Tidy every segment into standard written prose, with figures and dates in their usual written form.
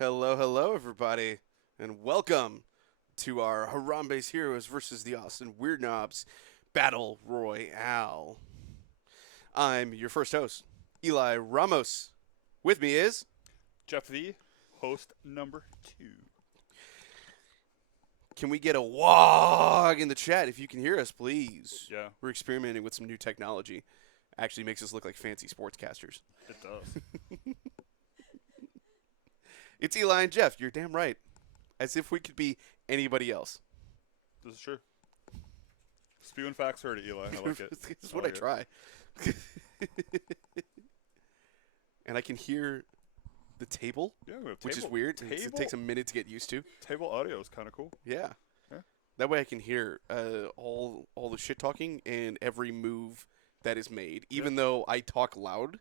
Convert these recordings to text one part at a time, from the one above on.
Hello, hello, everybody, and welcome to our Harambe's Heroes versus the Austin Weird Knobs Battle Royale. I'm your first host, Eli Ramos. With me is. Jeff V, host number 2. Can we get a wog in the chat if you can hear us, please? Yeah, We're experimenting with some new technology. Actually makes us look like fancy sportscasters. it does. It's Eli and Jeff. You're damn right. As if we could be anybody else. This is true. Spewing facts heard it, Eli. I like it. This is what I like it. try. And I can hear the table, Yeah, we have which is table- weird. It Table, takes a minute to get used to. table audio is kind of cool. Yeah. Yeah. That way I can hear all the shit talking and every move that is made, even though I talk loud,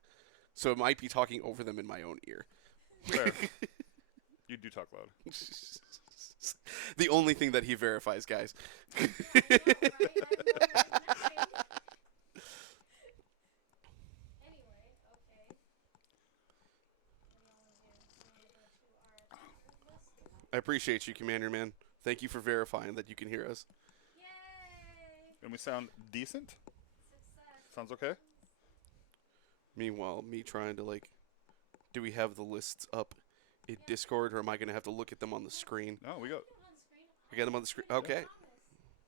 so it might be talking over them in my own ear. Fair. You do talk loud. The only thing that he verifies, guys. I appreciate you, Commander Man. Thank you for verifying that you can hear us. And we sound decent? Sounds okay? Meanwhile, me trying to, do we have the lists up in Discord, or am I going to have to look at them on the screen? No, we got. I got them on the screen. Okay.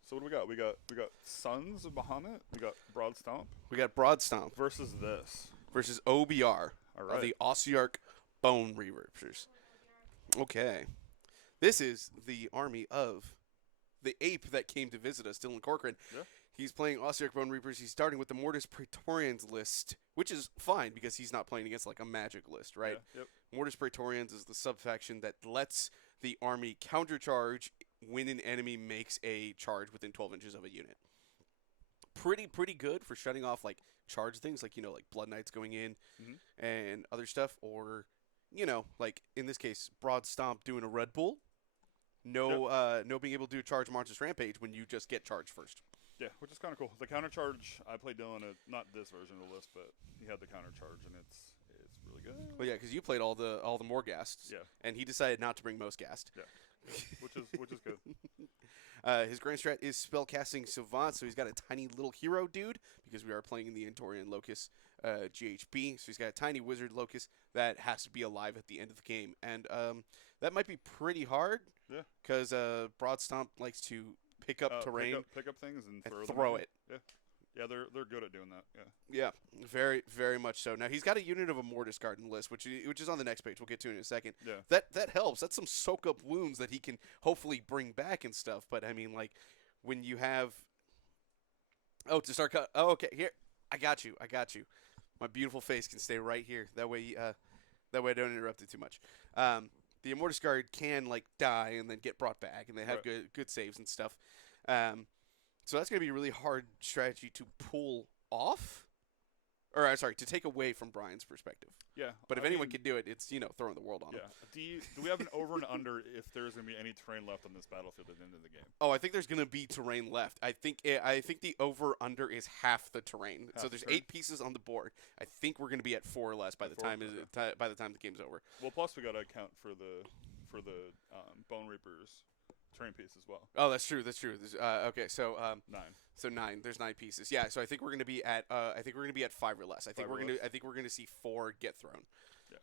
So what do we got? We got Sons of Behemat. We got Broad Stomp We got Broad Stomp versus this. versus OBR All of right. the Ossiarch Bonereapers. Okay. This is the army of the ape that came to visit us, Dylan Corcoran. Yeah. He's playing Ossiarch Bonereapers. He's starting with the Mortis Praetorians list, which is fine because he's not playing against a magic list, right? Yeah, yep. Mortis Praetorians is the subfaction that lets the army countercharge when an enemy makes a charge within 12 inches of a unit. Pretty good for shutting off charge things like Blood Knights going in and other stuff, or in this case Broad Stomp doing a Red Bull. No being able to do a charge Monstrous Rampage when you just get charged first. Yeah, which is kind of cool. The counter charge, I played Dylan at not this version of the list, but he had the counter charge, and it's really good. Well, yeah, because you played all the Morghasts, Yeah. and he decided not to bring Mostgast. Yeah, which is good. His grand strat is spellcasting Savant, so he's got a tiny little hero dude, because we are playing in the Entorian Locus GHB, so he's got a tiny wizard Locus that has to be alive at the end of the game, and that might be pretty hard, Yeah. because Broad Stomp likes to pick up terrain, pick up things and throw them in. it. Yeah, they're good at doing that. Yeah. Yeah, very, very much so. Now, he's got a unit of a Mortis Garden list, which is on the next page. We'll get to in a second. Yeah. That helps. That's some soak-up wounds that he can hopefully bring back and stuff. But, I mean, when you have... Oh, to start... Oh, okay, here. I got you. My beautiful face can stay right here. That way I don't interrupt it too much. The Immortus Guard can, die and then get brought back, and they have good saves and stuff. So that's going to be a really hard strategy to pull off. Or, sorry, to take away from Brian's perspective. Yeah. But if anyone can do it, it's, throwing the world on him. Do we have an over and under if there's going to be any terrain left on this battlefield at the end of the game? Oh, I think there's going to be terrain left. I think the over-under is half the terrain. So there's 8 pieces on the board. I think we're going to be at 4 or less by the time the game's over. Well, plus we got to account for the Bone Reapers terrain piece as well. Oh, that's true. Okay, so 9. So 9. There's 9 pieces. Yeah. So I think we're gonna be at 5 or less. I think we're gonna see 4 get thrown.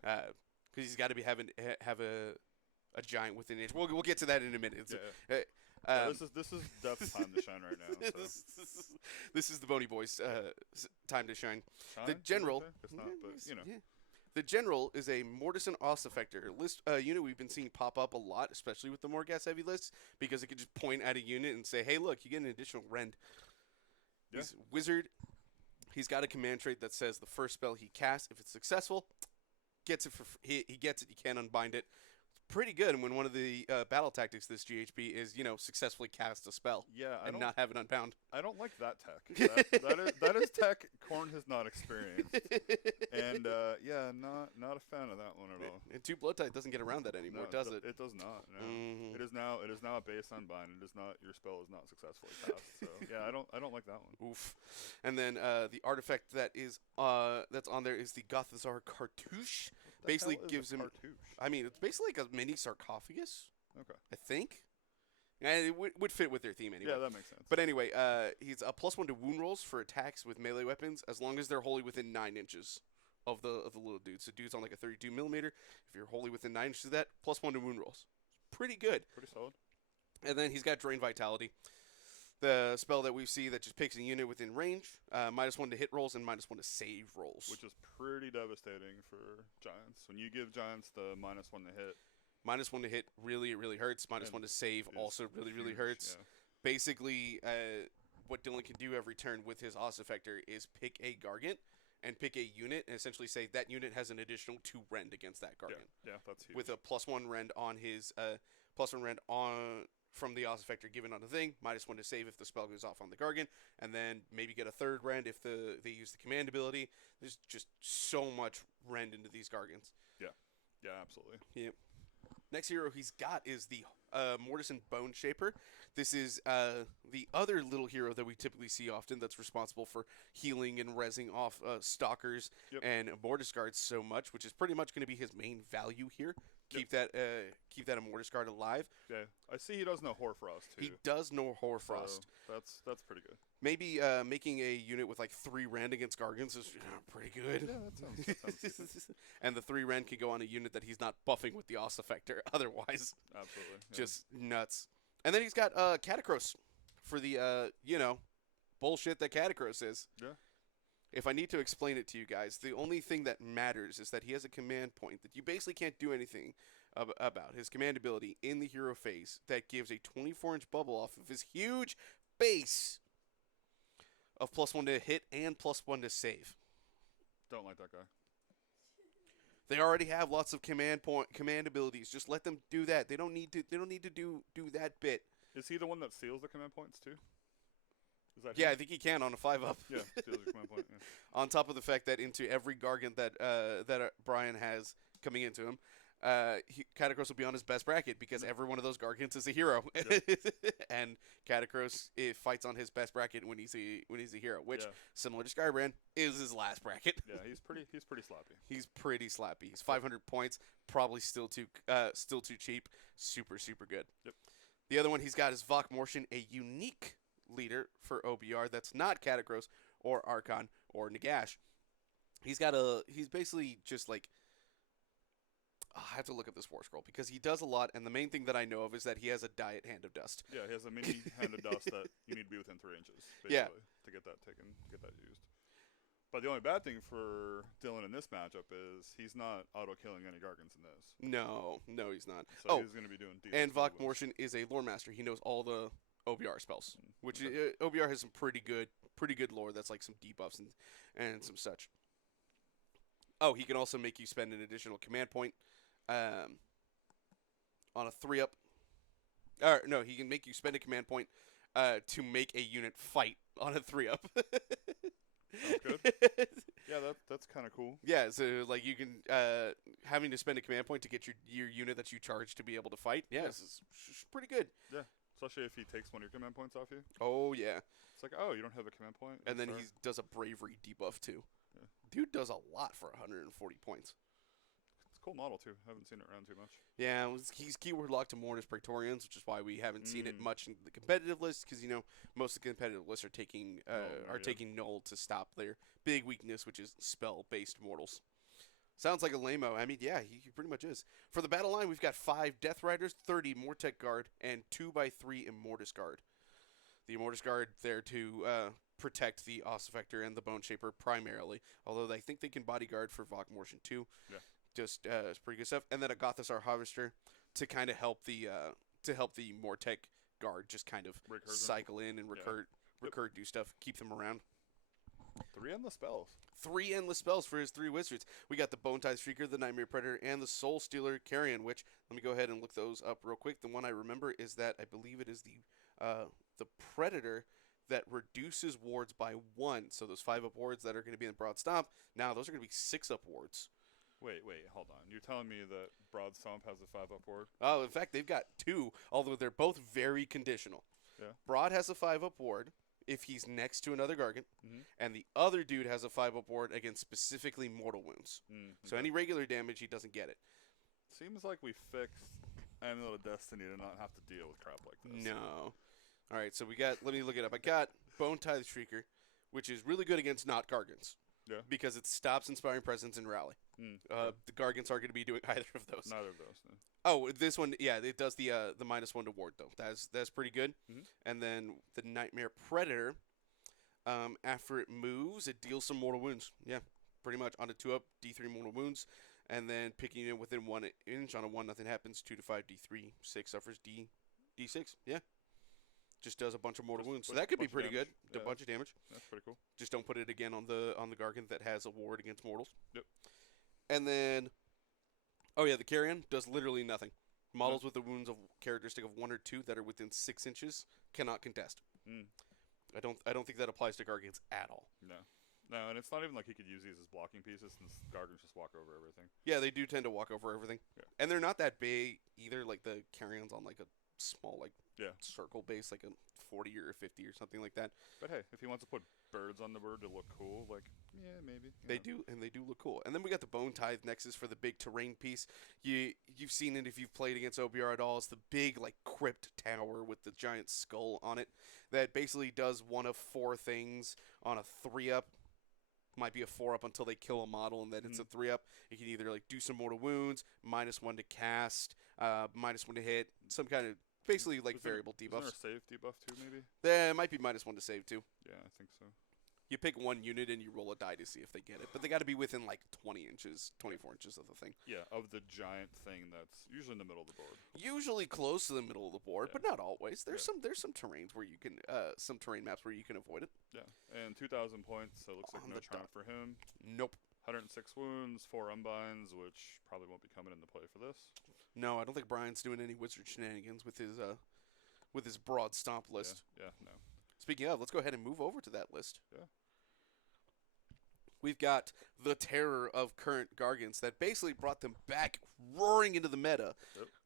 Yeah. Because he's got to have a giant within inch. We'll get to that in a minute. This is Duff's time to shine right now. So. this is the Boney Boys' time to shine. Shine? The general. It's not, but Yeah. The General is a Mortis and Oss effector list unit we've been seeing pop up a lot, especially with the Morghast heavy lists, because it could just point at a unit and say, "Hey, look, you get an additional rend." Yeah. He's wizard. He's got a command trait that says the first spell he casts, if it's successful, gets it he gets it. You can't unbind it. Pretty good. And when one of the battle tactics this GHB is, successfully cast a spell. Yeah, and not have it unbound. I don't like that tech. that is tech Korn has not experienced. And not a fan of that one at all. And 2 Blood Tide doesn't get around that anymore, does it? It does not. No. Mm-hmm. It is now a base unbind. It is not, your spell is not successfully cast. So yeah, I don't like that one. Oof. And then the artifact that is that's on there is the Gothazar Cartouche. The Basically hell is gives a him. cartouche? I mean, it's basically like a mini sarcophagus. Okay. I think. And it would fit with their theme anyway. Yeah, that makes sense. But anyway, he's a +1 to wound rolls for attacks with melee weapons as long as they're wholly within 9 inches of the little dude. So dude's on like a 32 millimeter. If you're wholly within 9 inches of that, +1 to wound rolls. Pretty good. Pretty solid. And then he's got Drain Vitality, the spell that we see that just picks a unit within range, -1 to hit rolls and -1 to save rolls. Which is pretty devastating for giants. When you give giants the -1 to hit, -1 to hit really, really hurts. -1 to save also really, really hurts. Yeah. Basically, what Dylan can do every turn with his Os Effector is pick a Gargant and pick a unit and essentially say that unit has an additional 2 rend against that Gargant. Yeah, that's huge. With a +1 rend on his +1 rend on from the Os Effector given on the thing, -1 to save if the spell goes off on the Gargant, and then maybe get a 3rd rend if they use the command ability. There's just so much rend into these Gargants. Yeah, absolutely. Yep. Next hero he's got is the Mortis and Bone Shaper. This is the other little hero that we typically see often that's responsible for healing and rezzing off stalkers and Mortis guards so much, which is pretty much going to be his main value here. Keep that Mortis guard alive. Yeah, I see he does know Hoarfrost too. He does know Hoarfrost. So that's pretty good. Maybe making a unit with like 3 rend against Gargants is pretty good. Yeah, that sounds decent. And the 3 rend can go on a unit that he's not buffing with the Os Effector otherwise. Absolutely. Yeah. Just nuts. And then he's got Catacross for the, bullshit that Catacross is. Yeah. If I need to explain it to you guys, the only thing that matters is that he has a command point that you basically can't do anything about. His command ability in the hero phase that gives a 24-inch bubble off of his huge base of +1 to hit and +1 to save. Don't like that guy. They already have lots of command abilities. Just let them do that. They don't need to do that bit. Is he the one that steals the command points too? Is that Yeah, him? I think he can on a 5-up. Yeah, steals the command point. Yeah. On top of the fact that into every Gargant that Brian has coming into him, Catacross will be on his best bracket because every one of those Gargants is a hero, and Catacross fights on his best bracket when he's a hero, which similar to Skybrand is his last bracket. Yeah, he's pretty slappy. He's pretty slappy. He's 500 points, probably still too cheap. Super good. Yep. The other one he's got is Vok Mortian, a unique leader for OBR that's not Catacross or Archon or Nagash. He's basically just like, I have to look at this war scroll because he does a lot, and the main thing that I know of is that he has a diet hand of dust. Yeah, he has a mini hand of dust that you need to be within 3 inches, basically, to get that taken, get that used. But the only bad thing for Dylan in this matchup is he's not auto-killing any Gargants in this. No, he's not. So he's going to be doing decent. And Vok Mortian is a lore master. He knows all the OBR spells, which OBR has some pretty good lore. That's like some debuffs and some such. Oh, he can also make you spend an additional command point on a 3-up. Or no, he can make you spend a command point to make a unit fight on a 3-up. Sounds good. Yeah, that's kind of cool. Yeah, so like you can having to spend a command point to get your unit that you charge to be able to fight. Yeah, this is pretty good. Yeah, especially if he takes one of your command points off you. Oh yeah. It's like, oh, you don't have a command point. And then he does a bravery debuff too. Yeah. Dude does a lot for 140 points. It's a cool model too. Haven't seen it around too much. Yeah, he's keyword locked to Mortis Praetorians, which is why we haven't seen it much in the competitive list. Because most of the competitive lists are taking taking null to stop their big weakness, which is spell-based mortals. Sounds like a lame-o. I mean, yeah, he pretty much is. For the battle line, we've got 5 Death Riders, 30 Mortec Guard, and 2x3 Immortus Guard. The Immortus Guard there to protect the Os Effector and the Bone Shaper primarily, although I think they can bodyguard for Vok Mortian too. Yeah. Just it's pretty good stuff. And then a Gothisar Harvester to kind of help the Mortec Guard just kind of cycle in and recur, do stuff, keep them around. 3 endless spells. 3 endless spells for his 3 wizards. We got the Bone-Tithe Shrieker, the Nightmare Predator, and the Soul Stealer Carrion Witch. Let me go ahead and look those up real quick. The one I remember is that I believe it is the Predator that reduces wards by 1. So those 5-up wards that are going to be in the Broad Stomp, now those are going to be 6-up wards. Wait, hold on. You're telling me that Broad Stomp has a 5-up ward? Oh, in fact, they've got 2, although they're both very conditional. Yeah. Broad has a 5-up ward. if he's next to another Gargant, Mhm. and the other dude has a 5-up board against specifically mortal wounds. So Okay. any regular damage, he doesn't get it. Seems like we fixed Amulet of Destiny to not have to deal with crap like this. No. All right, so we got. Let me look it up. I got Bone Tithe Shrieker, which is really good against not Gargants. Yeah. Because it stops Inspiring Presence and Rally. Okay. The Gargants aren't going to be doing either of those. Neither of those. No. Oh, this one, yeah, it does the -1 to ward though. That's pretty good. Mhm. And then the Nightmare Predator, after it moves, it deals some mortal wounds. Yeah, pretty much on a 2-up, D3 mortal wounds, and then picking it within 1 inch on a 1, nothing happens. 2 to 5, D3, 6 suffers D6. Yeah, just does a bunch of mortal wounds. So that could be bunch of pretty good. damage. A bunch of damage. That's pretty cool. Just don't put it again on the Gargant that has a ward against mortals. Yep. And then, oh yeah, the Carrion does literally nothing. Models with the wounds of characteristic of 1 or 2 that are within 6 inches cannot contest. Mm. I don't think that applies to Gargants at all. No, and it's not even like he could use these as blocking pieces since Gargants just walk over everything. Yeah, they do tend to walk over everything. Yeah. And they're not that big either. Like the Carrion's on like a small Yeah. circle base, like a 40 or a 50 or something like that. But hey, if he wants to put birds on the bird to look cool, like, yeah, maybe. They do, and they do look cool. And then we got the Bone Tithe Nexus for the big terrain piece. You've seen it if you've played against OBR at all. It's the big like crypt tower with the giant skull on it that basically does one of 4 things on a 3-up. Might be a 4-up until they kill a model, and then it's a 3-up. You can either like do some mortal wounds, -1 to cast, -1 to hit, some kind of basically like variable debuffs. Is there a save debuff too, maybe? There might be -1 to save too. Yeah, I think so. You pick 1 unit and you roll a die to see if they get it, but they got to be within like 20 inches, 24 inches of the thing. Yeah, of the giant thing that's usually in the middle of the board. Usually close to the middle of the board, Yeah. but not always. There's Yeah. some terrains where you can some terrain maps where you can avoid it. Yeah, and 2,000 points, so it looks like On no the triumph for him. Nope. 106 wounds, 4 unbinds, which probably won't be coming into play for this. No, I don't think Brian's doing any wizard shenanigans with his broad stomp list. Yeah, no. Speaking of, let's go ahead and move over to that list. Yeah. We've got the terror of current Gargants that basically brought them back roaring into the meta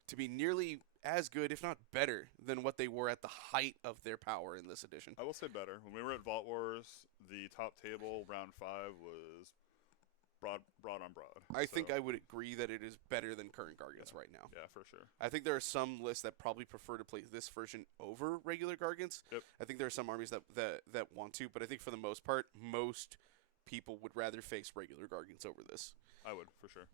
to be nearly as good, if not better, than what they were at the height of their power in this edition. I will say better. When we were at Vault Wars, the top table, round 5, was broad on broad. I think I would agree that it is better than current Gargants right now. Yeah, for sure. I think there are some lists that probably prefer to play this version over regular Gargants. Yep. I think there are some armies that want to, but I think for the most part, most people would rather face regular Gargants over this. I would, for sure.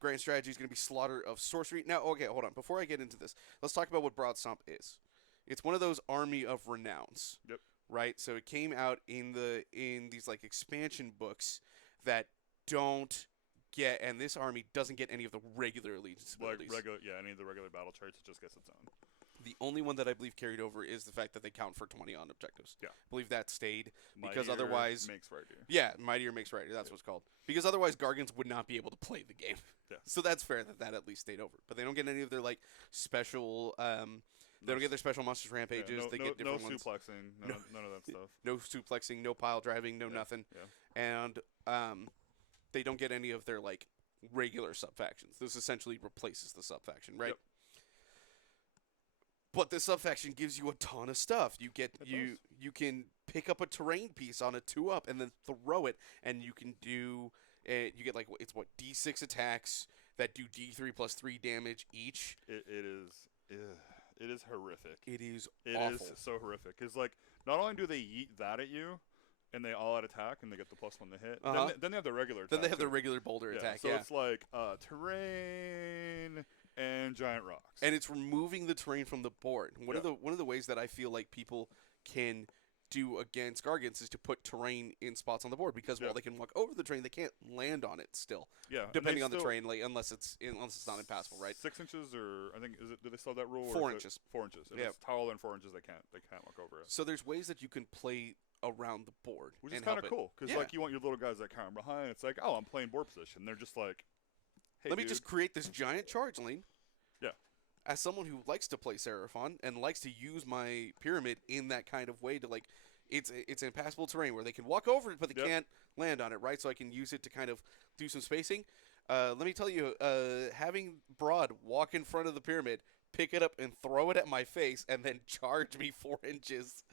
Grand strategy is going to be Slaughter of Sorcery. Now, okay, hold on. Before I get into this, let's talk about what Broad Stomp is. It's one of those army of renowns. Yep. Right? So it came out in these like expansion books that don't get, and this army doesn't get any of the regular allegiance abilities. Any of the regular battle traits, it just gets its own. The only one that I believe carried over is the fact that they count for 20 on objectives. Yeah. I believe that stayed because Mightier otherwise makes rightier. Yeah, Mightier makes rightier. That's what it's called. Because otherwise Gargants would not be able to play the game. Yeah. So that's fair that at least stayed over. But they don't get any of their like special they don't get their special monsters rampages. Yeah, They get different ones. Suplexing, none of that stuff. No suplexing, no pile driving, no nothing. Yeah. And they don't get any of their like regular sub-factions. This essentially replaces the sub-faction, right? Yep. But the sub-faction gives you a ton of stuff. You can pick up a terrain piece on a 2-up and then throw it, and you can do you get like D6 attacks that do D3 plus 3 damage each. It is horrific. It is It awful. is so horrific. Because, like, not only do they yeet that at you, and they all out attack, and they get the +1 to hit, then they have the regular attack. Then they have too. the regular boulder attack, So it's like terrain and giant rocks. And it's removing the terrain from the board. One Yeah. of the ways that I feel like people can do against Gargants is to put terrain in spots on the board because while they can walk over the terrain, they can't land on it still. Yeah, and depending they on the still- terrain, like unless it's not impassable, right? 6 inches, or I think do they still have that rule? 4 or is it inches. 4 inches. If Yeah. it's taller than 4 inches, they can't walk over it. So there's ways that you can play around the board, Which is and kind help of it. cool because Yeah. like you want your little guys that counter behind. It's like, oh, I'm playing board position. They're just like, hey, Let me dude. just create this giant charge lane. Yeah. As someone who likes to play Seraphon and likes to use my pyramid in that kind of way to like, it's impassable terrain where they can walk over it but they can't land on it, right? So I can use it to kind of do some spacing. Let me tell you, having Broad walk in front of the pyramid pick it up and throw it at my face, and then charge me 4 inches.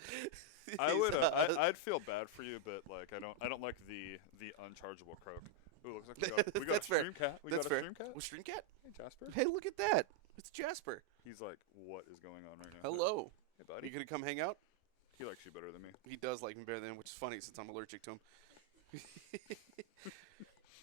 I He's, would. I'd feel bad for you, but like I don't like the unchargeable croak. Ooh, looks like we got That's a fair. stream cat. We That's got fair. a stream cat. Well, Stream Cat? Hey Jasper. Hey, look at that. It's Jasper. He's like, what is going on right now? Hello. Hey Are buddy. you going to come hang out? He likes you better than me. He does like me better than him, which is funny since I'm allergic to him.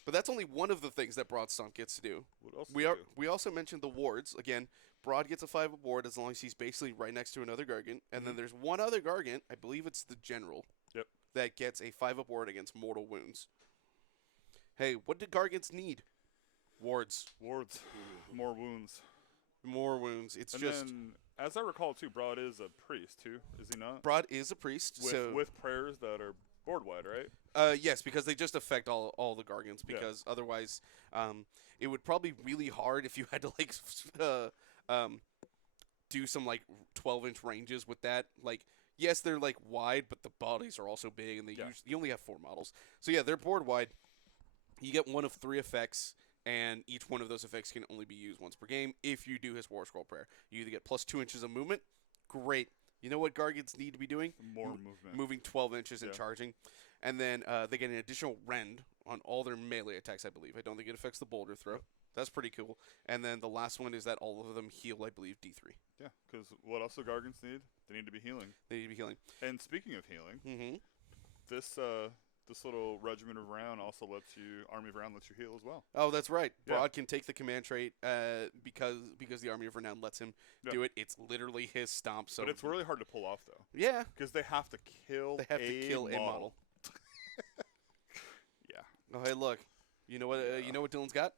But that's only one of the things that Broad Stomp gets to do. What else? does he do? We also mentioned the wards. Again, Broad gets a 5 ward as long as he's basically right next to another Gargant. And then there's one other Gargant, I believe it's the General. Yep. That gets a 5 ward against mortal wounds. Hey, what do Gargants need? Wards. Wards. More wounds. More wounds. It's And just then, as I recall too, Broad is a priest too, is he not? Broad is a priest, With prayers that are board wide, right? yes, because they just affect all the Gargants. Because otherwise, it would probably be really hard if you had to like do some like 12-inch ranges with that. Like, yes, they're like wide, but the bodies are also big, and you only have 4 models. So yeah, they're board wide. You get one of 3 effects, and each one of those effects can only be used once per game if you do his War Scroll Prayer. You either get plus 2 inches of movement. Great. You know what Gargants need to be doing? More movement. Moving 12 inches and Yeah. charging. And then they get an additional rend on all their melee attacks, I believe. I don't think it affects the boulder throw. That's pretty cool. And then the last one is that all of them heal, I believe, D3. Yeah, because what else do Gargants need? They need to be healing. They need to be healing. And speaking of healing, Mm-hmm. this little regiment of Round also lets you Army of Round lets you heal as well. Oh, that's right. Yeah. Broad can take the command trait because the Army of Renown lets him do it. It's literally his stomp. So, But it's really hard to pull off though, yeah, because they have to kill. they have to kill a model. Yeah. Oh, hey, look. You know what? Yeah. You know what Dylan's got?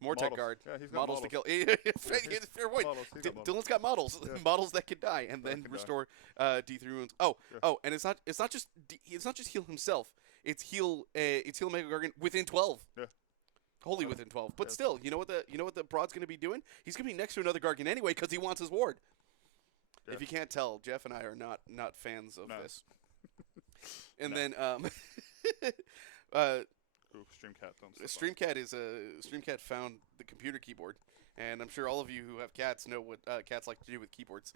More tech Models. guard. Yeah, he's got models to kill. models. Fair point. Models, he's got models. Dylan's got models. Yeah. Models that can die and then can die. restore D3 wounds. Oh, Yeah. oh, and it's not just heal himself. It's heal Mega Gargant within 12. Yeah. Wholly within 12. But Yeah. still, you know what the Broad's going to be doing? He's going to be next to another Gargant anyway because he wants his ward. Yeah. If you can't tell, Jeff and I are not fans of No. this. And No. then Ooh, Streamcat don't slip on. Streamcat found the computer keyboard, and I'm sure all of you who have cats know what cats like to do with keyboards.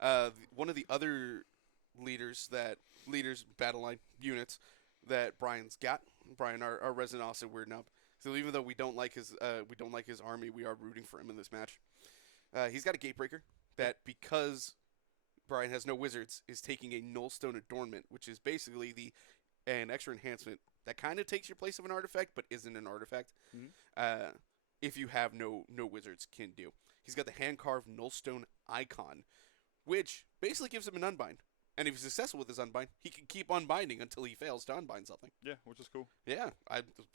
One of the other leaders battle line units that Brian's got. Brian, our resident Austin Weird Nub. So even though we don't like his army, we are rooting for him in this match. He's got a Gatebreaker that, because Brian has no wizards, is taking a Nullstone Adornment, which is basically an extra enhancement that kind of takes your place of an artifact, but isn't an artifact. Mhm. If you have no wizards can do. He's got the hand-carved Nullstone Icon, which basically gives him an unbind. And if he's successful with his unbind, he can keep unbinding until he fails to unbind something. Yeah, which is cool. Yeah,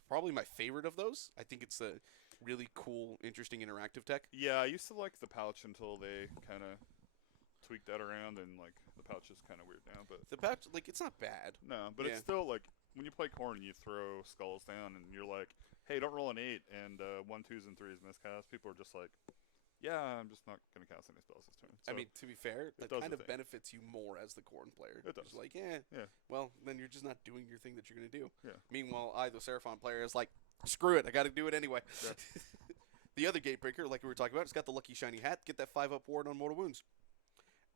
probably my favorite of those. I think it's a really cool, interesting interactive tech. Yeah, I used to like the pouch until they kind of tweaked that around, and like the pouch is kind of weird now. But The patch, like, it's not bad. no, but Yeah. it's still like when you play Corn and you throw skulls down, and you're like, hey, don't roll an 8 and 1, 2s, and 3s miscast. People are just like, yeah, I'm just not gonna cast any spells this turn. So, I mean, to be fair, that does kind the of thing. benefits you more as the Corn player. It does. It's like, Yeah. well, then you're just not doing your thing that you're going to do. Yeah. Meanwhile, the Seraphon player, is like, screw it, I got to do it anyway. Yeah. The other Gatebreaker, like we were talking about, it's got the Lucky Shiny Hat, get that 5-up ward on Mortal Wounds.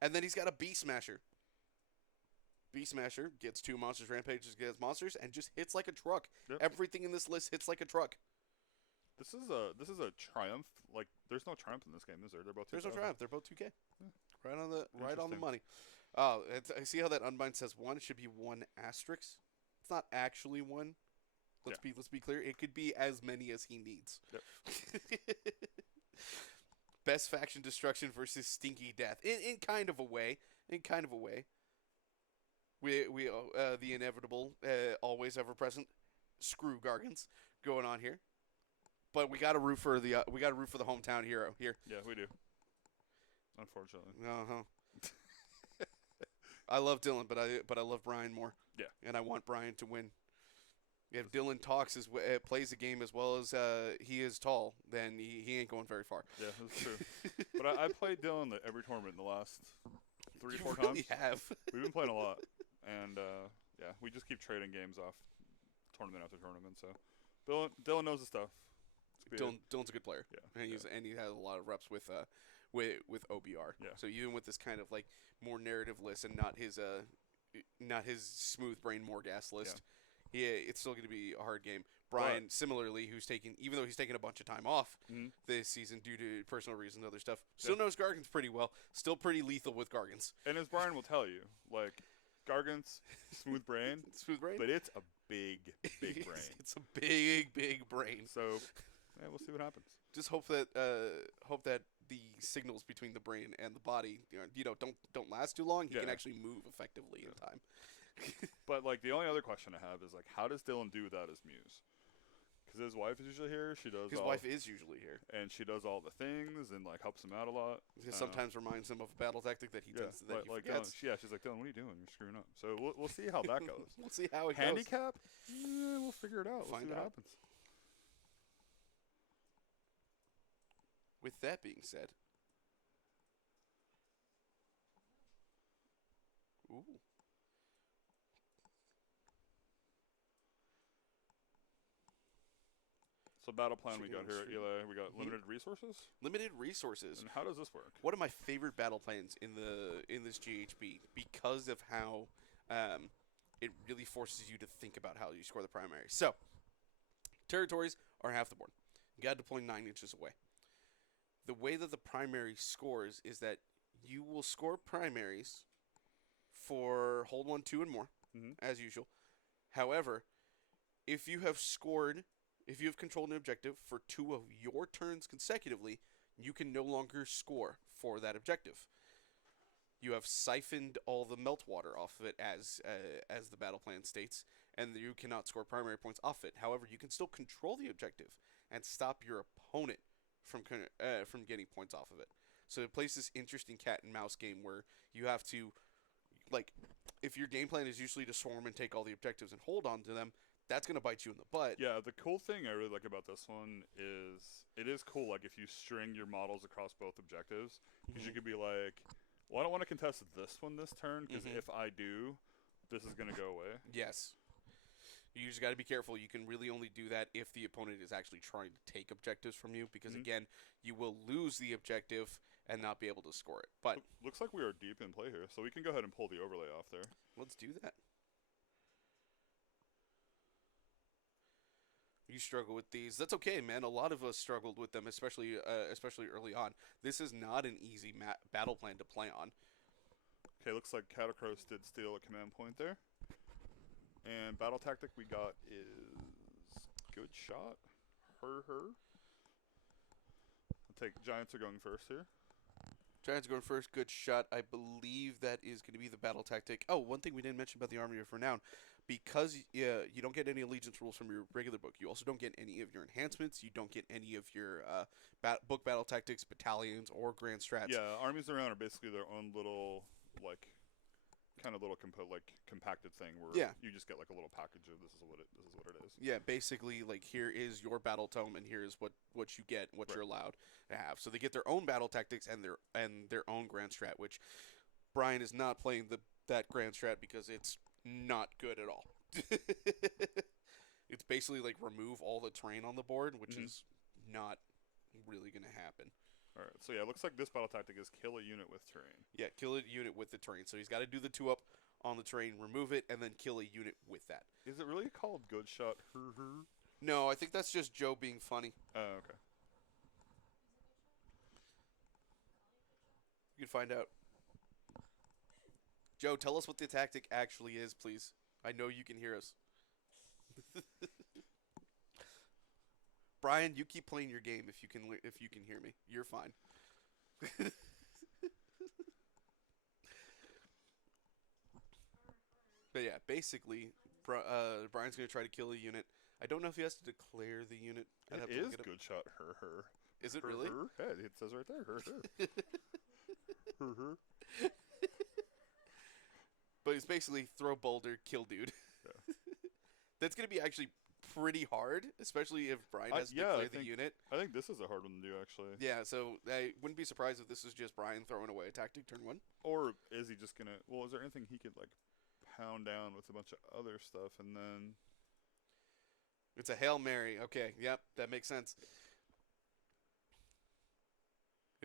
And then he's got a Beast Smasher. Beast Smasher gets 2 monsters, rampages against monsters, and just hits like a truck. Yep. Everything in this list hits like a truck. This is a triumph. Like, there's no triumph in this game, is there? They're both. There's no 2,000. triumph. They're both 2K. Yeah. Right on the Interesting. money. Oh, I see how that unbind says 1. It should be 1 asterisk. It's not actually 1. Let's be clear. It could be as many as he needs. Yep. Best faction destruction versus stinky death. In kind of a way. We the inevitable, always ever present, screw Gargants going on here. But we got to root for the hometown hero here. Yeah, we do. Unfortunately. Uh-huh. I love Dylan, but I love Brian more. Yeah. And I want Brian to win. If Dylan plays the game as well as he is tall, then he ain't going very far. Yeah, that's true. But I played Dylan every tournament in the last 3 or 4 You really times. have. We've been playing a lot, and yeah, we just keep trading games off tournament after tournament. So Dylan knows the stuff. Dylan's a good player. Yeah. And he has a lot of reps with OBR. Yeah. So even with this kind of like more narrative-less and not his smooth brain Morghast list, it's still going to be a hard game. Brian, similarly, even though he's taken a bunch of time off this season due to personal reasons and other stuff, still knows Gargants pretty well. Still pretty lethal with Gargants. And as Brian will tell you, like, Gargants, smooth brain. Smooth brain? But it's a big brain. It's a big brain. So, yeah, we'll see what happens. Just hope that the signals between the brain and the body, don't last too long. He can actually move effectively in time. But, like, the only other question I have is, like, how does Dylan do without his muse? Because his wife is usually here. His wife is usually here. And she does all the things and, like, helps him out a lot. Sometimes reminds him of a battle tactic that he tends to that he forgets. Dylan, she's like, Dylan, what are you doing? You're screwing up. So we'll see how that goes. We'll see how it goes. Handicap? We'll figure it out. We'll see what happens. With that being said. Ooh. So battle plan we got here at Eli, we got limited resources? Limited resources. And how does this work? One of my favorite battle plans in this GHB because of how it really forces you to think about how you score the primary. So, territories are half the board. You got to deploy 9 inches away. The way that the primary scores is that you will score primaries for hold 1, 2, and more, as usual. However, if you have controlled an objective for 2 of your turns consecutively, you can no longer score for that objective. You have siphoned all the meltwater off of it, as the battle plan states, and you cannot score primary points off it. However, you can still control the objective and stop your opponent from getting points off of it. So it plays this interesting cat and mouse game where you have to, like, if your game plan is usually to swarm and take all the objectives and hold on to them, that's going to bite you in the butt. Yeah, the cool thing I really like about this one is it is cool, like, if you string your models across both objectives, because you could be like, well, I don't want to contest this one this turn, because if I do, this is going to go away. Yes. You just got to be careful. You can really only do that if the opponent is actually trying to take objectives from you, because, again, you will lose the objective and not be able to score it. But looks like we are deep in play here, so we can go ahead and pull the overlay off there. Let's do that. You struggle with these. That's okay, man. A lot of us struggled with them, especially early on. This is not an easy battle plan to play on. Okay, looks like Catacross did steal a command point there. And battle tactic we got is good shot. Her. I'll take Giants are going first here. Giants are going first. Good shot. I believe that is going to be the battle tactic. Oh, one thing we didn't mention about the Army of Renown. Because you don't get any allegiance rules from your regular book, you also don't get any of your enhancements. You don't get any of your book battle tactics, battalions, or grand strats. Yeah, armies around are basically their own little, like, kind of little compacted thing where you just get like a little package of this is what it is. Yeah, basically, like, here is your battle tome, and here is what you get, what you're allowed to have. So they get their own battle tactics and their own grand strat, which Brian is not playing that grand strat because it's not good at all. It's basically like remove all the terrain on the board, which is not really going to happen. All right, so yeah, it looks like this battle tactic is kill a unit with terrain. Yeah, kill a unit with the terrain. So he's got to do the 2-up on the terrain, remove it, and then kill a unit with that. Is it really called good shot? No, I think that's just Joe being funny. Oh, okay. You can find out. Joe, tell us what the tactic actually is, please. I know you can hear us. Brian, you keep playing your game if you can hear me. You're fine. But yeah, basically, Brian's going to try to kill a unit. I don't know if he has to declare the unit. It is good shot. Her. Is it really? Yeah, it says right there. Her. But it's basically throw boulder, kill dude. Yeah. That's going to be actually pretty hard, especially if Brian has to declare the unit. I think this is a hard one to do, actually. Yeah, so I wouldn't be surprised if this is just Brian throwing away a tactic turn 1. Or is he just going to... Well, is there anything he could, like, pound down with a bunch of other stuff, and then... It's a Hail Mary. Okay, yep, that makes sense.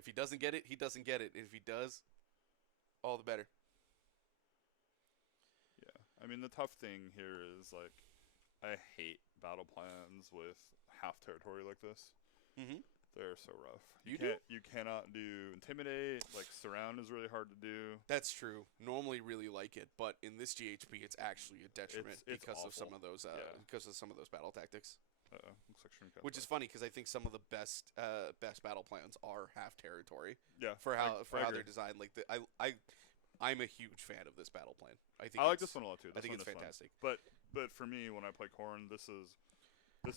If he doesn't get it, he doesn't get it. And if he does, all the better. Yeah. I mean, the tough thing here is, like, I hate battle plans with half territory like this. Mm-hmm. They're so rough. You cannot do intimidate. Like, surround is really hard to do. That's true. Normally really like it, but in this GHP it's actually a detriment It's because awful. of some of those battle tactics. Looks like Shroom Which is funny because I think some of the best battle plans are half territory. Yeah. For how I they're agree. designed. Like I'm a huge fan of this battle plan. I like this one a lot too. I think it's fun. fantastic. But for me, when I play Khorne, this is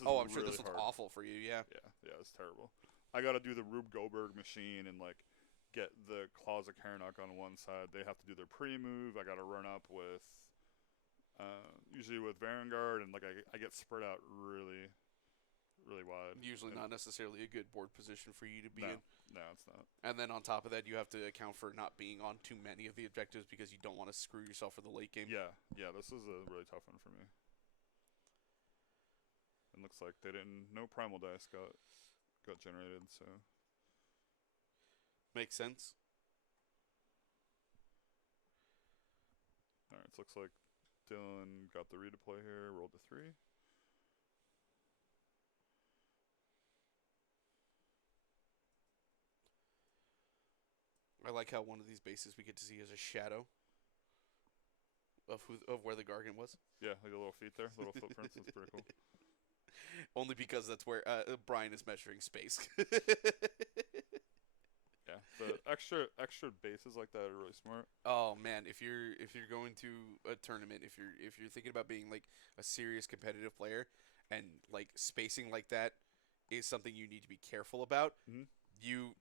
Oh, I'm really sure this looks hard. awful for you. Yeah. Yeah, it's terrible. I got to do the Rube Goldberg machine and like get the Claws of Karnak on one side. They have to do their pre-move. I got to run up with usually with Vanguard, and like I get spread out really wide. Usually not necessarily a good board position for you to be in. No, it's not. And then on top of that, you have to account for not being on too many of the objectives because you don't want to screw yourself for the late game. Yeah, this is a really tough one for me. It looks like they didn't. No primal dice got generated, so Makes sense. all right. So looks like Dylan got the redeploy here. Rolled a 3. I like how one of these bases we get to see as a shadow of where the Gargant was. Yeah, like the little feet there, little footprints. That's pretty cool. Only because that's where Brian is measuring space. Yeah, the extra bases like that are really smart. Oh man, if you're going to a tournament, if you're thinking about being like a serious competitive player, and like spacing like that is something you need to be careful about. Mm-hmm. You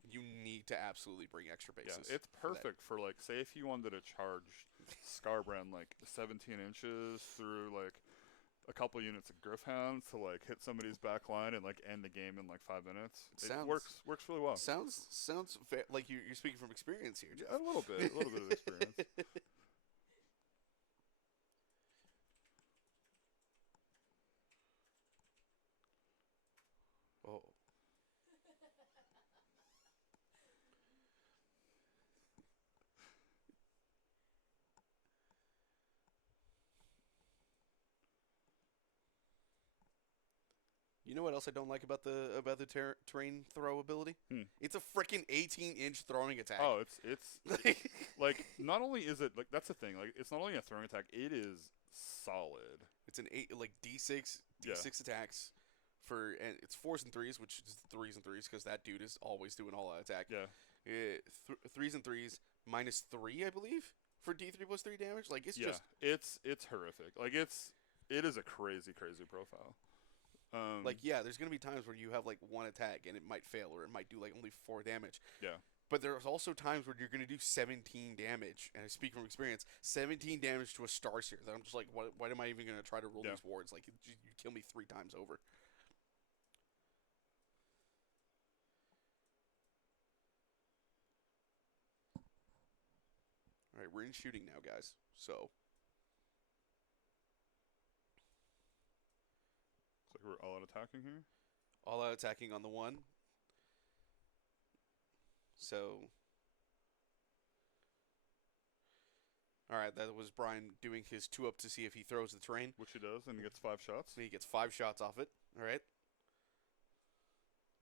need to absolutely bring extra bases. Yeah, it's perfect for like, say if you wanted to charge Scarbrand like 17 inches through like a couple units of Griffhounds to like hit somebody's back line and like end the game in like 5 minutes. It works really well. Sounds like you're speaking from experience here, Jeff. A little bit of experience. Oh. You know what else I don't like about the terrain throw ability? It's a freaking 18-inch throwing attack. Oh, it's like not only is it like, that's the thing, like it's not only a throwing attack, it is solid. It's an 8 like D6 attacks and it's 4s and 3s, which is 3s and 3s because that dude is always doing all that attack. Yeah. 3s and 3s -3, I believe, for D3 plus 3 damage. Like it's just it's horrific. Like it is a crazy profile. There's gonna be times where you have like one attack and it might fail or it might do like only 4 damage. Yeah. But there's also times where you're gonna do 17 damage, and I speak from experience. 17 damage to a Starseer. That I'm just like, why am I even gonna try to roll these wards? Like, you kill me 3 times over. All right, we're in shooting now, guys. So. Looks like we're all out attacking here. All out attacking on the 1. So. Alright, that was Brian doing his 2-up to see if he throws the terrain. Which he does, and he gets 5 shots. He gets 5 shots off it. Alright.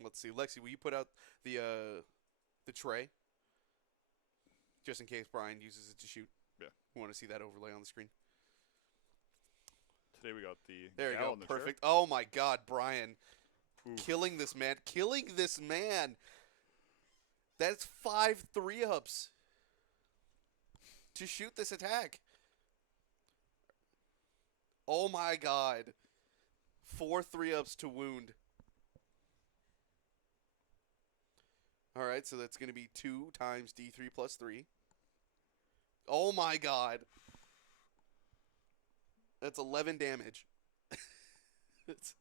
Let's see. Lexi, will you put out the tray? Just in case Brian uses it to shoot. Yeah. We want to see that overlay on the screen. Today we got the There you gal go. in the Perfect. chair. Oh my god, Brian. Oof. Killing this man. That's 5 3-ups to shoot this attack. Oh my god. 4 3-ups to wound. Alright, so that's going to be 2 times D3 plus 3. Oh my god. That's 11 damage. Takes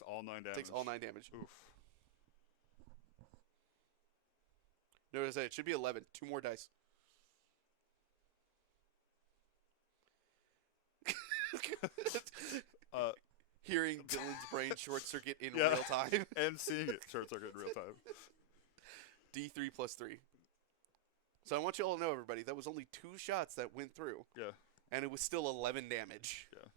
all 9 damage. Takes all 9 damage. Oof. No, it should be 11. 2 more dice. Hearing Dylan's brain short circuit in real time. And seeing it short circuit in real time. D3 plus 3. So I want you all to know, everybody, that was only 2 shots that went through. Yeah. And it was still 11 damage. Yeah.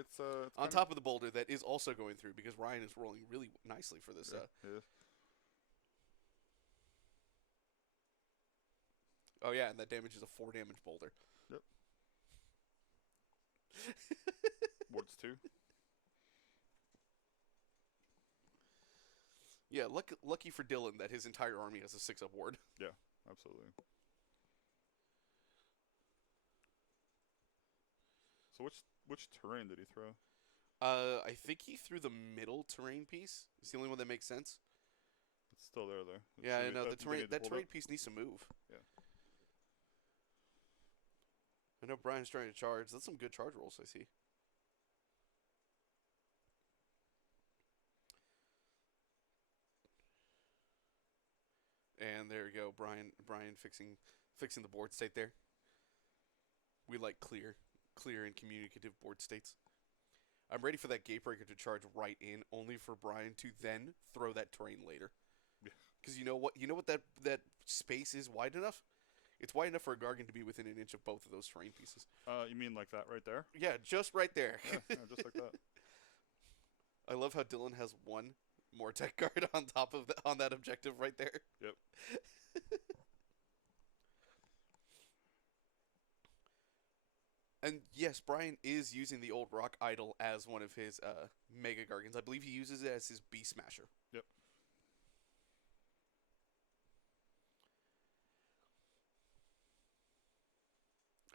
It's on top of the boulder that is also going through because Ryan is rolling really nicely for this. Yeah. Oh yeah, and that damage is a 4 damage boulder. Yep. Wards 2. Yeah, lucky for Dylan that his entire army has a 6-up ward. Yeah, absolutely. So which terrain did he throw? I think he threw the middle terrain piece. It's the only one that makes sense. It's still there though. Yeah, I know that terrain piece needs to move. Yeah. I know Brian's trying to charge. That's some good charge rolls I see. And there we go, Brian fixing the board state there. We like clear and communicative board states. I'm ready for that Gatebreaker to charge right in, only for Brian to then throw that terrain later. Yeah. Because you know what that space is wide enough? It's wide enough for a Gargan to be within an inch of both of those terrain pieces. You mean like that right there? Yeah, just right there. Yeah, just like that. I love how Dylan has one more tech guard on top of on that objective right there. Yep. And yes, Brian is using the old Rock Idol as one of his Mega Gargans. I believe he uses it as his Beast Smasher. Yep.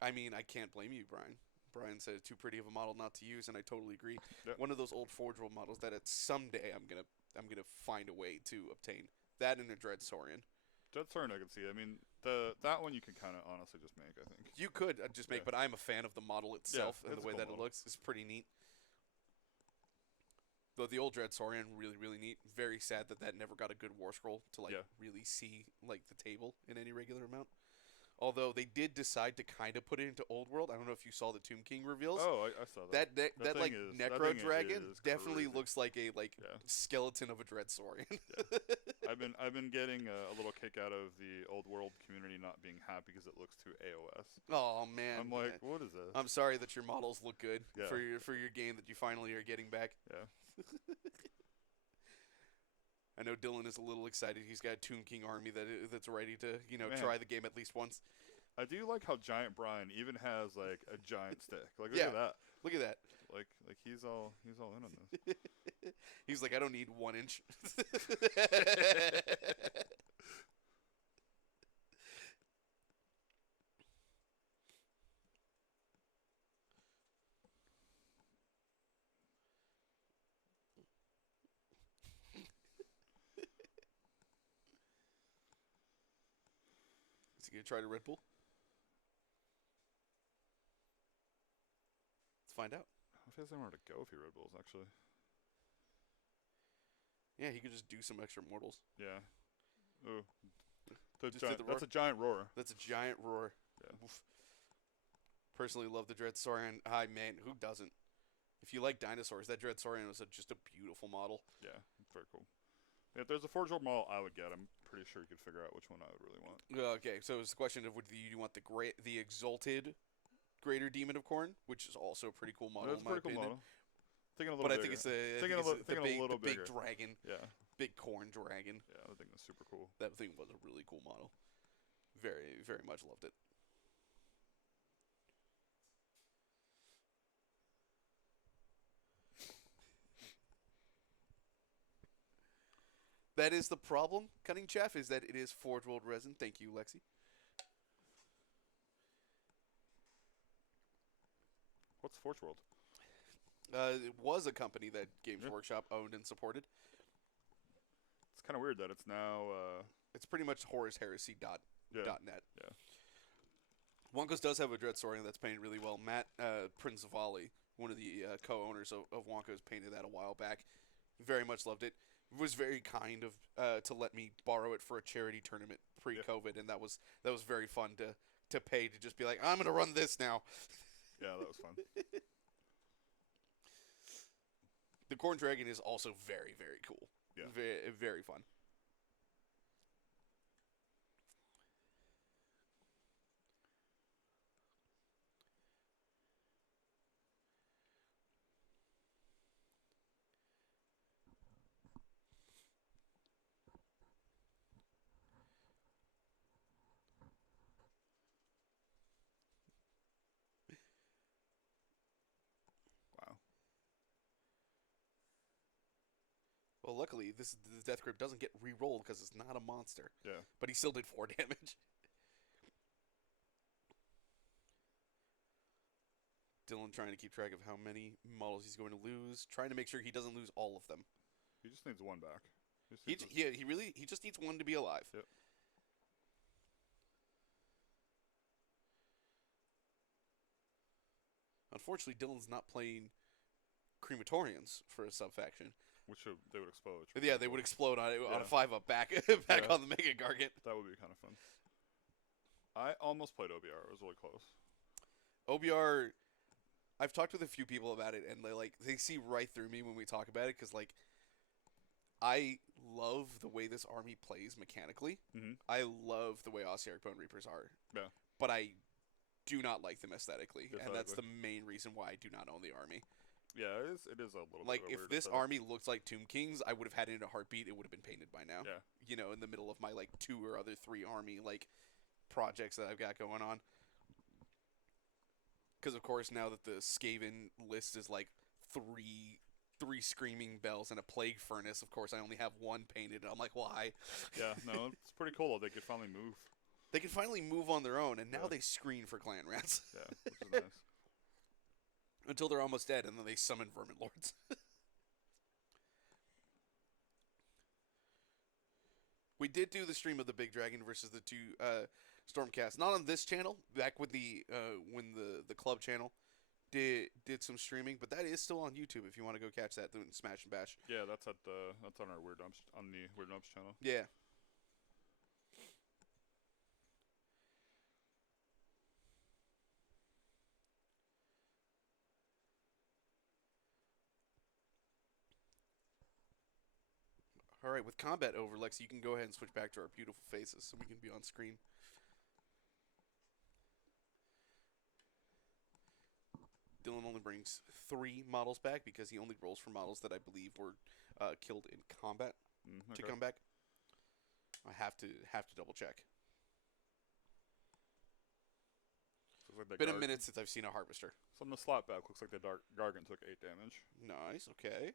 I mean, I can't blame you, Brian. Brian said too pretty of a model not to use, and I totally agree. Yep. One of those old Forge World models that at someday I'm gonna find a way to obtain. That and a Dread Saurian. Dread Saurian I can see. I mean, that one you can kind of honestly just make, I think. You could just make, but I'm a fan of the model itself and the way cool that model. it looks. It's pretty neat. Though the old Dread Saurian, really, really neat. Very sad that never got a good War Scroll to really see the table in any regular amount. Although they did decide to kind of put it into Old World. I don't know if you saw the Tomb King reveals. Oh, I saw that. That thing Necro is Dragon definitely crazy. looks like a skeleton of a Dread Saurian. Yeah. I've been getting a little kick out of the Old World community not being happy because it looks too AOS. Oh man. I'm like, what is this? I'm sorry that your models look good Yeah. for your game that you finally are getting back. Yeah. I know Dylan is a little excited. He's got a Tomb King army that's ready to Man. try the game at least once. I do like how Giant Brian even has like a giant stick. Like look Yeah. at that. Look at that. Like he's all in on this. He's like, I don't need 1 inch. Is he gonna try to Red Bull? Let's find out. If he has anywhere to go if he Red Bulls actually. Yeah, he could just do some extra mortals. Yeah. Ooh. Just did the roar. That's a giant roar. That's a giant roar. Yeah. Oof. Personally love the Dread Saurian. Hi, man, who doesn't? If you like dinosaurs, that Dread Saurian was just a beautiful model. Yeah, it's very cool. Yeah, if there's a Forge World model I would get, I'm pretty sure you could figure out which one I would really want. Okay, so it's the question of do you want the Exalted Greater Demon of Corn, which is also a pretty cool model. That's a pretty cool model. Thinking a little But I bigger. think it's the big bigger. dragon, Yeah. big corn dragon. Yeah, I think that's super cool. That thing was a really cool model. Very, very much loved it. That is the problem, Cunning Chef, is that it is Forge World resin. Thank you, Lexi. What's Forge World? It was a company that Games Workshop owned and supported. It's kind of weird that it's now. It's pretty much HorusHeresy.net. Yeah. Wonkos does have a Dread Saurian that's painted really well. Matt Principali, one of the co-owners of Wonkos, painted that a while back. Very much loved it. Was very kind of to let me borrow it for a charity tournament pre-COVID, and that was very fun to pay to just be like, I'm gonna run this now. Yeah, that was fun. The Corn Dragon is also very, very cool. Yeah. Very, very fun. Well, luckily, the Death Grip doesn't get re-rolled because it's not a monster. Yeah. But he still did 4 damage. Dylan trying to keep track of how many models he's going to lose, trying to make sure he doesn't lose all of them. He just needs one back. He just needs one to be alive. Yep. Unfortunately, Dylan's not playing crematorians for a sub-faction. Which they would explode. Yeah, they would explode on Yeah. a 5-up back on the Mega Gargant. That would be kind of fun. I almost played OBR. It was really close. OBR, I've talked with a few people about it, and they see right through me when we talk about it, because I love the way this army plays mechanically. Mm-hmm. I love the way Ossiarch Bonereapers are. Yeah. But I do not like them aesthetically, and that's Aesthetically. the main reason why I do not own the army. Yeah, it is a little Like, bit of a if weird this aesthetic. army looks like Tomb Kings, I would have had it in a heartbeat. It would have been painted by now. Yeah. You know, in the middle of my 2 or other 3 army projects that I've got going on. Because of course now that the Skaven list is three screaming bells and a plague furnace, of course I only have 1 painted. And I'm like, why? Yeah, no, it's pretty cool. They could finally move. They can finally move on their own, and now Yeah. they screen for clan rats. Yeah, which is nice. Until they're almost dead, and then they summon vermin lords. We did do the stream of the Big Dragon versus the 2 Stormcast, not on this channel. Back with when the club channel did some streaming, but that is still on YouTube if you want to go catch that doing Smash and Bash. Yeah, that's on our Weird Nubs on the Weird Nubs channel. Yeah. All right, with combat over, Lexi, you can go ahead and switch back to our beautiful faces so we can be on screen. Dylan only brings 3 models back because he only rolls for models that I believe were killed in combat to come back. I have to double check. Like Been a minute since I've seen a Harvester. So on the slot back, looks like the Gargant took 8 damage. Nice, okay.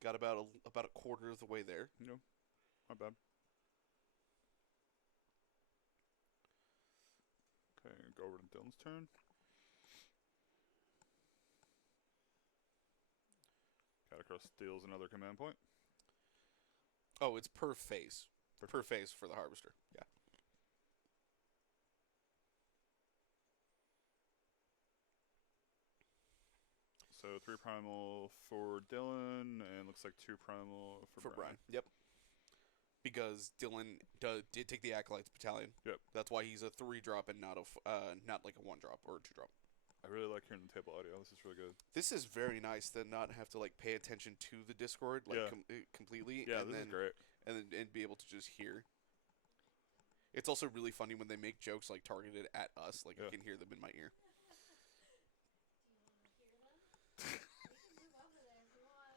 Got about a quarter of the way there. No, not bad. Okay, go over to Dylan's turn. Catacross steals another command point. Oh, it's per phase. Per phase for the Harvester. Yeah. So 3 primal for Dylan, and looks like 2 primal for Brian. Yep. Because Dylan did take the Acolytes Battalion. Yep. That's why he's a 3-drop and not like a 1-drop or a 2-drop. I really like hearing the table audio. This is really good. This is very nice to not have to pay attention to the Discord completely. Yeah, and this then, is great. And be able to just hear. It's also really funny when they make jokes targeted at us. I can hear them in my ear.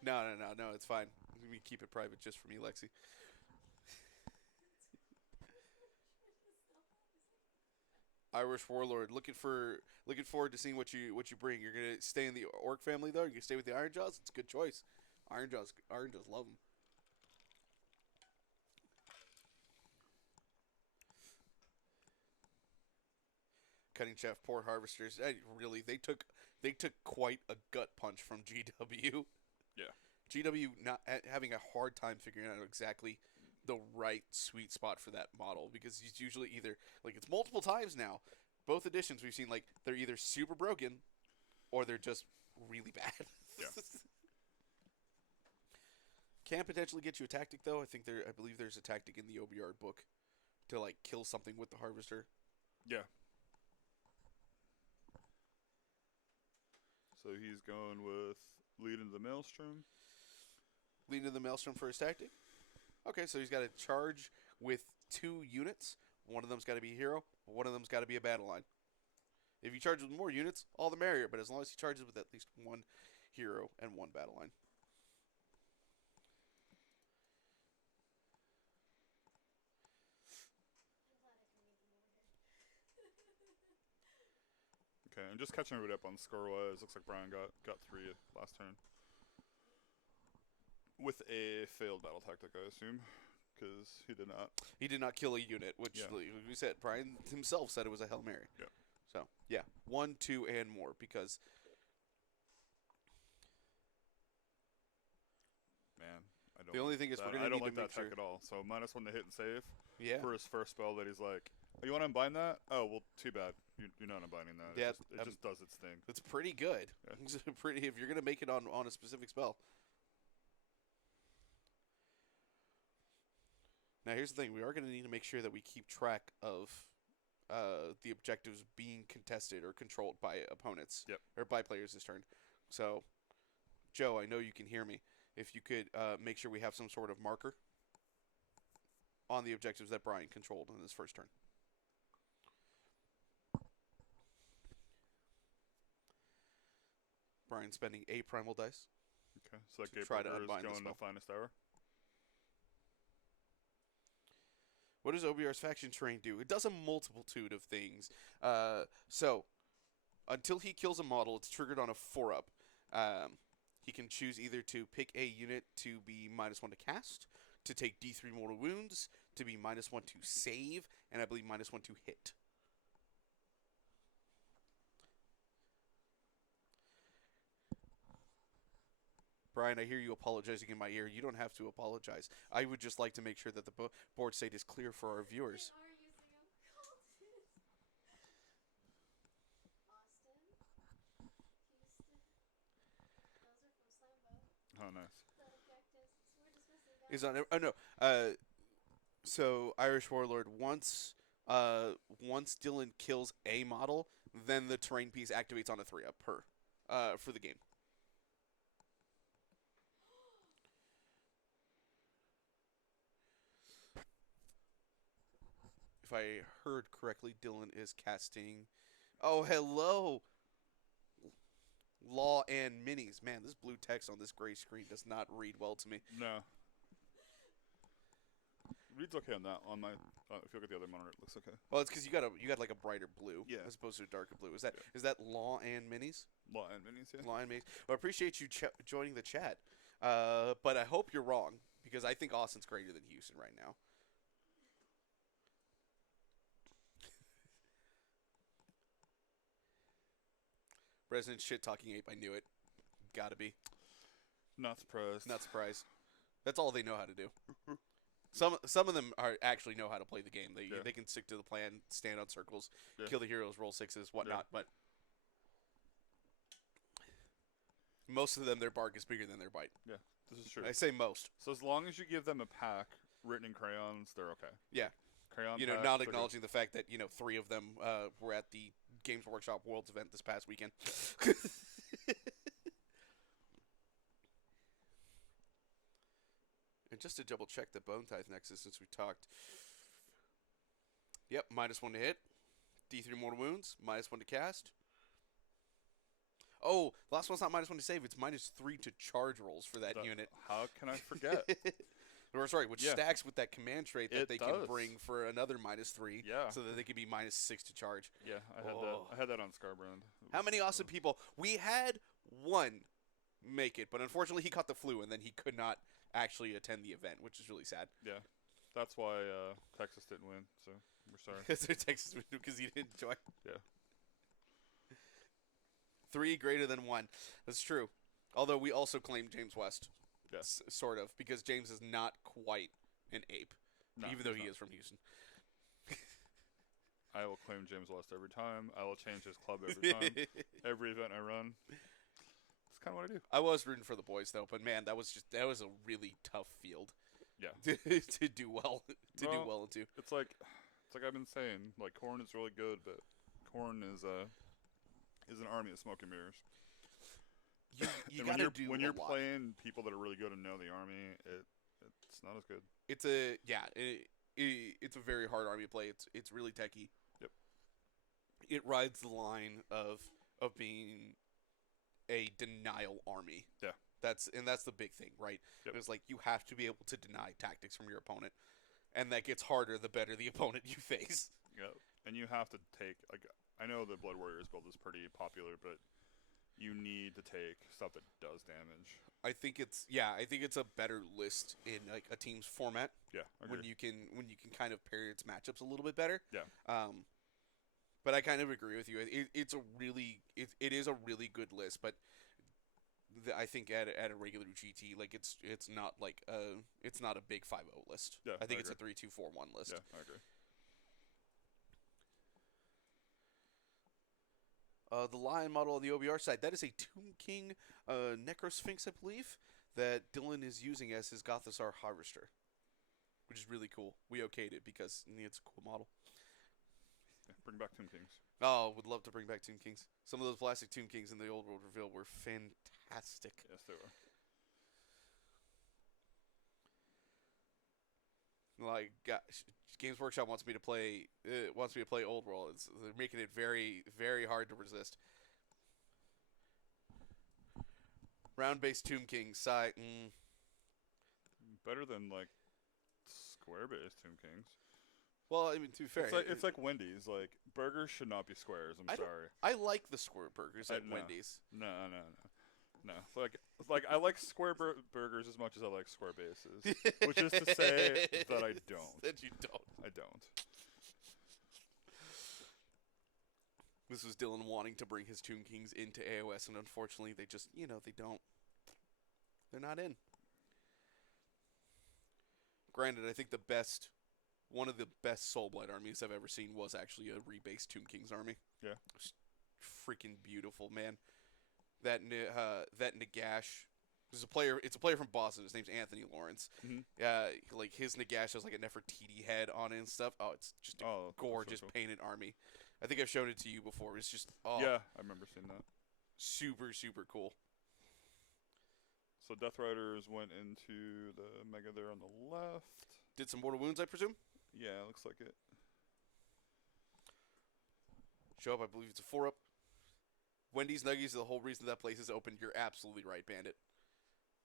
No, it's fine. We keep it private just for me, Lexi. Irish Warlord, looking forward to seeing what you bring. You're gonna stay in the Orc family though. You're gonna stay with the Ironjaws. It's a good choice. Ironjaws love them. Cutting Chef, poor Harvesters. They took quite a gut punch from GW. Yeah. GW not having a hard time figuring out exactly the right sweet spot for that model, because it's usually either it's multiple times now. Both editions we've seen they're either super broken or they're just really bad. Yeah. Can potentially get you a tactic though. I believe there's a tactic in the OBR book to kill something with the Harvester. Yeah. So he's going with lead into the Maelstrom. Lead into the Maelstrom for his tactic? Okay, so he's got to charge with 2 units. One of them's got to be a hero, one of them's got to be a battle line. If he charges with more units, all the merrier, but as long as he charges with at least 1 hero and 1 battle line. Okay, I'm just catching everybody up on score-wise. Looks like Brian got 3 last turn. With a failed battle tactic, I assume, because he did not. He did not kill a unit, which we said Brian himself said it was a Hail Mary. Yeah. So yeah, 1, 2, and more because. Man, I don't. The only thing is we're gonna need to make that sure. tech at all. So -1 to hit and save. Yeah. For his first spell, that he's like, oh, you want to unbind that? Oh well, too bad. You're not unbinding that. Yeah, it just does its thing. It's pretty good. Yeah. It's pretty if you're gonna make it on a specific spell. Now here's the thing: we are gonna need to make sure that we keep track of the objectives being contested or controlled by opponents. Yep. Or by players this turn. So, Joe, I know you can hear me. If you could make sure we have some sort of marker on the objectives that Brian controlled in his first turn. Brian spending a primal dice. Okay, so that try to Gatekeeper is unbind the going spell. the finest hour. What does OBR's faction terrain do? It does a multitude of things. So, until he kills a model, it's triggered on a 4-up. He can choose either to pick a unit to be -1 to cast, to take D3 mortal wounds, to be -1 to save, and I believe -1 to hit. Brian, I hear you apologizing in my ear. You don't have to apologize. I would just like to make sure that the board state is clear for our viewers. Oh, nice. Is on. Oh no. So Irish Warlord once Dylan kills a model, then the terrain piece activates on a 3-up for the game. If I heard correctly, Dylan is casting. Oh, hello. Law and minis. Man, this blue text on this gray screen does not read well to me. No. Reads okay on that. On my, if you look at the other monitor, it looks okay. Well, it's because you got like a brighter blue, Yeah, as opposed to a darker blue. Is that Law and minis? Law and minis, yeah. Law and minis. Well, I appreciate you joining the chat, but I hope you're wrong because I think Austin's greater than Houston right now. Resident shit talking ape. I knew it. Gotta be. Not surprised. Not surprised. That's all they know how to do. Some of them actually know how to play the game. They can stick to the plan, stand on circles, kill the heroes, roll 6s, whatnot. But most of them, their bark is bigger than their bite. Yeah, this is true. I say most. So as long as you give them a pack written in crayons, they're okay. Yeah. Crayon. Not acknowledging the fact that 3 of them were at the Games Workshop Worlds event this past weekend. And just to double check the Bone Tithe Nexus since we talked. Yep, -1 to hit. D3 mortal wounds, -1 to cast. Oh, the last one's not -1 to save, it's -3 to charge rolls for that unit. How can I forget? Or sorry, which stacks with that command trait that they can does. bring for another -3. Yeah. So that they can be -6 to charge. Yeah, I had that on Scarbrand. How many awesome people? We had one make it, but unfortunately he caught the flu and then he could not actually attend the event, which is really sad. Yeah, that's why Texas didn't win. So we're sorry. Texas because he didn't join. Yeah. 3 greater than 1. That's true. Although we also claim James West. Yes. Sort of, because James is not quite an ape, No, even though he's he not. is from Houston. I will claim James West every time. I will change his club every time. Every event I run. That's kind of what I do. I was rooting for the boys though, but man, that was a really tough field. Yeah. to do well do well into. It's like I've been saying. Like Corn is really good, but Corn is an army of smoke and mirrors. You gotta do when a you're lot. playing people that are really good and know the army, it's not as good. It's it's a very hard army to play. It's really techy. Yep. It rides the line of being a denial army. Yeah. That's the big thing, right? Yep. It's like you have to be able to deny tactics from your opponent, and that gets harder the better the opponent you face. Yeah, and you have to take I know the Blood Warriors build is pretty popular, but you need to take stuff that does damage. I think it's a better list in like a team's format. Yeah, I agree. When you can kind of pair its matchups a little bit better. Yeah. But I kind of agree with you. It is a really good list, but I think at a regular GT, like it's not like it's not a big 5-0 list. Yeah, I think I it's agree. a 3-2-4-1 list. Yeah, I agree. The lion model of the OBR side, that is a Tomb King Necrosphinx, I believe, that Dylan is using as his Gothisar Harvester, which is really cool. We okayed it because it's a cool model. Yeah, bring back Tomb Kings. Oh, would love to bring back Tomb Kings. Some of those plastic Tomb Kings in the old world reveal were fantastic. Yes, they were. Like, gosh, Games Workshop wants me to play Old World. They're making it very, very hard to resist. Round-based Tomb King side. Better than like square-based Tomb Kings. Well, I mean, to be fair, it's like Wendy's. Like burgers should not be squares. I'm sorry. I like the square burgers at Wendy's. No. Like I like square burgers as much as I like square bases, which is to say that I don't. That you don't. I don't. This was Dylan wanting to bring his Tomb Kings into AOS, and unfortunately, they just they don't. They're not in. Granted, I think one of the best Soulblight armies I've ever seen was actually a rebased Tomb Kings army. Yeah. Freaking beautiful, man. That Nagash is a player. It's a player from Boston. His name's Anthony Lawrence. Mm-hmm. Like his Nagash has like a Nefertiti head on it and stuff. Oh, it's just a gorgeous so cool. painted army. I think I've shown it to you before. It's just yeah, I remember seeing that. Super, super cool. So Death Riders went into the Mega there on the left. Did some mortal wounds, I presume. Yeah, looks like it. Show up. I believe it's a 4-up. Wendy's Nuggies is the whole reason that place is open. You're absolutely right, Bandit.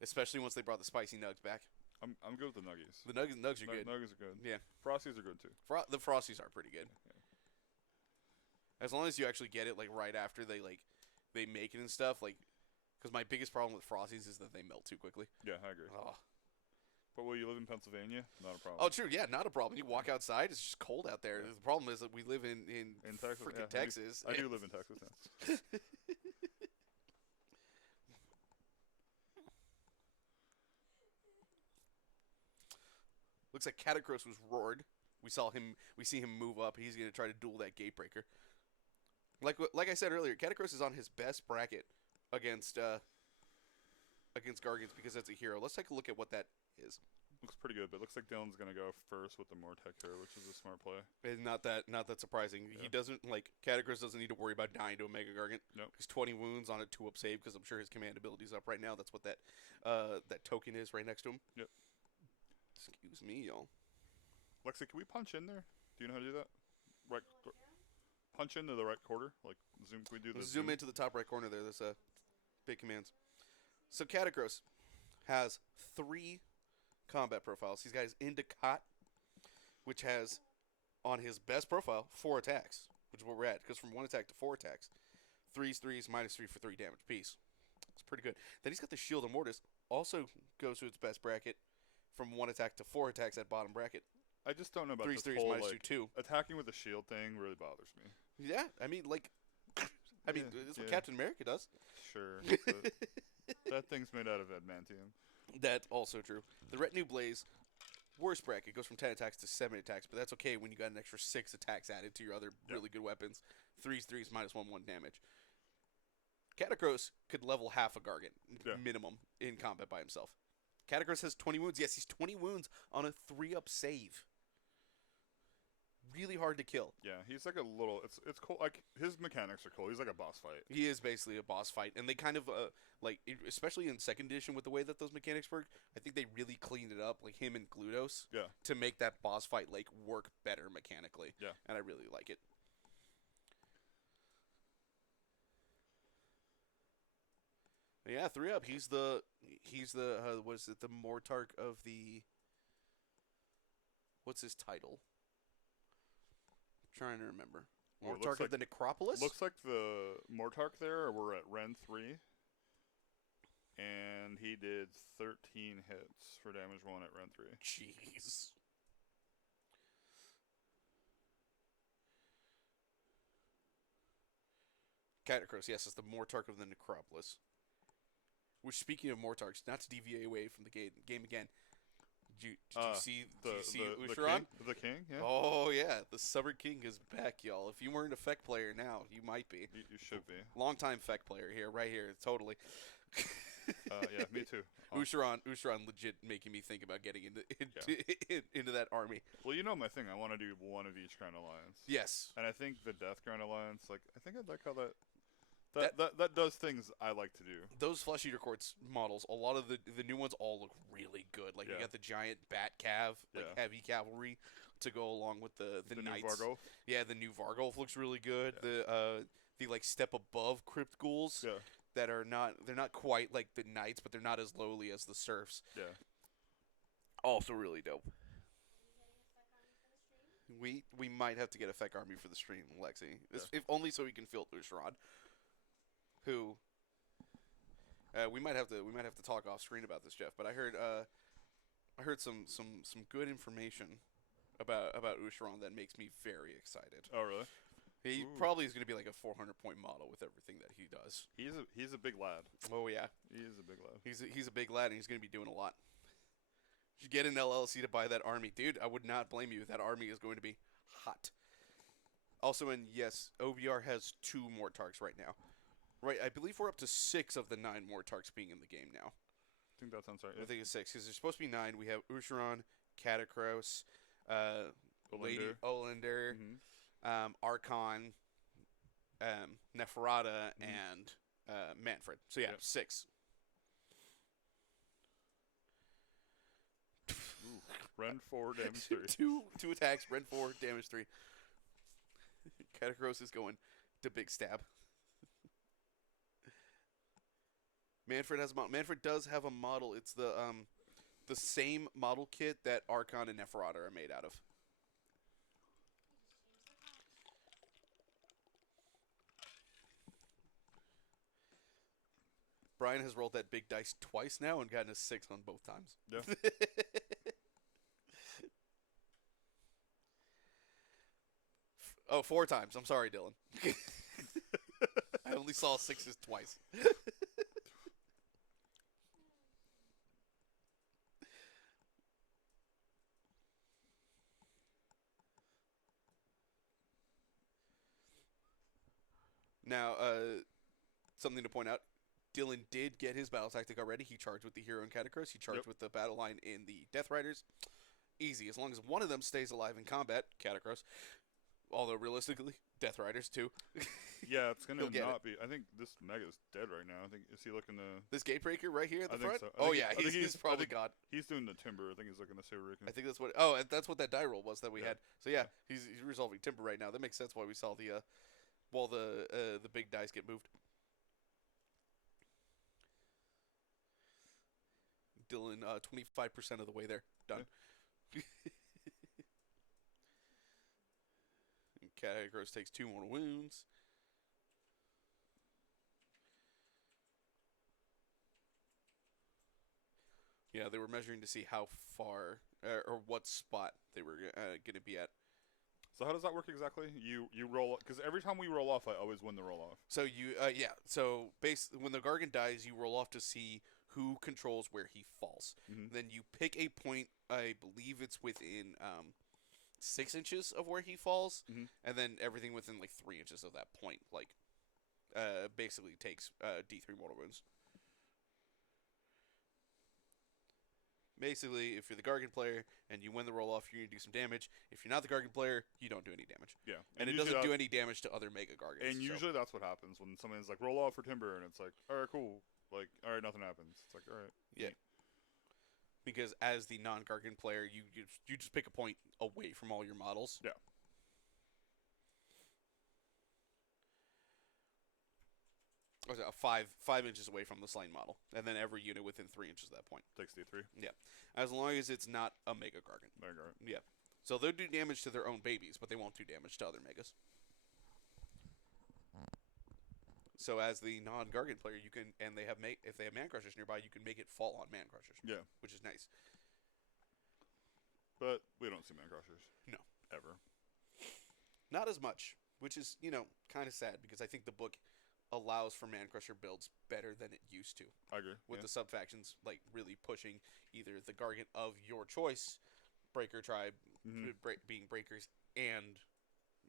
Especially once they brought the spicy nugs back. I'm good with the Nuggies. The nugs are good. Nuggies are good. Yeah. Frosties are good too. The Frosties are pretty good. Yeah. As long as you actually get it like right after they make it and stuff, like, because my biggest problem with Frosties is that they melt too quickly. Yeah, I agree. Oh. But will you live in Pennsylvania? Not a problem. Oh, true. Yeah, not a problem. You walk outside, it's just cold out there. Yeah. The problem is that we live in Texas, freaking Texas. I do live in Texas now. Looks like Catacross was roared. We see him move up. He's gonna try to duel that Gatebreaker. Like I said earlier, Catacross is on his best bracket against Gargants because that's a hero. Let's take a look at what that is. Looks pretty good, but it looks like Dylan's gonna go first with the Mortec here, which is a smart play. And not that surprising. Yeah. He doesn't Catacross doesn't need to worry about dying to a Mega Gargant. Nope. He's 20 wounds on a 2-up save because I'm sure his command ability's up right now. That's what that token is right next to him. Yep. Excuse me, y'all. Lexi, can we punch in there? Do you know how to do that? Right. Punch into the right quarter. Like zoom. Can we do this? Zoom into the top right corner there. There's big commands. So Catacross has 3 combat profiles. He's got his Indicate, which has on his best profile 4 attacks, which is where we're at. It goes from 1 attack to 4 attacks. 3s, -3 for 3 damage piece. It's pretty good. Then he's got the Shield of Mortis. Also goes to its best bracket from 1 attack to 4 attacks at bottom bracket. I just don't know about 3s, this whole -2, 2. attacking with the shield thing really bothers me. Yeah, I mean, that's what Captain America does. Sure. That thing's made out of adamantium. That's also true. The Retinue Blaze, worst bracket, goes from 10 attacks to 7 attacks, but that's okay when you got an extra 6 attacks added to your other really good weapons. 3s, -1/1 damage. Catacross could level half a Gargant minimum in combat by himself. Catacross has 20 wounds. Yes, he's 20 wounds on a 3-up save. Really hard to kill. Yeah, he's like a little. It's cool. Like his mechanics are cool. He's like a boss fight. He is basically a boss fight, and they kind of especially in 2nd edition with the way that those mechanics work. I think they really cleaned it up, like him and Glutos, to make that boss fight work better mechanically. Yeah, and I really like it. Yeah, 3-up. He's the was it the Mortarch of the? What's his title? I'm trying to remember. Ooh, it Mortarch of the Necropolis? looks like the Mortarch there. We're at Ren 3. And he did 13 hits for damage 1 at Ren 3. Jeez. Catacross, yes, it's the Mortarch of the Necropolis. Which, speaking of Mortarchs, not to deviate away from the game again, did you see Ossiarch? The king, yeah. Oh, yeah, the Summer King is back, y'all. If you weren't a Feck player now, you might be. You should be. Long-time Feck player here, right here, totally. Yeah, me too. Ossiarch legit making me think about getting into that army. Well, you know my thing. I want to do one of each Crown Alliance. Yes. And I think the Death Crown Alliance, like, I think I'd like how that does things I like to do. Those Flesh Eater Courts models, a lot of the new ones all look really good. Like, you got the giant bat cav, like heavy cavalry to go along with the knights. New Vargolf. Yeah, the new Vargolf looks really good. Yeah. The like step above Crypt Ghouls. Yeah. That are they're not quite like the knights, but they're not as lowly as the serfs. Yeah. Also really dope. We might have to get a Feck army for the stream, Lexi. If only so we can field Ossiarch. Who we might have to talk off screen about this, Jeff. But I heard some good information about Ossiarch that makes me very excited. Oh really? He probably is going to be like a 400-point model with everything that he does. He's a big lad. Oh yeah, he is a big lad. He's a big lad, and he's going to be doing a lot. You should get an LLC to buy that army, dude. I would not blame you. That army is going to be hot. Also, and yes, OBR has 2 Mortarchs right now. Right, I believe we're up to 6 of the 9 Mortarchs being in the game now. I think that sounds right. I think it's 6 because there's supposed to be 9. We have Ossiarch, Catacross, Lady Olander. Mm-hmm. Archon, Neferata, and Manfred. So yeah, 6. Ooh, Ren 4, damage 3. two attacks, Ren 4, damage 3. Catacross is going to big stab. Manfred has a model. Manfred does have a model. It's the same model kit that Archon and Neferata are made out of. Brian has rolled that big dice twice now and gotten a 6 on both times. Yeah. Oh, 4 times. I'm sorry, Dylan. I only saw 6s twice. Now, something to point out. Dylan did get his battle tactic already. He charged with the hero in Catacross. He charged with the battle line in the Death Riders. Easy. As long as one of them stays alive in combat, Catacross. Although, realistically, Death Riders, too. Yeah, it's going to not be. I think this Mega's dead right now. I think, is he looking to... This Gatebreaker right here at the front? So. Oh, yeah, he's probably gone. He's doing the Timber. I think he's looking to save Rick. I think that's what... Oh, that's what that die roll was that we had. So, yeah, he's resolving Timber right now. That makes sense why we saw the... while the big dice get moved. Dylan, 25% of the way there. Done. Yeah. Catacross takes 2 more wounds. Yeah, they were measuring to see how far or what spot they were going to be at. So how does that work exactly? You roll, because every time we roll off, I always win the roll off. So you So when the Gargant dies, you roll off to see who controls where he falls. Mm-hmm. Then you pick a point. I believe it's within 6 inches of where he falls, mm-hmm. and then everything within like 3 inches of that point, like basically takes D3 mortal wounds. Basically, if you're the Gargant player and you win the roll-off, you're going to do some damage. If you're not the Gargant player, you don't do any damage. Yeah. And it doesn't do any damage to other Mega Gargants. And usually that's what happens when someone's like, roll off for Timber, and it's like, all right, cool. Like, all right, nothing happens. It's like, all right. Yeah. Because as the non-Gargant player, you just pick a point away from all your models. Yeah. Five inches away from the slain model, and then every unit within 3 inches of that point takes D3. Yeah, as long as it's not a Mega Gargant. Mega Gargant. Yeah, so they'll do damage to their own babies, but they won't do damage to other Megas. So as the non-Gargant player, you can, and if they have Man Crushers nearby, you can make it fall on Man Crushers. Yeah. Which is nice. But we don't see Man Crushers. No. Ever. Not as much, which is, kind of sad because I think the book allows for Man Crusher builds better than it used to. I agree. With the sub-factions, like, really pushing either the Gargant of your choice, Breaker Tribe, being Breakers, and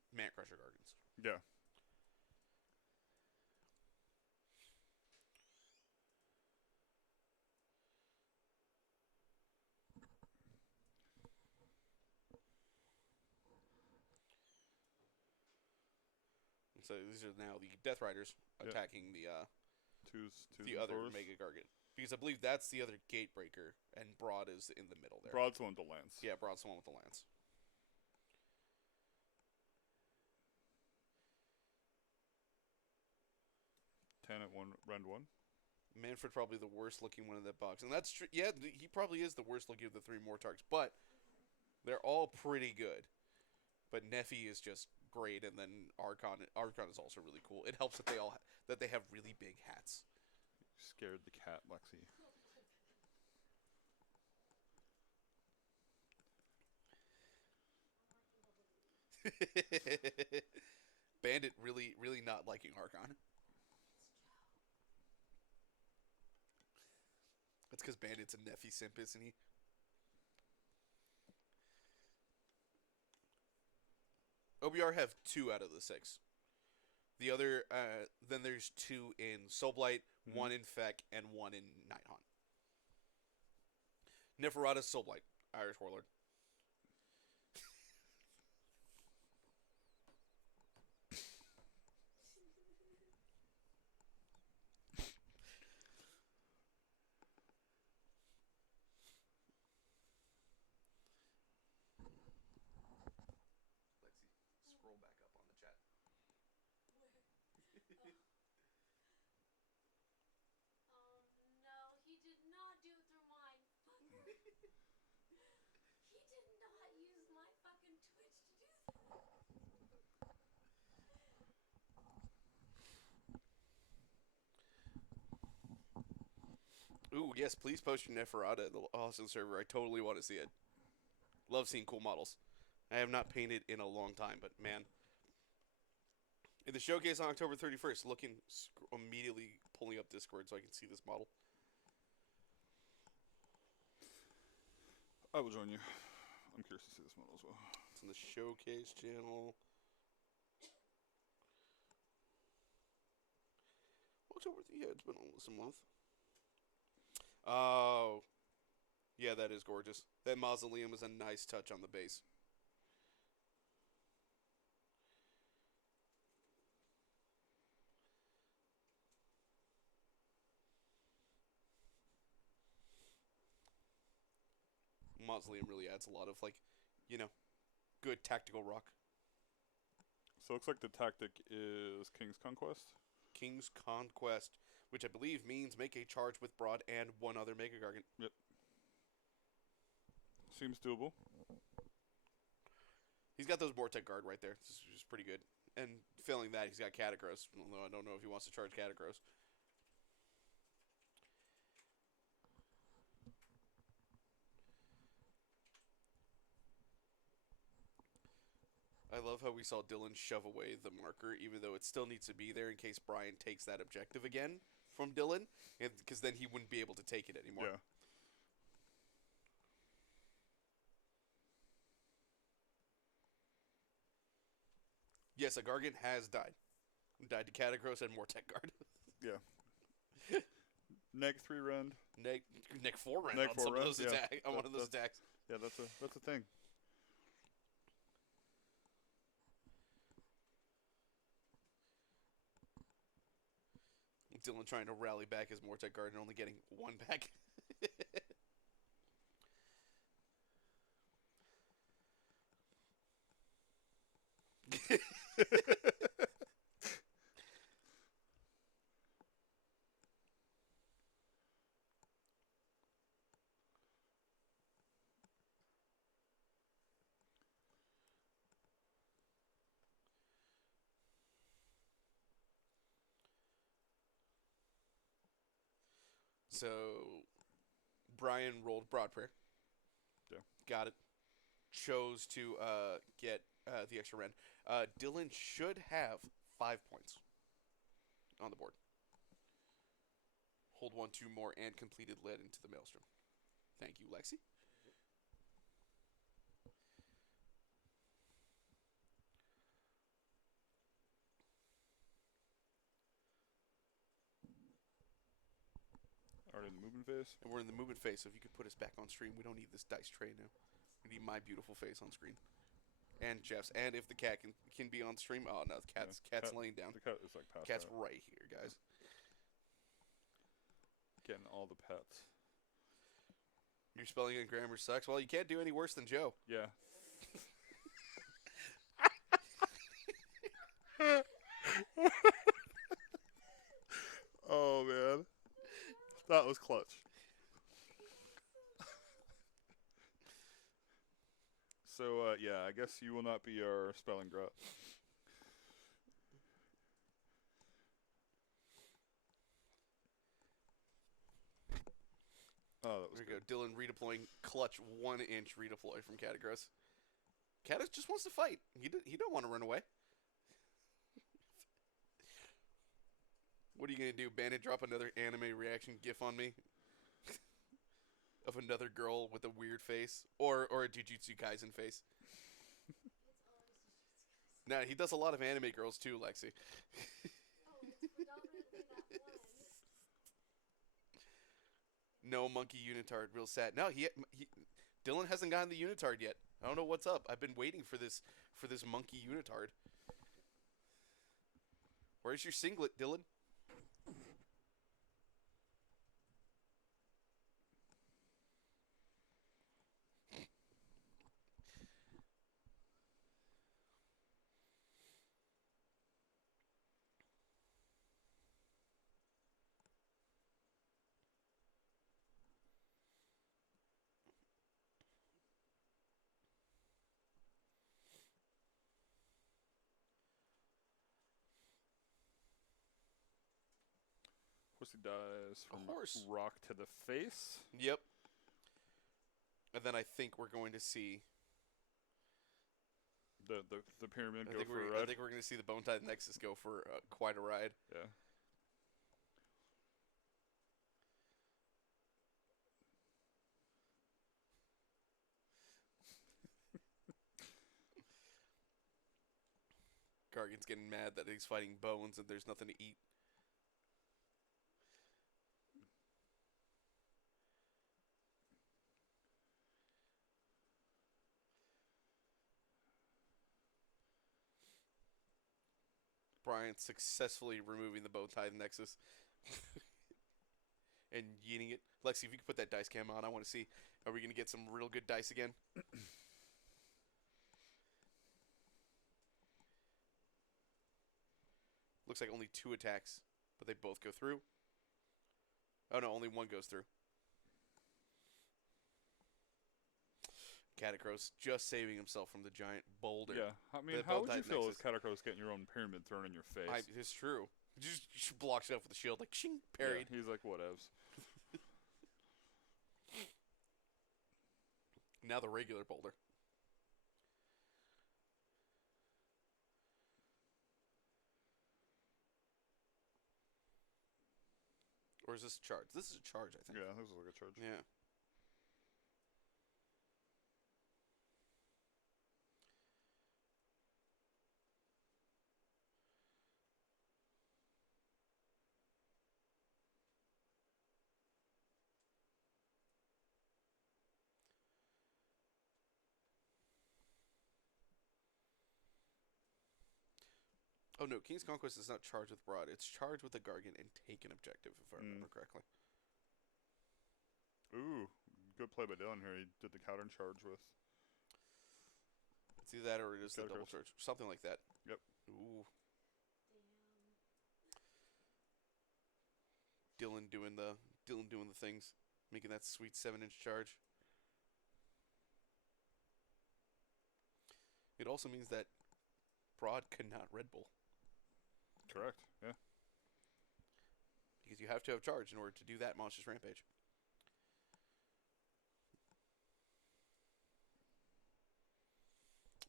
Man Crusher Gargants. Yeah. So these are now the Death Riders attacking the other fours. Mega Gargant. Because I believe that's the other Gatebreaker, and Broad is in the middle there. Broad's the one with the lance. Yeah, Broad's the one with the lance. Ten at one, round one. Manfred probably the worst looking one in that box, and that's true. Yeah, he probably is the worst looking of the three Mortarks, but they're all pretty good. But Nephi is just great, and then Archon is also really cool. It helps that they have really big hats. You scared the cat, Lexi. Bandit really not liking Archon. That's because Bandit's a Nephi simp, isn't he? OBR have 2 out of the 6. The other, then there's 2 in Soulblight, 1 in Feck, and 1 in Nighthaunt. Neferata, Soulblight, Irish Warlord. Scroll back up on the chat. No, he did not do it through mine. He did not use my fucking Twitch to do that. Ooh, yes, please post your Neferata in the Austin server. I totally want to see it. Love seeing cool models. I have not painted in a long time, but man. In the showcase on October 31st, immediately pulling up Discord so I can see this model. I will join you. I'm curious to see this model as well. It's in the showcase channel. October, yeah, it's been almost a month. Oh, yeah, that is gorgeous. That mausoleum is a nice touch on the base. Mausoleum really adds a lot of, good tactical rock. So it looks like the tactic is King's Conquest. King's Conquest, which I believe means make a charge with Broad and one other Mega Gargant. Yep. Seems doable. He's got those Vortec Guard right there. This is pretty good. And failing that, he's got Catacross, although I don't know if he wants to charge Catacross. I love how we saw Dylan shove away the marker, even though it still needs to be there in case Brian takes that objective again from Dylan, because then he wouldn't be able to take it anymore. Yeah. Yes, a Gargant has died. Died to Catacross and Mortec Guard. Yeah. Neg 3 rend. Neg 4 rend Neg on 4 some rend, of those yeah. attacks. On one of those attacks. Yeah, that's a thing. Dylan trying to rally back his Mortec Guard and only getting 1 back. So Brian rolled Broad Prayer. Yeah. Got it. Chose to get the extra rend. Dylan should have 5 points on the board. Hold 1, 2 more, and completed lead into the maelstrom. Thank you, Lexi. Already in the movement phase. And we're in the movement phase, so if you could put us back on stream, we don't need this dice tray now. We need my beautiful face on screen. And Jeff's. And if the cat can be on stream. Oh, no, the cat's laying down. The cat is like passed Cat's out. right here, guys. Getting all the pets. Your spelling and grammar sucks. Well, you can't do any worse than Joe. Yeah. Oh, man. That was clutch. So, yeah, I guess you will not be our spelling grot. Oh, that was There good. you go. Dylan redeploying clutch 1-inch redeploy from Catagros. Catus just wants to fight. He don't want to run away. What are you going to do? Bandit drop another anime reaction gif on me? Of another girl with a weird face? Or a Jujutsu Kaisen face? Nah, he does a lot of anime girls too, Lexi. Oh, it's predominantly that one. No monkey unitard, real sad. No, he Dylan hasn't gotten the unitard yet. I don't know what's up. I've been waiting for this monkey unitard. Where's your singlet, Dylan? Horsey dies from horse. rock to the face. Yep. And then I think we're going to see. The pyramid I go think for we're a ride. going to see the Bone Tide Nexus go for quite a ride. Yeah. Gargan's getting mad that he's fighting bones and there's nothing to eat. Brian successfully removing the bow tie nexus and yeeting it. Lexi, if you could put that dice cam on, I want to see. Are we going to get some real good dice again? Looks like only 2 attacks, but they both go through. Oh no, only one goes through. Catacross just saving himself from the giant boulder. Yeah. I mean, The how would Bone you Tide feel Nexus. as Catacross getting your own pyramid thrown in your face? It's true. Just blocks it up with a shield, like shing, parried. Yeah, he's like, whatevs. Now the regular boulder. Or is this a charge? This is a charge, I think. Yeah, this is like a charge. Yeah. Oh no, King's Conquest is not charged with Broad. It's charged with a Gargan and take an objective, if I remember correctly. Ooh, good play by Dylan here. He did the counter charge with. It's either that or it is the double Catacross. charge. Something like that. Yep. Ooh. Damn. Dylan doing the things. Making that sweet 7-inch charge. It also means that Broad could not Red Bull. Correct. Yeah. because you have to have charge in order to do that monstrous rampage.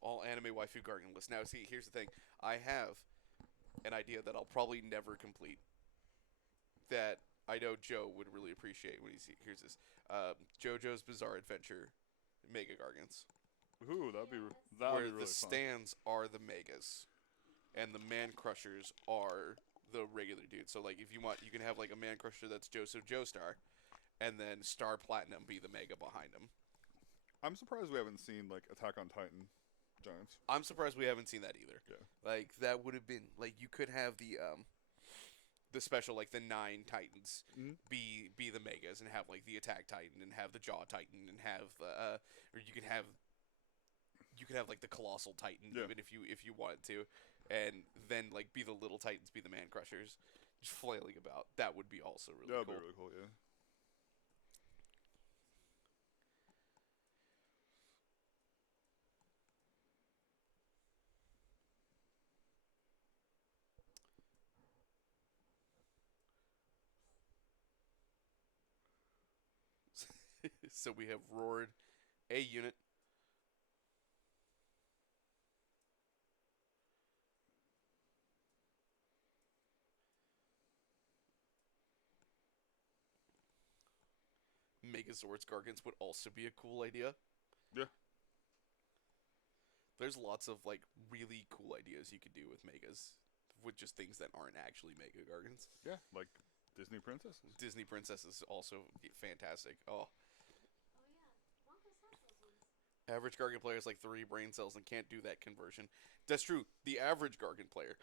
All anime waifu guardian list. Now, see, here's the thing. I have an idea that I'll probably never complete. That I know Joe would really appreciate when he hears this. JoJo's Bizarre Adventure Mega Gargants. Ooh, that'd be Yes. Where really the fun. stands are the megas, and the man crushers are the regular dudes. So like, if you want, you can have like a man crusher that's Joseph Joestar, and then Star Platinum be the mega behind him. I'm surprised we haven't seen like Attack on Titan giants. I'm surprised we haven't seen that either. Yeah. Like that would have been like you could have the special like the 9 Titans be the megas and have like the Attack Titan and have the Jaw Titan and have the or you could have like the Colossal Titan even if you wanted to, and then like be the little Titans be the man crushers, just flailing about. That would be also really That'd cool. be really cool. Yeah. So we have roared a unit. Megazords Gargants would also be a cool idea. Yeah. There's lots of like really cool ideas you could do with megas, with just things that aren't actually Mega Gargants. Yeah, like Disney princesses. Disney Princess is also fantastic. Oh, Oh yeah, Wonka says those ones. average Gargant player has like 3 brain cells and can't do that conversion. That's true. The average Gargant player.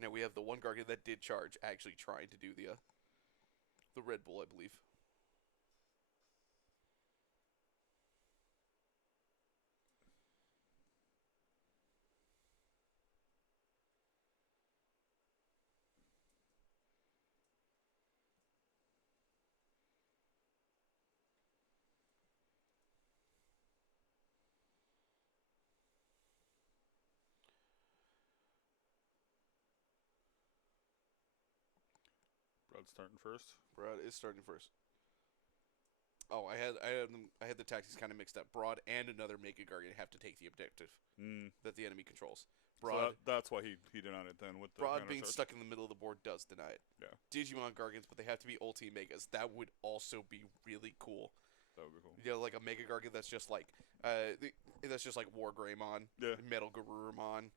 Now we have the one Gargant that did charge, actually trying to do the Red Bull, I believe. Brad's starting first. Broad is starting first. Oh, I had the tactics kind of mixed up. Broad and another Mega Gargant have to take the objective that the enemy controls. Broad, So that's why he denied it then with the Broad counter being charge. stuck in the middle of the board does deny it. Yeah, Digimon Gargants, but they have to be ulti Megas. That would also be really cool. that would be cool. Yeah, like a Mega Gargant that's just like War Greymon, Yeah. Metal Garurumon,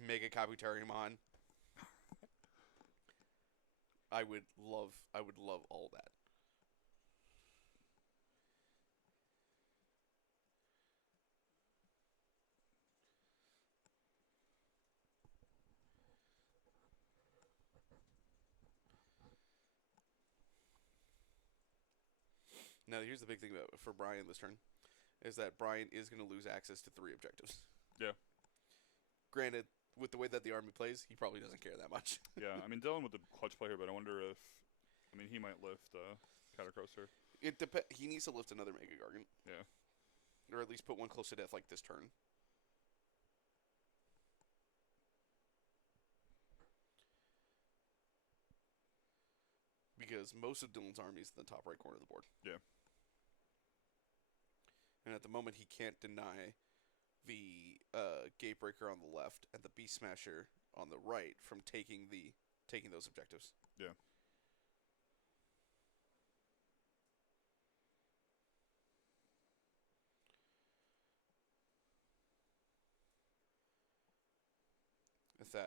Mega Kabuterimon. I would love all that. Now, here's the big thing for Brian this turn, is that Brian is going to lose access to 3 objectives. Yeah. Granted, with the way that the army plays, he probably doesn't care that much. Yeah, I mean Dylan with the clutch play here, but I wonder if, I mean he might lift Catacroaster. He needs to lift another Mega Gargant. Yeah. Or at least put one close to death like this turn. Because most of Dylan's army is in the top right corner of the board. Yeah. And at the moment, he can't deny the Gatebreaker on the left and the Beast Smasher on the right from taking those objectives. Yeah.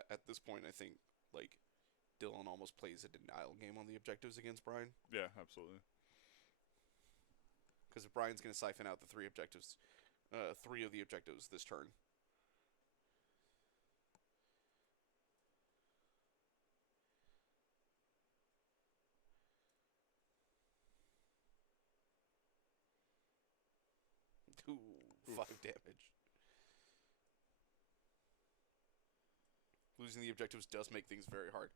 At this point, I think like Dylan almost plays a denial game on the objectives against Brian. Yeah, absolutely. Because if Brian's going to siphon out the 3 objectives, 3 of the objectives this turn. Ooh, 5 damage. Losing the objectives does make things very hard.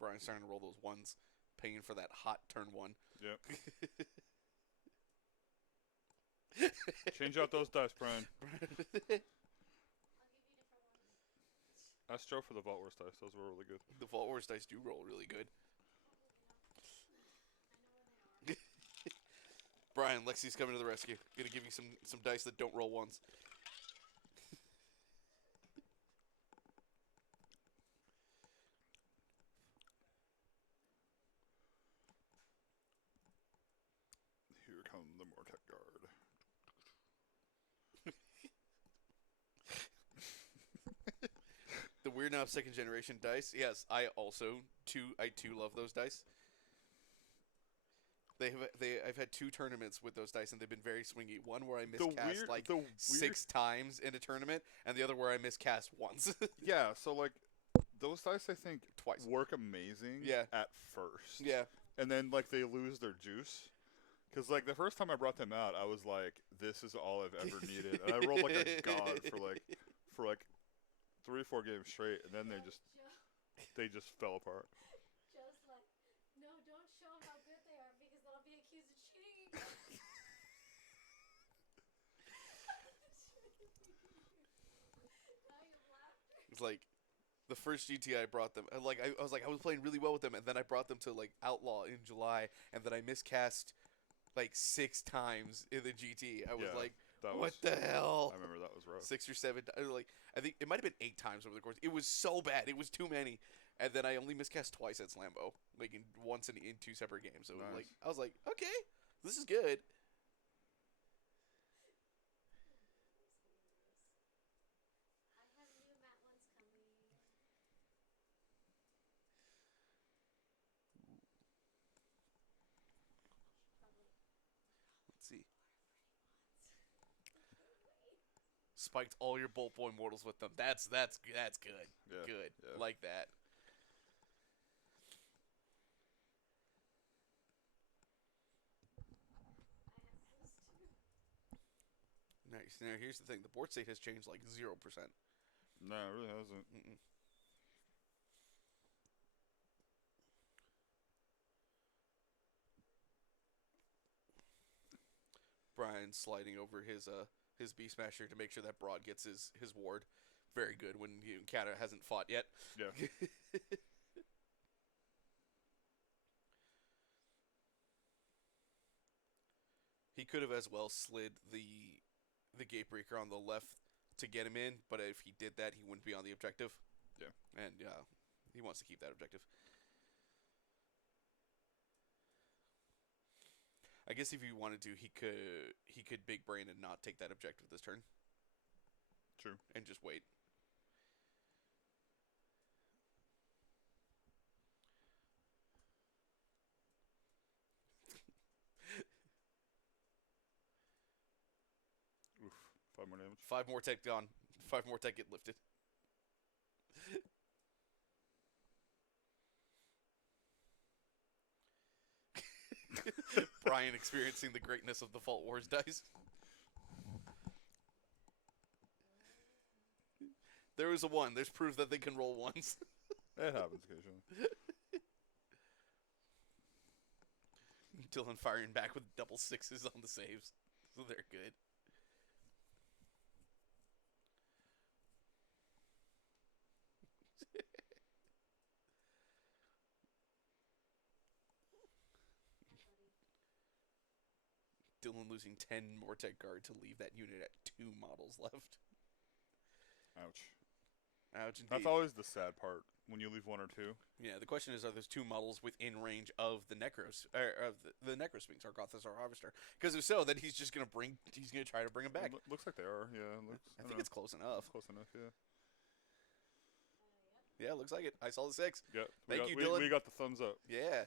Brian's starting to roll those ones, paying for that hot turn 1. Yep. Change out those dice, Brian. I'll give you different ones. Ask Joe for the Vault Wars dice. Those were really good. The Vault Wars dice do roll really good. I know where they are. Brian, Lexi's coming to the rescue. Gonna give you some dice that don't roll ones. Here come the Mortec Guard. The Weird Now 2nd generation dice. Yes, I too love those dice. I've had 2 tournaments with those dice, and they've been very swingy. One where I miscast 6 times in a tournament, and the other where I miscast once. Yeah, so like those dice I think Twice. work amazing Yeah. at first. Yeah. And then like they lose their juice. Cause like the first time I brought them out, I was like, "This is all I've ever needed." And I rolled like a god for like 3 or 4 games straight, and then Joe, they just fell apart. Joe's like, no, don't show them how good they are because they'll be accused of cheating. Dying of laughter. It's like the first GT I brought them. I was playing really well with them, and then I brought them to like Outlaw in July, and then I miscast like 6 times in the GT. I was Yeah, like, that what was- the hell? I remember that was rough. 6 or 7. Like I think it might have been 8 times over the course. It was so bad. It was too many. And then I only miscast twice at Slambo, like once in 2 separate games. So Nice. like I was like, okay, this is good. I have new mat ones coming. Probably. Let's see. Spiked all your Bolt Boy mortals with them. That's good. Yeah, Good. yeah. Like that. I have those too. Nice. Now here's the thing: the board state has changed like 0%. No, it really hasn't. Mm-mm. Brian sliding over his Beast Smasher to make sure that Broad gets his ward. Very good when Kata hasn't fought yet. Yeah. He could have as well slid the Gatebreaker on the left to get him in, but if he did that, he wouldn't be on the objective. Yeah. And he wants to keep that objective. I guess if he wanted to, he could big brain and not take that objective this turn True. and just wait. Oof. 5 more damage. 5 more tech gone. 5 more tech get lifted. Brian experiencing the greatness of the Fault Wars dice. There was a 1. There's proof that they can roll 1s. It happens occasionally. Dylan firing back with double 6s on the saves. So they're good. Dylan losing 10 Mortec Guard to leave that unit at 2 models left. Ouch. Ouch, indeed. That's always the sad part when you leave 1 or 2. Yeah, the question is, are those 2 models within range of the Necros, or of the Necrosphinx, or Gothos, or Harvester? Because if so, then he's gonna try to bring them back. Looks like they are. Yeah. I think it's close enough. close enough. Yeah. Yeah, looks like it. I saw the 6. Yeah. Thank you, Dylan. We got the thumbs up. Yeah.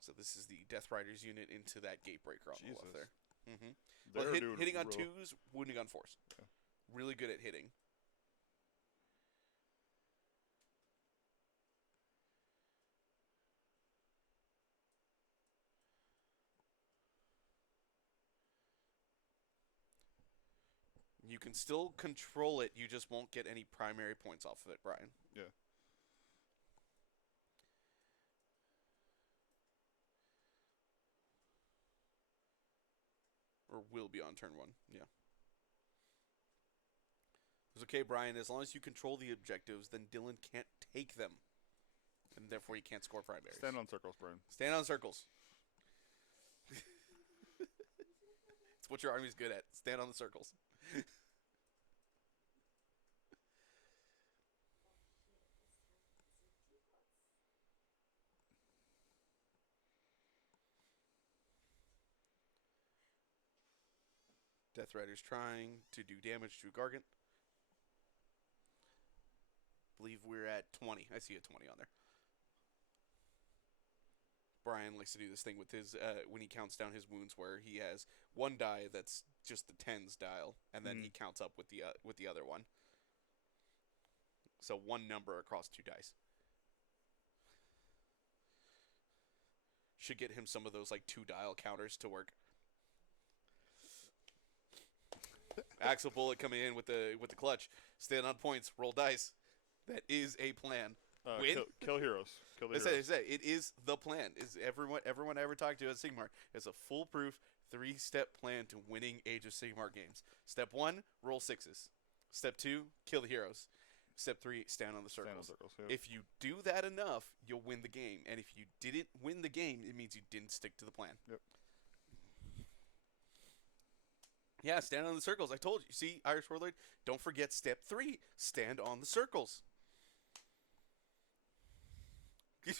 So this is the Death Riders unit into that Gatebreaker on the left Jesus. there. Mm-hmm. They're Well, doing hitting on real- 2s, wounding on 4s. Yeah. Really good at hitting. You can still control it. You just won't get any primary points off of it, Brian. Yeah. Or will be on turn 1. Yeah. It's okay, Brian. As long as you control the objectives, then Dylan can't take them. And therefore you can't score primaries. Stand on circles, Brian. Stand on circles. It's what your army's good at. Stand on the circles. Death Rider's trying to do damage to Gargant. Believe we're at 20. I see a 20 on there. Brian likes to do this thing with his when he counts down his wounds, where he has one die that's just the tens dial, and then he counts up with the other one. So one number across 2 dice. Should get him some of those like 2 dial counters to work. Axel Bullet coming in with the clutch. Stand on points. Roll dice. That is a plan. Win. Kill heroes. Kill the I heroes. say, it is the plan. Is everyone I ever talked to at Sigmar is a foolproof 3-step plan to winning Age of Sigmar games. Step 1, roll 6s. Step 2, kill the heroes. Step 3, stand on the circles. Stand on circles, yeah. If you do that enough, you'll win the game. And if you didn't win the game, it means you didn't stick to the plan. Yep. Yeah, stand on the circles. I told you. See, Irish Warlord, don't forget step 3. Stand on the circles. Yeah.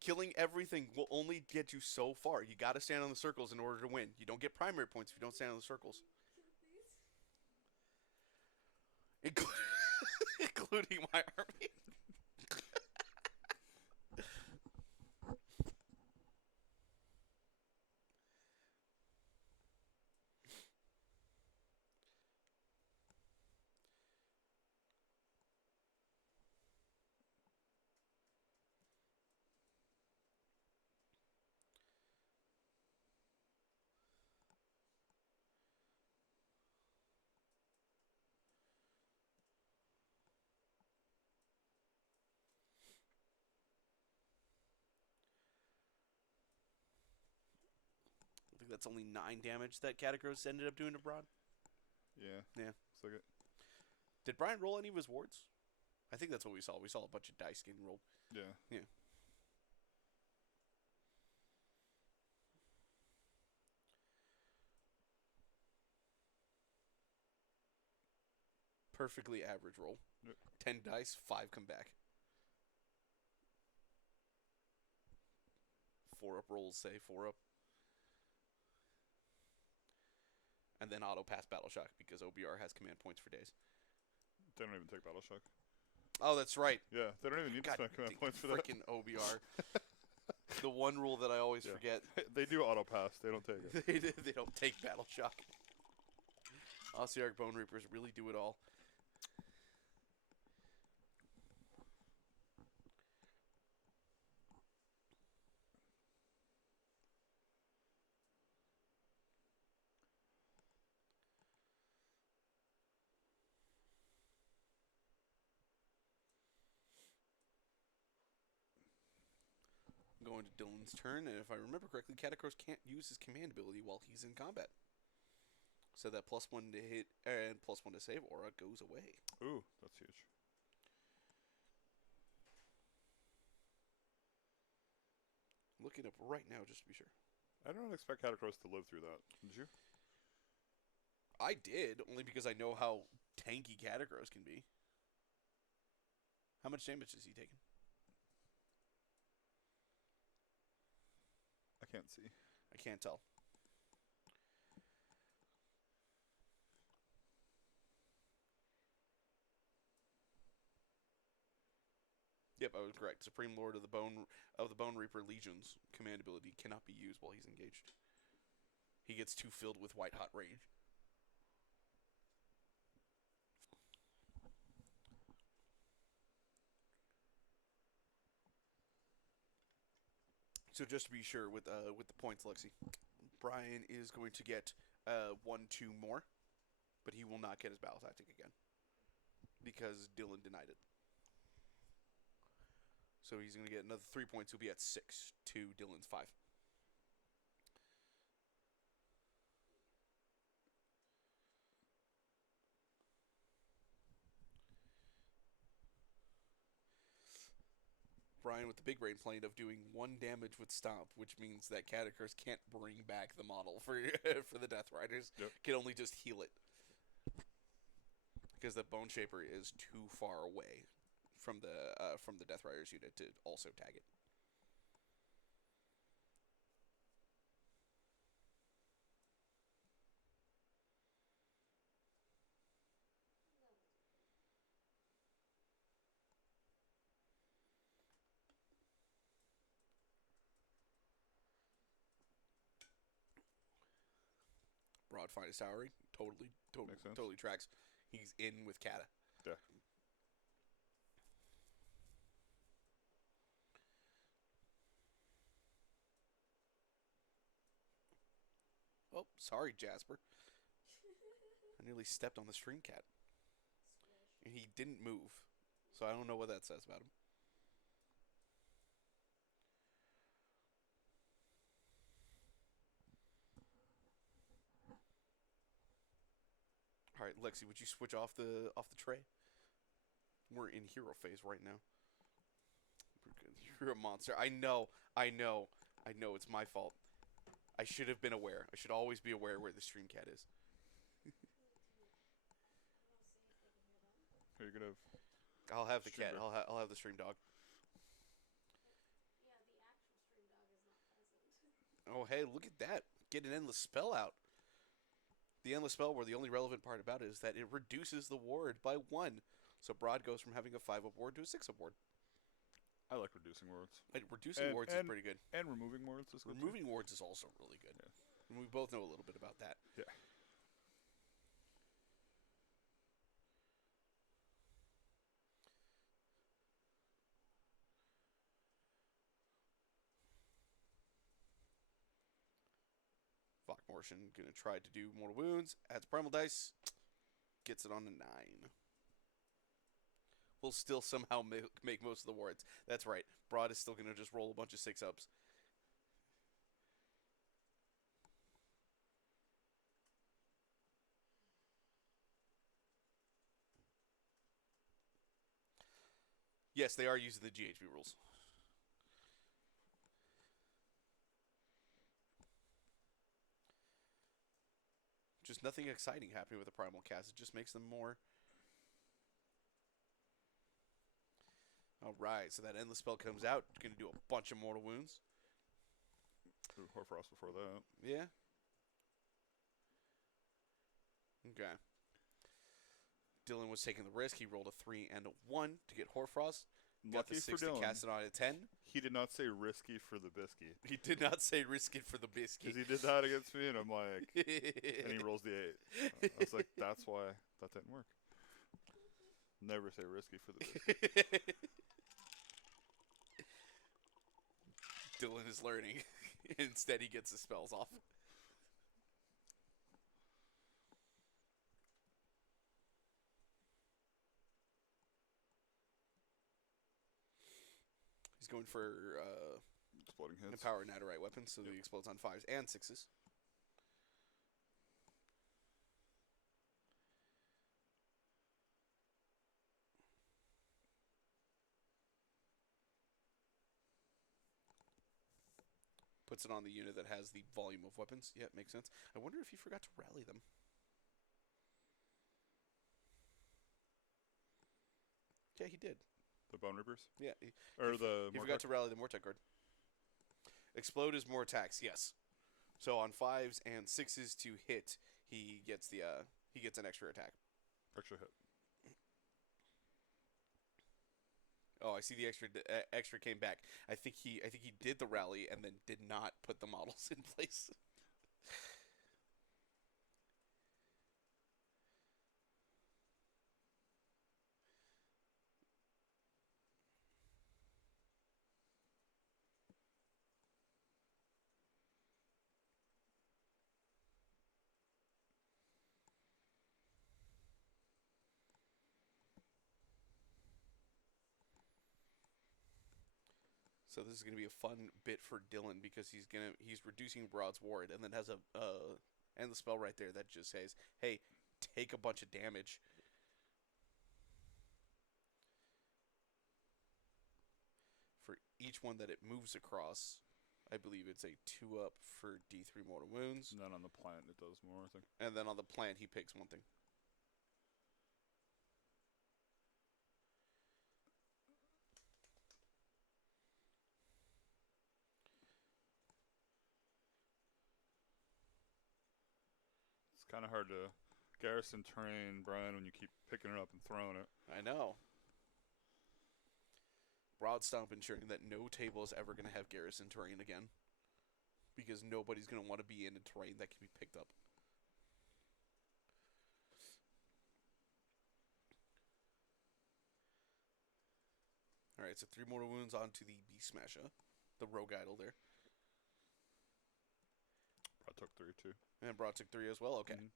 Killing everything will only get you so far. You got to stand on the circles in order to win. You don't get primary points if you don't stand on the circles. Including my army. I think that's only 9 damage that Catacross ended up doing to Broad. Yeah. Yeah. Looks like it. Did Brian roll any of his wards? I think that's what we saw. We saw a bunch of dice getting rolled. Yeah. Yeah. Perfectly average roll. Yep. 10 dice, 5 come back. 4 up rolls, say 4 up. And then auto pass Battle Shock because OBR has command points for days. They don't even take Battle Shock. Oh, that's right. Yeah, they don't even need to spend command points for that. Freaking OBR. The one rule that I always forget. They do auto pass. They don't take it. They don't take Battle Shock. Ossiarch Bonereapers really do it all. Going to Dylan's turn, and if I remember correctly, Catacross can't use his command ability while he's in combat. So that +1 to hit and +1 to save aura goes away. Ooh, that's huge. Looking up right now just to be sure. I don't expect Catacross to live through that. Did you? I did, only because I know how tanky Catacross can be. How much damage is he taking? I can't see. I can't tell. Yep, I was correct. Supreme Lord of the Bonereaper Legions command ability cannot be used while he's engaged. He gets too filled with white hot rage. So just to be sure with the points, Lexi, Brian is going to get 1/2 more, but he will not get his battle tactic again because Dylan denied it. So he's going to get another 3 points. He'll be at 6 to Dylan's 5. Brian with the big brain plane of doing 1 damage with Stomp, which means that Catacurse can't bring back the model for for the Death Riders. Yep. Can only just heal it. Because the Bone Shaper is too far away from the Death Riders unit to also tag it. Broad finest salary, totally tracks. He's in with Kata. Yeah. Oh, sorry, Jasper. I nearly stepped on the stream cat. And he didn't move. So I don't know what that says about him. All right, Lexi, would you switch off the tray? We're in hero phase right now. You're a monster. I know. It's my fault. I should have been aware. I should always be aware where the stream cat is. Are you gonna? I'll have the cat. Stream I'll have the stream dog. Yeah, the actual stream dog is not present. Oh, hey, look at that. Get an endless spell out. The endless spell, where the only relevant part about it is that it reduces the ward by 1. So Broad goes from having a 5-up ward to a 6-up ward. I like reducing words. Reducing wards is pretty good. And removing words is good. Removing wards is also really good. Yeah. And we both know a little bit about that. Yeah. Mortion gonna try to do mortal wounds. Adds primal dice. Gets it on a 9. Will still somehow make most of the wards. That's right. Broad is still gonna just roll a bunch of 6-ups. Yes, they are using the GHB rules. Just nothing exciting happening with the primal cast. It just makes them more. All right, so that endless spell comes out. Going to do a bunch of mortal wounds. Hoarfrost before that. Yeah. Okay. Dylan was taking the risk. He rolled a 3 and a 1 to get Hoarfrost. Got Lucky the 6 for to Dylan, cast it on a 10. he did not say risky for the biscuit. He did not say risk it for the biscuit. Because he did that against me, and I'm like, and he rolls the 8. I was like, that's why that didn't work. Never say risky for the biscuit. Dylan is learning. Instead, he gets his spells off. He's going for Exploding hits. power Nadirite weapons, so he explodes on 5s and 6s. Puts it on the unit that has the volume of weapons. Yeah, it makes sense. I wonder if he forgot to rally them. Yeah, he did. The Bonereapers? Yeah. He He forgot to rally the Mortec guard. Explode is more attacks, yes. So on 5s and 6s to hit, he gets an extra attack. Extra hit. Oh, I see the extra came back. I think he did the rally and then did not put the models in place. So this is going to be a fun bit for Dylan because he's reducing Broad's ward and then has and the spell right there that just says, "Hey, take a bunch of damage." For each one that it moves across, I believe it's a 2-up for D3 mortal wounds. And then on the plant it does more, I think. And then on the plant he picks one thing. It's kind of hard to garrison terrain, Brian, when you keep picking it up and throwing it. I know. Broad Stomp ensuring that no table is ever going to have garrison terrain again. Because nobody's going to want to be in a terrain that can be picked up. Alright, so 3 mortal wounds onto the Beast Smasher. The Rogue Idol there. I took 3 too. And Broad took 3 as well? Okay. Mm-hmm.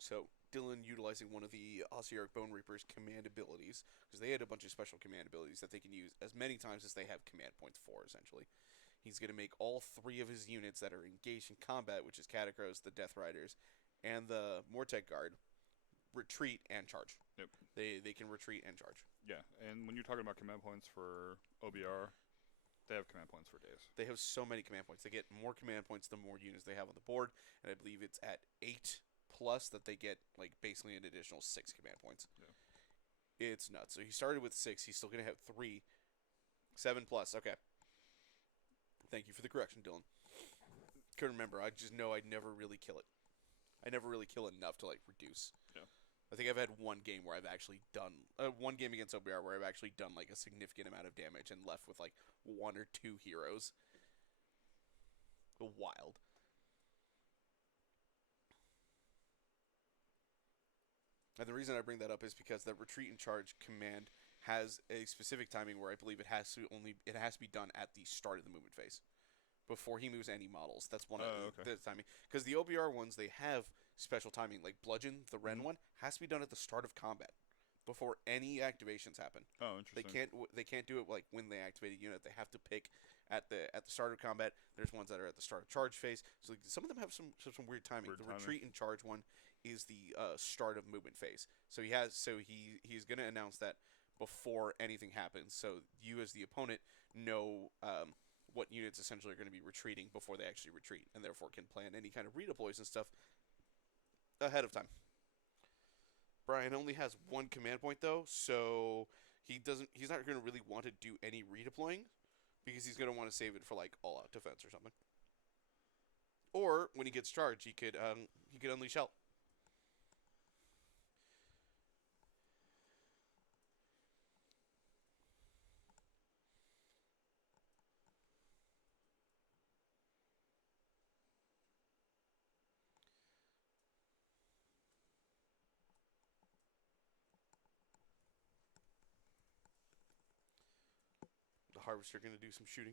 So, Dylan utilizing one of the Ossiarch Bonereapers command abilities, because they had a bunch of special command abilities that they can use as many times as they have command points for, essentially. He's going to make all 3 of his units that are engaged in combat, which is Catacrows, the Death Riders, and the Mortec Guard, retreat and charge. Yep. They can retreat and charge. Yeah, and when you're talking about command points for OBR, they have command points for days. They have so many command points. They get more command points the more units they have on the board, and I believe it's at 8 plus that they get like basically an additional 6 command points. Yeah. It's nuts. So he started with 6. He's still going to have 3. 7 plus. Okay. Thank you for the correction, Dylan. Couldn't remember. I just know I'd never really kill it. I never really kill enough to like reduce. Yeah. I think I've had one game where I've actually done one game against OBR where I've actually done like a significant amount of damage and left with like 1 or 2 heroes. Wild. And the reason I bring that up is because the retreat and charge command has a specific timing where I believe it has to be done at the start of the movement phase, before he moves any models. That's one of the timing. Because the OBR ones, they have special timing, like Bludgeon, the Ren one, has to be done at the start of combat, before any activations happen. Oh, interesting. They can't do it like when they activate a unit. They have to pick at the start of combat. There's ones that are at the start of charge phase. So like, some of them have some weird timing. The retreat and charge one is the start of movement phase. So he's going to announce that before anything happens. So you as the opponent know what units essentially are going to be retreating before they actually retreat, and therefore can plan any kind of redeploys and stuff ahead of time. Brian only has 1 command point though, so he's not going to really want to do any redeploying, because he's going to want to save it for like all out defense or something. Or when he gets charged, he could unleash hell. The Harvester going to do some shooting.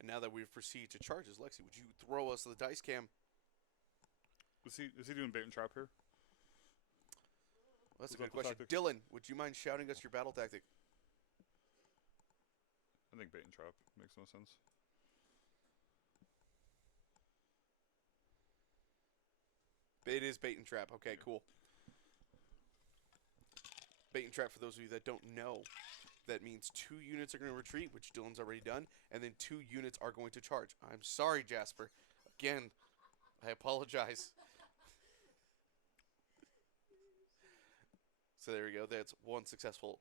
And now that we've proceeded to charges, Lexi, would you throw us the dice cam? Is he doing bait and trap here? Well, that's Was a good that the question. tactic? Dylan, would you mind shouting us your battle tactic? I think bait and trap makes no sense. It is bait and trap. Okay, cool. Bait and trap, for those of you that don't know, that means 2 units are going to retreat, which Dylan's already done, and then 2 units are going to charge. I'm sorry, Jasper. Again, I apologize. So there we go. That's 1 successful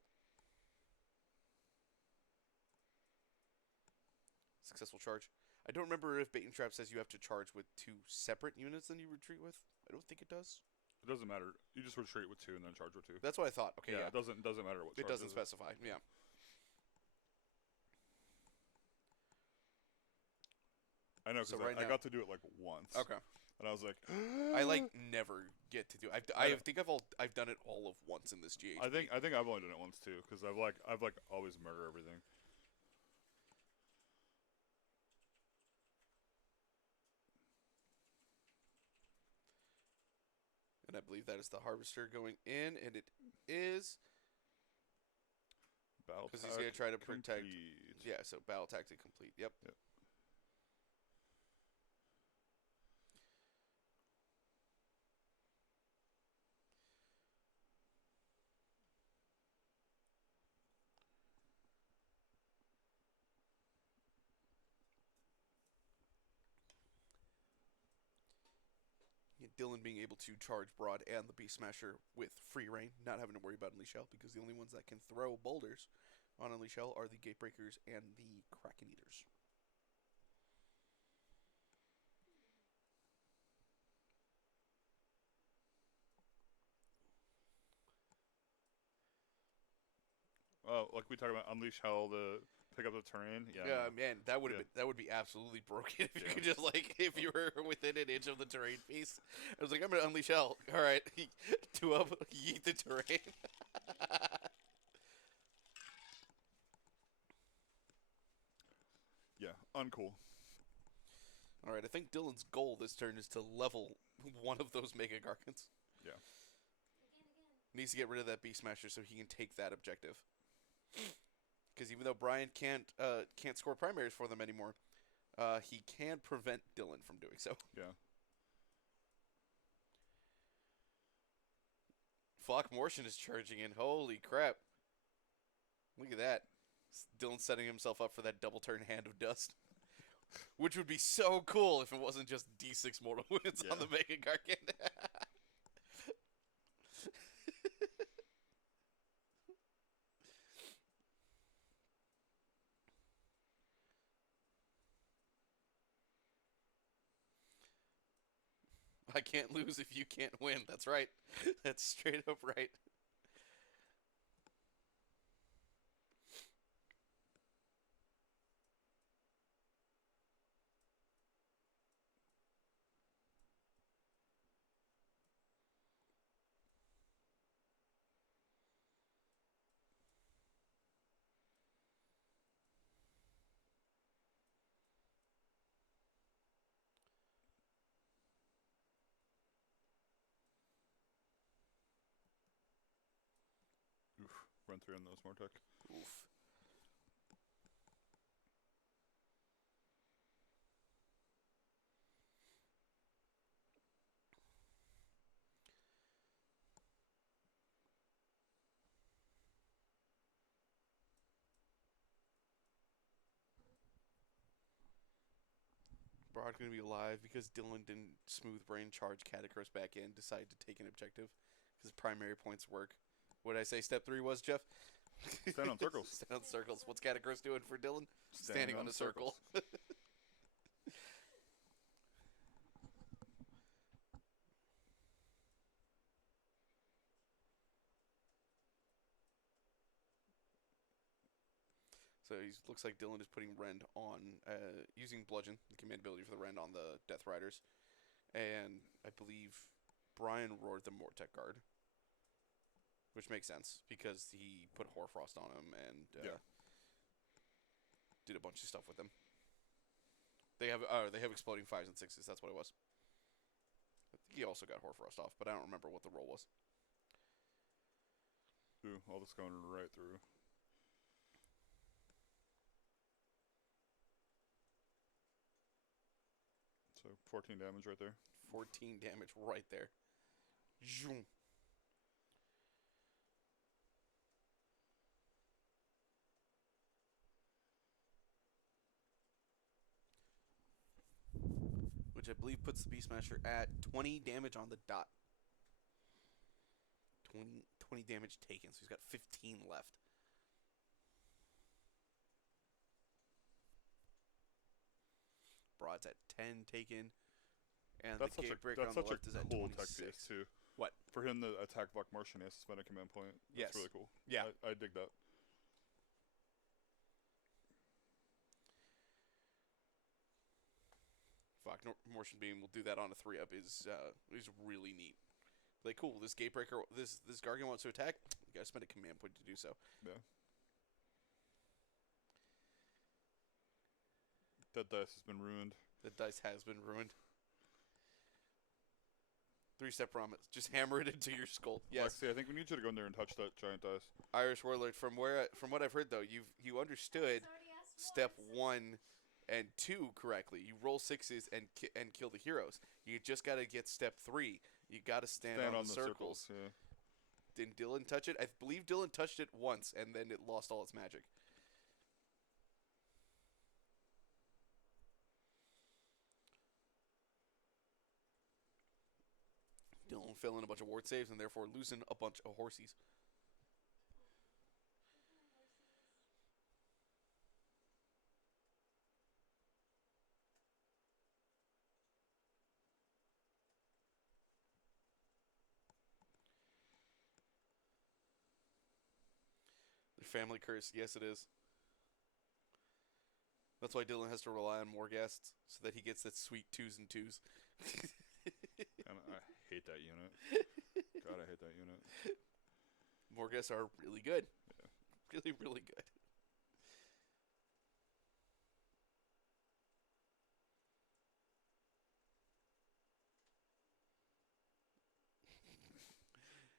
charge. I don't remember if bait and trap says you have to charge with 2 separate units than you retreat with. I don't think it does. It doesn't matter. You just retreat with 2 and then charge with 2. That's what I thought. Okay, yeah. It doesn't matter what. It doesn't is specify. Yeah. I know, So because right I now, got to do it like once. okay. And I was like, I like never get to do. I think I've done it all of once in this GHB. I think I've only done it once too, because I've always murder everything. And I believe that is the harvester going in, and it is Battle because he's gonna try to protect. complete. Yeah, so battle tactic complete. Yep. Yep. Dylan being able to charge Broad and the Beast Smasher with free reign, not having to worry about Unleash Hell, because the only ones that can throw boulders on Unleash Hell are the Gatebreakers and the Kraken Eaters. Oh, like we talked about Unleash Hell to pick up the terrain. Yeah. No. Man, that would have Yeah. been that would be absolutely broken if you Yeah. could just if you were within an inch of the terrain piece. I was like, I'm gonna Unleash Hell. All right, 2 up, yeet the terrain. Yeah, uncool. All right, I think Dylan's goal this turn is to level one of those Mega Gargants. Yeah. Needs to get rid of that Beast Smasher so he can take that objective. Because even though Brian can't score primaries for them anymore, he can prevent Dylan from doing so. Yeah. Flock Mortion is charging in. Holy crap. Look at that. Dylan setting himself up for that double turn Hand of Dust. Which would be so cool if it wasn't just D6 mortal wounds on the Mega Gargant. I can't lose if you can't win. That's right. That's straight up right. Oof. Run through on those Mortek. Oof. Broad going to be alive because Dylan didn't smooth brain charge Catacross back in, decide to take an objective because primary points work. What did I say step 3 was, Jeff? Stand on circles. Stand on circles. What's Catacross doing for Dylan? Standing on a circle. So he looks like Dylan is putting Rend on, using Bludgeon, the command ability for the Rend on the Death Riders. And I believe Brian roared the Mortek Guard. Which makes sense, because he put Hoarfrost on him and did a bunch of stuff with them. They have exploding 5s and 6s, that's what it was. I think he also got Hoarfrost off, but I don't remember what the roll was. Ooh, all this going right through. So 14 damage right there. 14 damage right there. Zoom. Which I believe puts the Beast Smasher at 20 damage on the dot. 20 damage taken, so he's got 15 left. Broad's at 10 taken, and That's the Gatebreaker on the left is at cool 26. tech piece too. What? For him to attack Black Martian, he has to spend a command point. That's Yes. really cool. Yeah. I dig that. Mortion Beam will do that on a 3-up is really neat. Like, cool, this Gatebreaker, this Gargan wants to attack, you gotta spend a command point to do so. Yeah. That dice has been ruined. The dice has been ruined. 3-step promise. Just hammer it into your skull. Yes. Lexi, I think we need you to go in there and touch that giant dice. Irish Warlord, from what I've heard, though, you understood He's already asked step once. 1 and 2 correctly. You roll 6s and kill the heroes. You just got to get step 3. You got to stand on the circles. Yeah. Didn't Dylan touch it? I believe Dylan touched it once, and then it lost all its magic. Dylan failing a bunch of ward saves and therefore losing a bunch of horsies. Their family curse, yes it is. That's why Dylan has to rely on more guests so that he gets that sweet 2s and 2s. And I hate that unit. God, I hate that unit. More guests are really good. Yeah. Really, really good.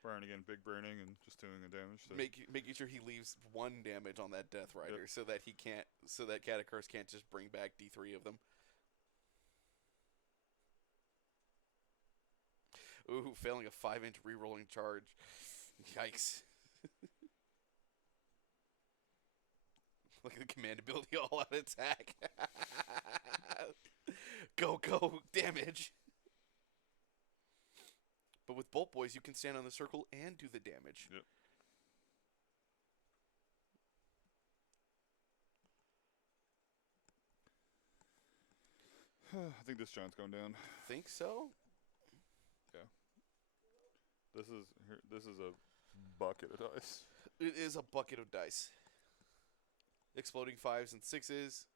Burn again, big burning, and just doing the damage. So. Making sure he leaves 1 damage on that Death Rider so that Catacurse can't just bring back D3 of them. Ooh, failing a 5-inch rerolling charge. Yikes. Look at the command ability, all out attack. Go, damage. But with Bolt Boys, you can stand on the circle and do the damage. Yep. I think this giant's going down. Think so? Yeah. This is a bucket of dice. It is a bucket of dice. Exploding 5s and 6s.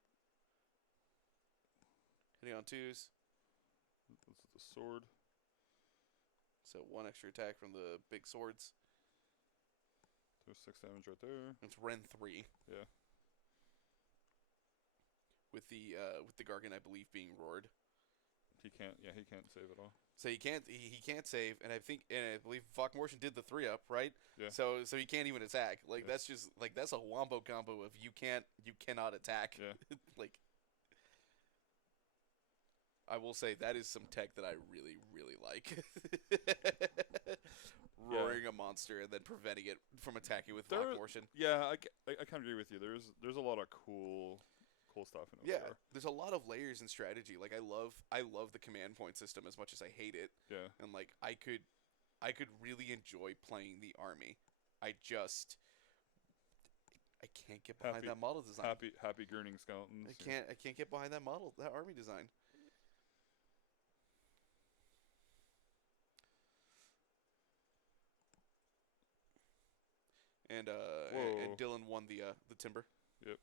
Hitting on 2s. This is the sword. So 1 extra attack from the big swords. There's 6 damage right there. It's Ren 3. Yeah. With the Gargan, I believe, being roared. He can't save at all. So he can't save, and I believe Mortion did the 3-up, right? Yeah. So he can't even attack. Like Yeah. that's just that's a wombo combo of you cannot attack. Yeah. Like I will say that is some tech that I really, really like. Roaring a monster and then preventing it from attacking with Mortion. Yeah, I kind of agree with you. There's a lot of cool stuff in it. Yeah, there's a lot of layers in strategy. Like I love the command point system as much as I hate it. Yeah. And like I could really enjoy playing the army. I can't get behind that model design. Happy gurning skeletons. I can't get behind that army design. And Dylan won the timber. Yep.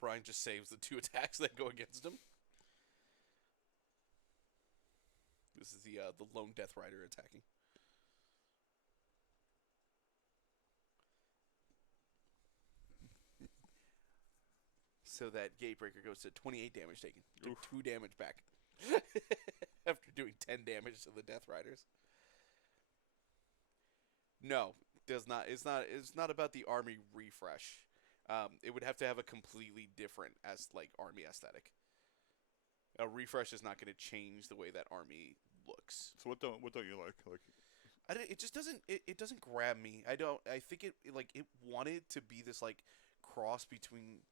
Brian just saves the 2 attacks that go against him. This is the lone Death Rider attacking. So that Gatebreaker goes to 28 damage taken. Took 2 damage back. After doing 10 damage to the Death Riders. No, does not. It's not about the army refresh. It would have to have a completely different army aesthetic. A refresh is not going to change the way that army looks. So what don't you like? It just doesn't. It doesn't grab me. I think it wanted to be this cross between.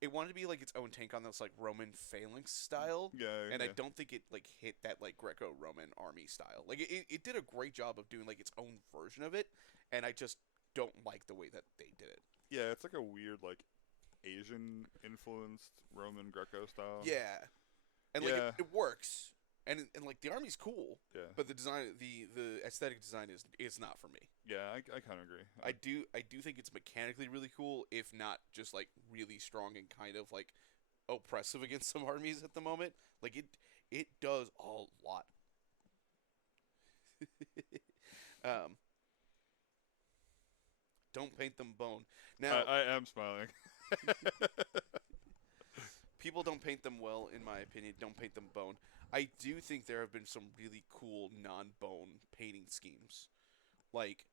It wanted to be its own tank on this Roman phalanx style. Yeah. And I don't think it hit that Greco-Roman army style. It did a great job of doing its own version of it, and I just don't like the way that they did it. Yeah, it's a weird Asian influenced Roman Greco style. Yeah. And it works. and like the army's cool, Yeah. but the design, the aesthetic design is not for me. Yeah, I kind of agree. I do think it's mechanically really cool, if not just like really strong and kind of like oppressive against some armies at the moment. Like it does a lot. um, don't paint them bone. Now, I am smiling. people don't paint them well, in my opinion. Don't paint them bone. I do think there have been some really cool non-bone painting schemes. Like,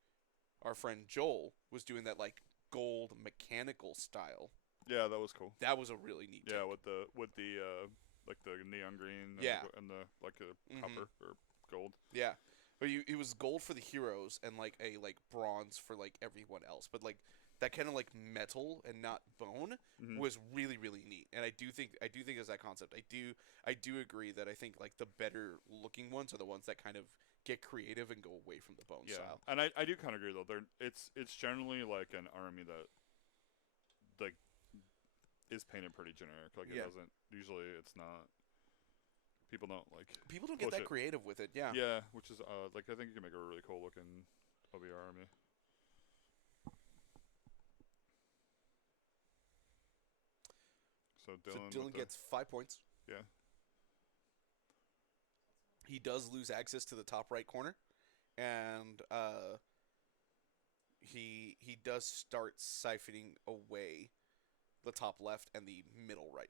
our friend Joel was doing that, like, gold mechanical style. Yeah, that was cool. That was a really neat Yeah, take. with the like the neon green. And Yeah. and the like a Mhm. copper or gold. Yeah. But it was gold for the heroes and, like, a, like, bronze for, like, everyone else. But, like, that kind of, like, metal and not bone Mhm. was really, really neat. And I do think as that concept. I do agree that I think, like, the better looking ones are the ones that kind of get creative and go away from the bone Yeah, style. and I do kind of agree though. It's generally like an army that like is painted pretty generic. Like Yeah. it doesn't usually. It's not. People don't like. People don't get push that it. creative with it. Yeah. Yeah, which is like I think you can make a really cool looking OBR army. So Dylan, So Dylan gets 5 points. yeah. He does lose access to the top right corner, and he does start siphoning away the top left and the middle right,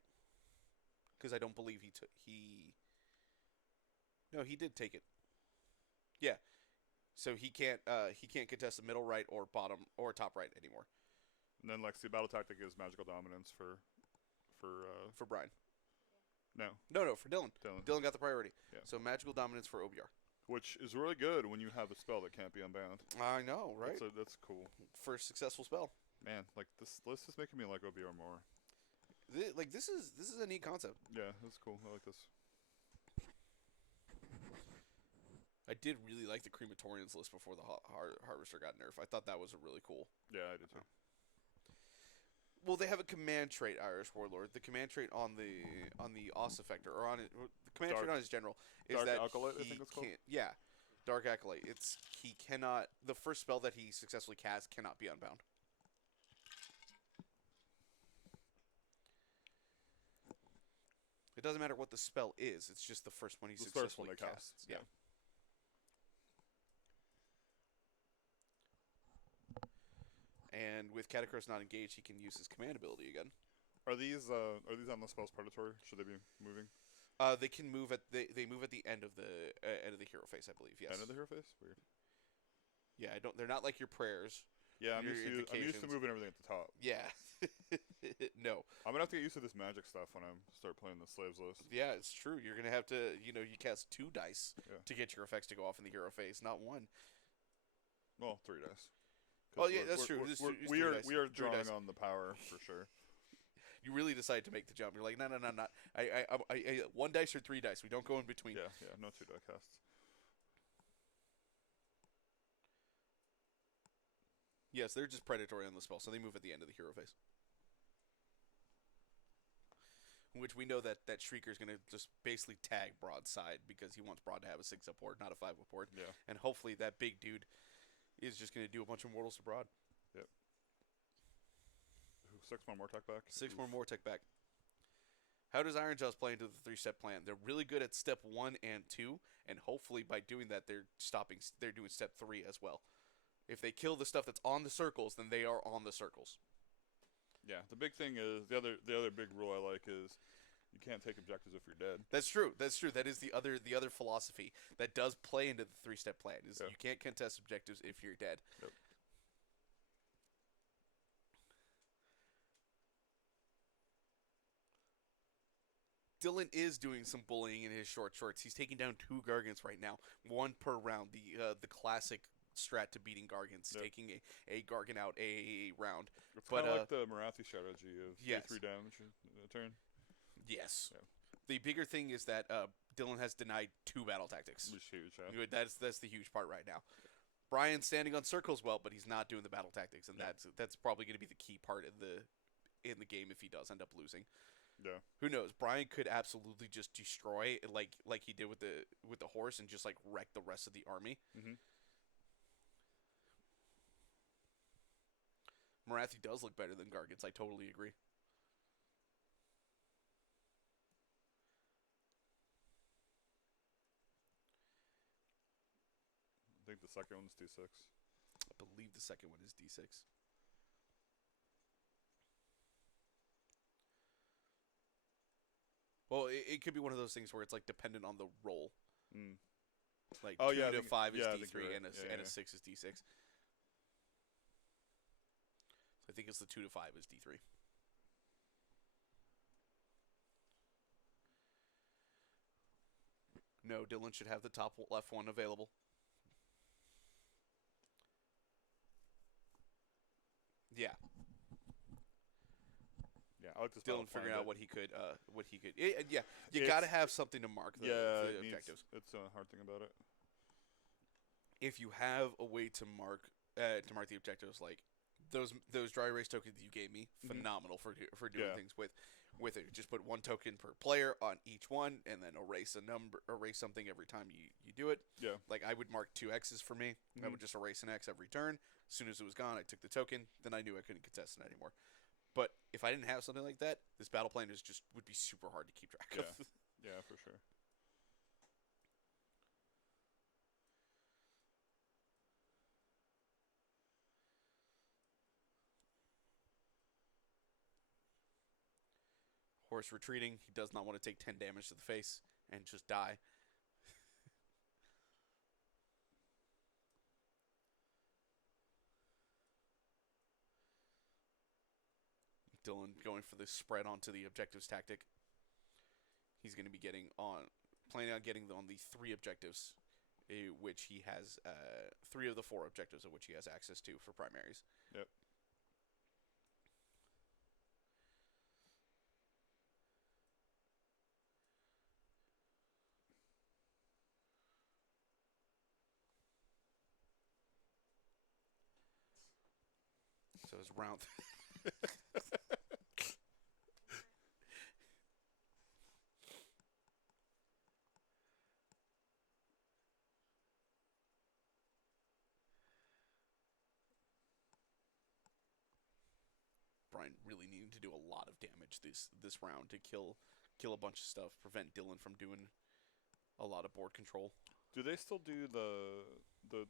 because I don't believe he took he. No, he did take it. Yeah, so he can't contest the middle right or bottom or top right anymore And then like the battle tactic is magical dominance for for Brian. no No, for Dylan. Dylan. Dylan got the priority. Yeah. So magical dominance for OBR. Which is really good when you have a spell that can't be unbound. I know, right? That's cool. First successful spell. Man, like this list is making me like OBR more. This is a neat concept. Yeah, that's cool. I like this. I did really like the crematorians list before the harvester got nerfed. I thought that was a really cool. Yeah, I did too. Well, they have a command trait, Irish Warlord. The command trait on the Oss Effector, or on it, the command trait on his general is Dark that Acolyte, I he think it's called? can't. Yeah, Dark Acolyte. He cannot. The first spell that he successfully casts cannot be unbound. It doesn't matter what the spell is. It's just the first one he The first successfully one they cast. casts. Yeah. And with Catacross not engaged, he can use his command ability again. Are these on the spells predatory? Should they be moving? They can move at they move at the end of the hero phase, I believe. Yes. End of the hero phase? Weird. Yeah, I don't. They're not like your prayers. Yeah, I'm Your used to invocations. moving everything at the top. Yeah. No. I'm gonna have to get used to this magic stuff when I start playing the slaves list. Yeah, it's true. You're gonna have to. You cast 2 dice Yeah. to get your effects to go off in the hero phase, not 1. Well, 3 dice. Oh, yeah, that's true. It's We three are dice. we are 3 drawing dice. on the power for sure. You really decide to make the jump. You're like, no. I 1 dice or 3 dice. We don't go in between. Yeah, no 2 die casts. Yes, they're just predatory on the spell, so they move at the end of the hero phase. Which we know that Shrieker's going to just basically tag Broadside because he wants Broad to have a 6-up ward, not a 5-up ward. Yeah. And hopefully that big dude is just going to do a bunch of mortals to Broad. Yep. 6 more Mortek back. 6 Oof. more Mortek back. How does Iron Jaws play into the 3-step plan? They're really good at step 1 and 2, and hopefully by doing that they're doing step 3 as well. If they kill the stuff that's on the circles, then they are on the circles. Yeah, the big thing is the other big rule I like is you can't take objectives if you're dead. That's true. That is the other philosophy that does play into the 3-step plan is Yeah. you can't contest objectives if you're dead. Yep. Dylan is doing some bullying in his short shorts. He's taking down 2 Gargants right now, 1 per round. The classic strat to beating Gargants, Yep. taking a Gargant out a round. It's But, kind of like the Marathi strategy of yes. 3 damage a turn. Yes. Yeah. The bigger thing is that Dylan has denied 2 battle tactics. Which is huge, yeah. That's the huge part right now. Brian's standing on circles well, but he's not doing the battle tactics, and Yeah. that's probably going to be the key part in the game if he does end up losing. Yeah. Who knows? Brian could absolutely just destroy like he did with the horse and just like wreck the rest of the army. Mm-hmm. Marathi does look better than Gargants. I totally agree. I think the second one's D6. I believe the second one is D6. Well, it could be one of those things where it's like dependent on the roll. Mm. Like Oh, 2 yeah, I to think- 5 is yeah, I think D3 you're right. and Yeah, and yeah. a 6 is D6. So I think it's the 2 to 5 is D3. No, Dylan should have the top left one available. Yeah, Yeah, I like this. Dylan figuring out what he could. Yeah, you It's- got to have something to mark the it needs- objectives. It's a hard thing about it. If you have a way to mark the objectives, like those dry erase tokens that you gave me, phenomenal for doing Yeah. things with it. Just put one token per player on each one, and then erase something every time you do it. Yeah. Like I would mark 2 X's for me. I would just erase an X every turn. As soon as it was gone, I took the token. Then I knew I couldn't contest it anymore. But if I didn't have something like that, this battle plan would be super hard to keep track Yeah. of. Yeah, for sure. Horse retreating. He does not want to take 10 damage to the face and just die. Dylan going for the spread onto the objectives tactic. He's going to be planning on getting on the 3 objectives, which he has 3 of the 4 objectives of which he has access to for primaries. Yep. So his round. Brian really needing to do a lot of damage this round to kill a bunch of stuff, prevent Dylan from doing a lot of board control. Do they still do the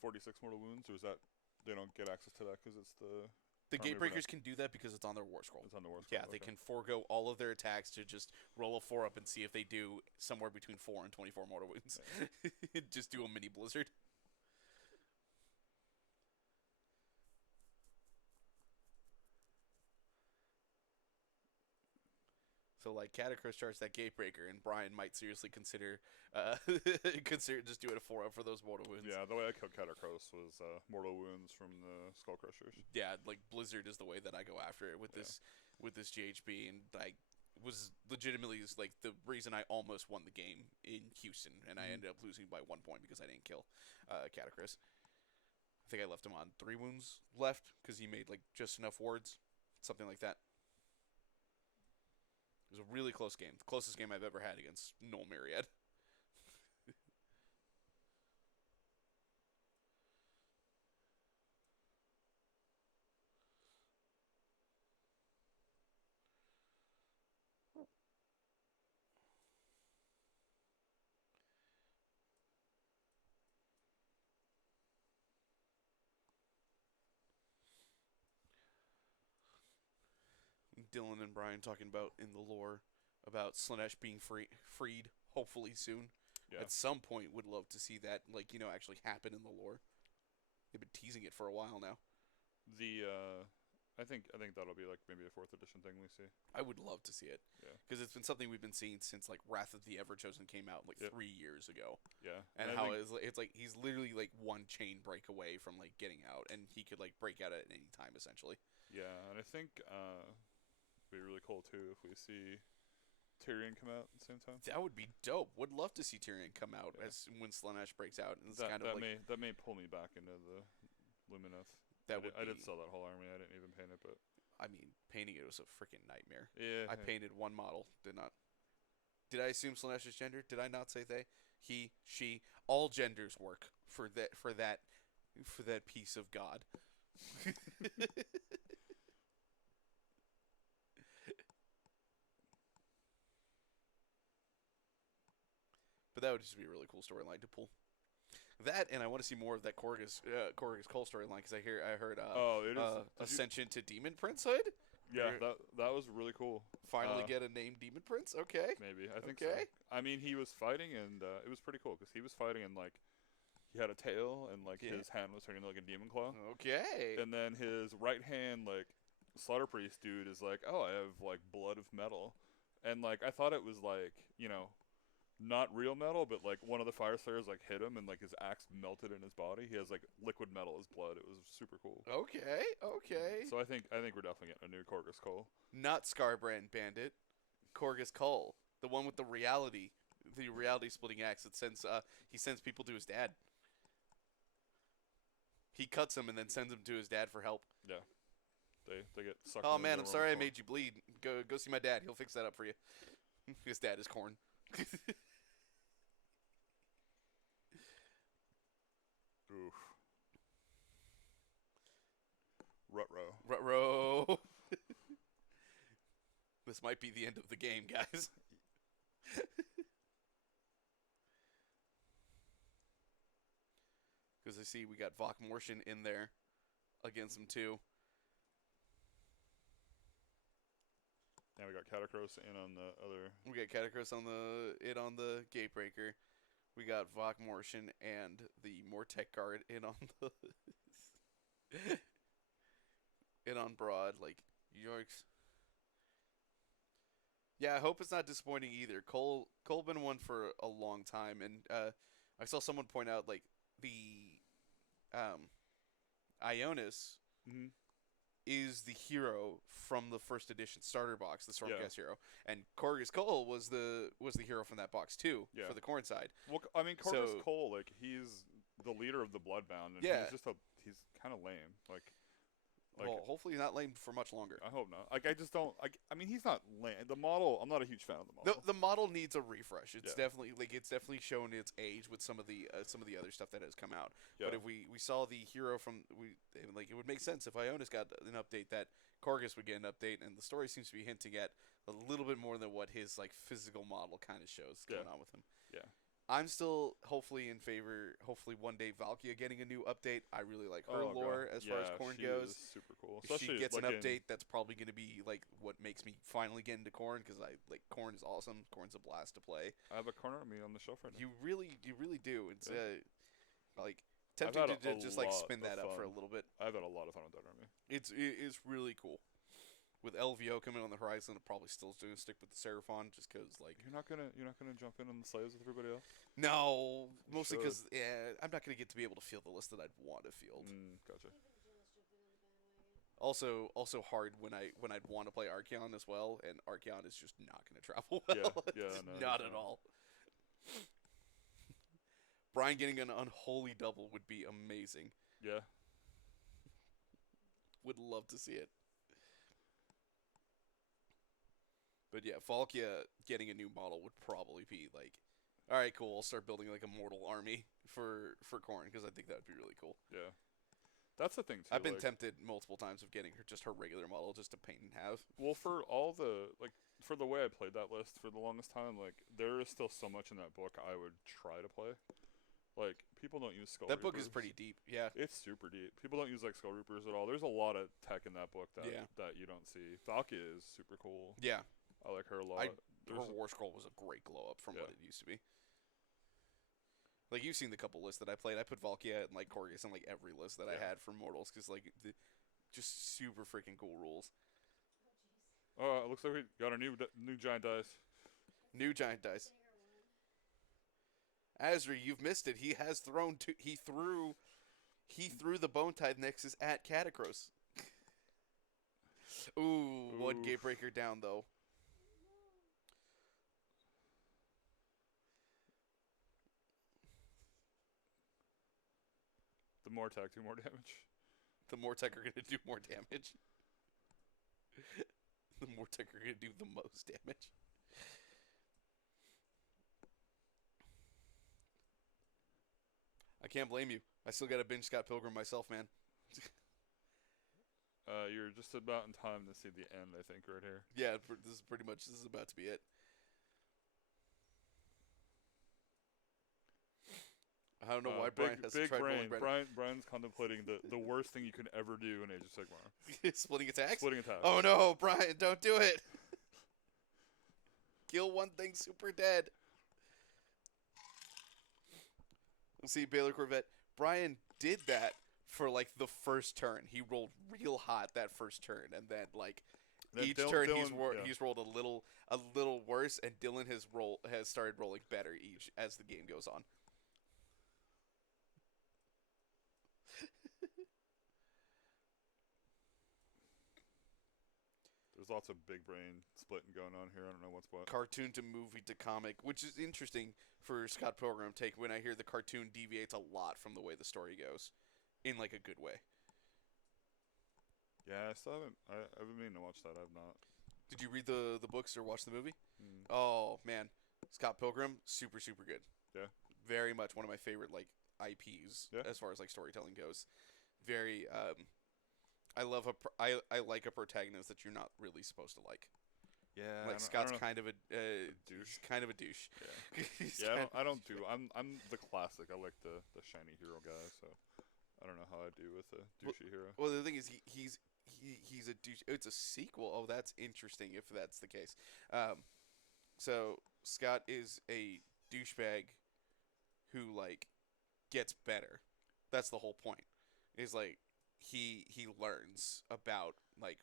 46 mortal wounds, or is that they don't get access to that because it's the The Primary Gatebreakers can do that because it's on their war scroll. it's on the war Yeah, scroll? they Okay. can forego all of their attacks to just roll a 4 up and see if they do somewhere between 4 and 24 mortal wounds. Just do a mini blizzard. So like Catacross charts that Gatebreaker, and Brian might seriously consider consider just doing a 4 up for those mortal wounds. Yeah, the way I killed Catacross was mortal wounds from the Skull Crushers. Yeah, like Blizzard is the way that I go after it with this GHB, and I was legitimately like the reason I almost won the game in Houston, and I ended up losing by 1 point because I didn't kill Catacross. I think I left him on 3 wounds left because he made like just enough wards, something like that. It was a really close game, the closest game I've ever had against Null Myriad. Dylan and Brian talking about in the lore about Slanesh being freed, hopefully soon. Yeah. At some point, would love to see that, like, actually happen in the lore. They've been teasing it for a while now. I think that'll be like maybe a 4th edition thing we see. I would love to see it. Yeah. Because it's been something we've been seeing since, like, Wrath of the Everchosen came out, like, Yep. 3 years ago. Yeah. And I how think- it's like he's literally, like, 1 chain break away from, like, getting out. And he could, like, break out at any time, essentially. Yeah, and I think it'd be really cool too if we see Tyrion come out at the same time. That would be dope. Would love to see Tyrion come out Yeah. as when Slanesh breaks out. And it's That, kind of that like... may pull me back into the Lumineth. That I would did, I did be- sell that whole army. I didn't even paint it, but I mean, painting it was a freaking nightmare. Yeah. I painted one model. Did not. Did I assume Slaanesh gender? Did I not say they? He, she, all genders work for that piece of God. But that would just be a really cool storyline to pull. That, and I want to see more of that Korgus Cole storyline because I heard It is. Ascension to Demon Princehood. Yeah, that was really cool. Finally get a named Demon Prince. Okay. Maybe I think Okay. so. I mean, he was fighting, and it was pretty cool because he was fighting, and like he had a tail, and like Yeah. his hand was turning into, like a demon claw, Okay. and then his right hand, like Slaughter Priest dude, is like, oh, I have like blood of metal, and like I thought it was like not real metal, but like one of the fire slayers like hit him, and like his axe melted in his body. He has like liquid metal as blood. It was super cool. Okay. Okay. So I think we're definitely getting a new Korgus Cole. Not Scarbrand Bandit, Korgus Cole, the one with the reality splitting axe that he sends people to his dad. He cuts him and then sends him to his dad for help. Yeah, they get sucked. Oh into man, the I'm sorry I wormhole. made you bleed. Go see my dad. He'll fix that up for you. His dad is Corn. Oof. Rutro. Ruh-roh. This might be the end of the game, guys. Because I see we got Vok Morshin in there against him too. Now we got Catacross in on the other. We got Catacross on the Gatebreaker. We got Vok Morshin and the Mortek Guard in on the in on Broad. Like, Yorks. Yeah, I hope it's not disappointing either. Cole been one for a long time, and I saw someone point out like the Ionis Mm-hmm. is the hero from the first edition starter box, the Stormcast Yeah. hero, and Korgus Cole was the hero from that box too, Yeah. for the Corn side. Well, I mean, Korgus So- Cole, like he's the leader of the Bloodbound, and Yeah. he's kind of lame. Like Well, hopefully not lame for much longer. I hope not. Like I just don't. I mean, he's not lame. The model, I'm not a huge fan of the model. The model needs a refresh. It's Yeah. definitely shown its age with some of the other stuff that has come out. Yeah. But if we saw the hero from it would make sense if Ionis got an update that Korgus would get an update, and the story seems to be hinting at a little bit more than what his like physical model kind of shows going on with him. Yeah. I'm still hopefully in favor. Hopefully one day Valkia getting a new update. I really like her lore as far as Corn she goes. is super cool. If she gets an like in- update, that's probably going to be like what makes me finally get into Corn, because I like Corn is awesome. Corn's a blast to play. I have a corner of me on the shelf right now. You really do. It's like I've tempting had to a just like lot spin that of up for a fun. little bit. I've had a lot of fun with that army. It's really cool. With LVO coming on the horizon, I'll probably still do stick with the Seraphon just because like You're not gonna jump in on the slaves with everybody else. no, mostly should. because I'm not gonna get to be able to field the list that I'd want to field. Gotcha. Even Jill's jumping on the bandwagon. Also hard when I'd want to play Archeon as well, and Archeon is just not going to travel well. Yeah, It's no, not it's at not. all. Brian getting an unholy double would be amazing. Yeah. Would love to see it. But yeah, Valkia getting a new model would probably be like, all right, cool. I'll start building like a mortal army for Corn, because I think that would be really cool. Yeah. That's the thing too. I've been like, tempted multiple times of getting her regular model just to paint and have. Well, for all the for the way I played that list for the longest time, like there is still so much in that book I would try to play. Like people don't use Skull That book is Reapers. pretty deep. Yeah. It's super deep. People don't use like Skull Reapers at all. There's a lot of tech in that book that Yeah. that you don't see. Valkia is super cool. Yeah. I like her a lot. Her There's War Scroll was a great glow up from what Yeah. it used to be. Like, you've seen the couple lists that I played. I put Valkia and like Korgus in like every list that I Yeah. had for Mortals, because like just super freaking cool rules. Oh, jeez. Oh, it looks like we got our new giant dice. New giant dice. Bigger one. Azri, you've missed it. He has thrown he threw the Bone Tithe Nexus at Catacross. Ooh, one Oof. Gatebreaker down though. The more attack, 2 more damage. The Mortek are gonna do more damage. The Mortek are going to do the most damage. I can't blame you. I still got to binge Scott Pilgrim myself, man. You're just about in time to see the end, I think, right here. Yeah, this is about to be it. I don't know why Brian has big tried rolling brain. Brian's contemplating the worst thing you can ever do in Age of Sigmar. Splitting attacks? Splitting attacks. Oh no, Brian, don't do it. Kill one thing super dead. Let's see, Baylor Corvette. Brian did that for like the first turn. He rolled real hot that first turn, and then like each turn he's rolled a little worse, and Dylan has started rolling better each as the game goes on. There's lots of big brain splitting going on here. I don't know what's what. Cartoon to movie to comic, which is interesting for Scott Pilgrim take when I hear the cartoon deviates a lot from the way the story goes, in like a good way. Yeah, I still haven't. I've been meaning to watch that. I've not. Did you read the books or watch the movie? Mm. Oh man, Scott Pilgrim, super good. Yeah. Very much one of my favorite like IPs as far as like storytelling goes. Very I like a protagonist that you're not really supposed to like. Yeah. Like Scott's kind of a douche. Kind of a douche. Yeah. Yeah. I don't do. I'm the classic. I like the shiny hero guy. So I don't know how I do with a douchey hero. Well, the thing is, he's a douche. It's a sequel. Oh, that's interesting. If that's the case, so Scott is a douchebag who like gets better. That's the whole point. Is like he learns about like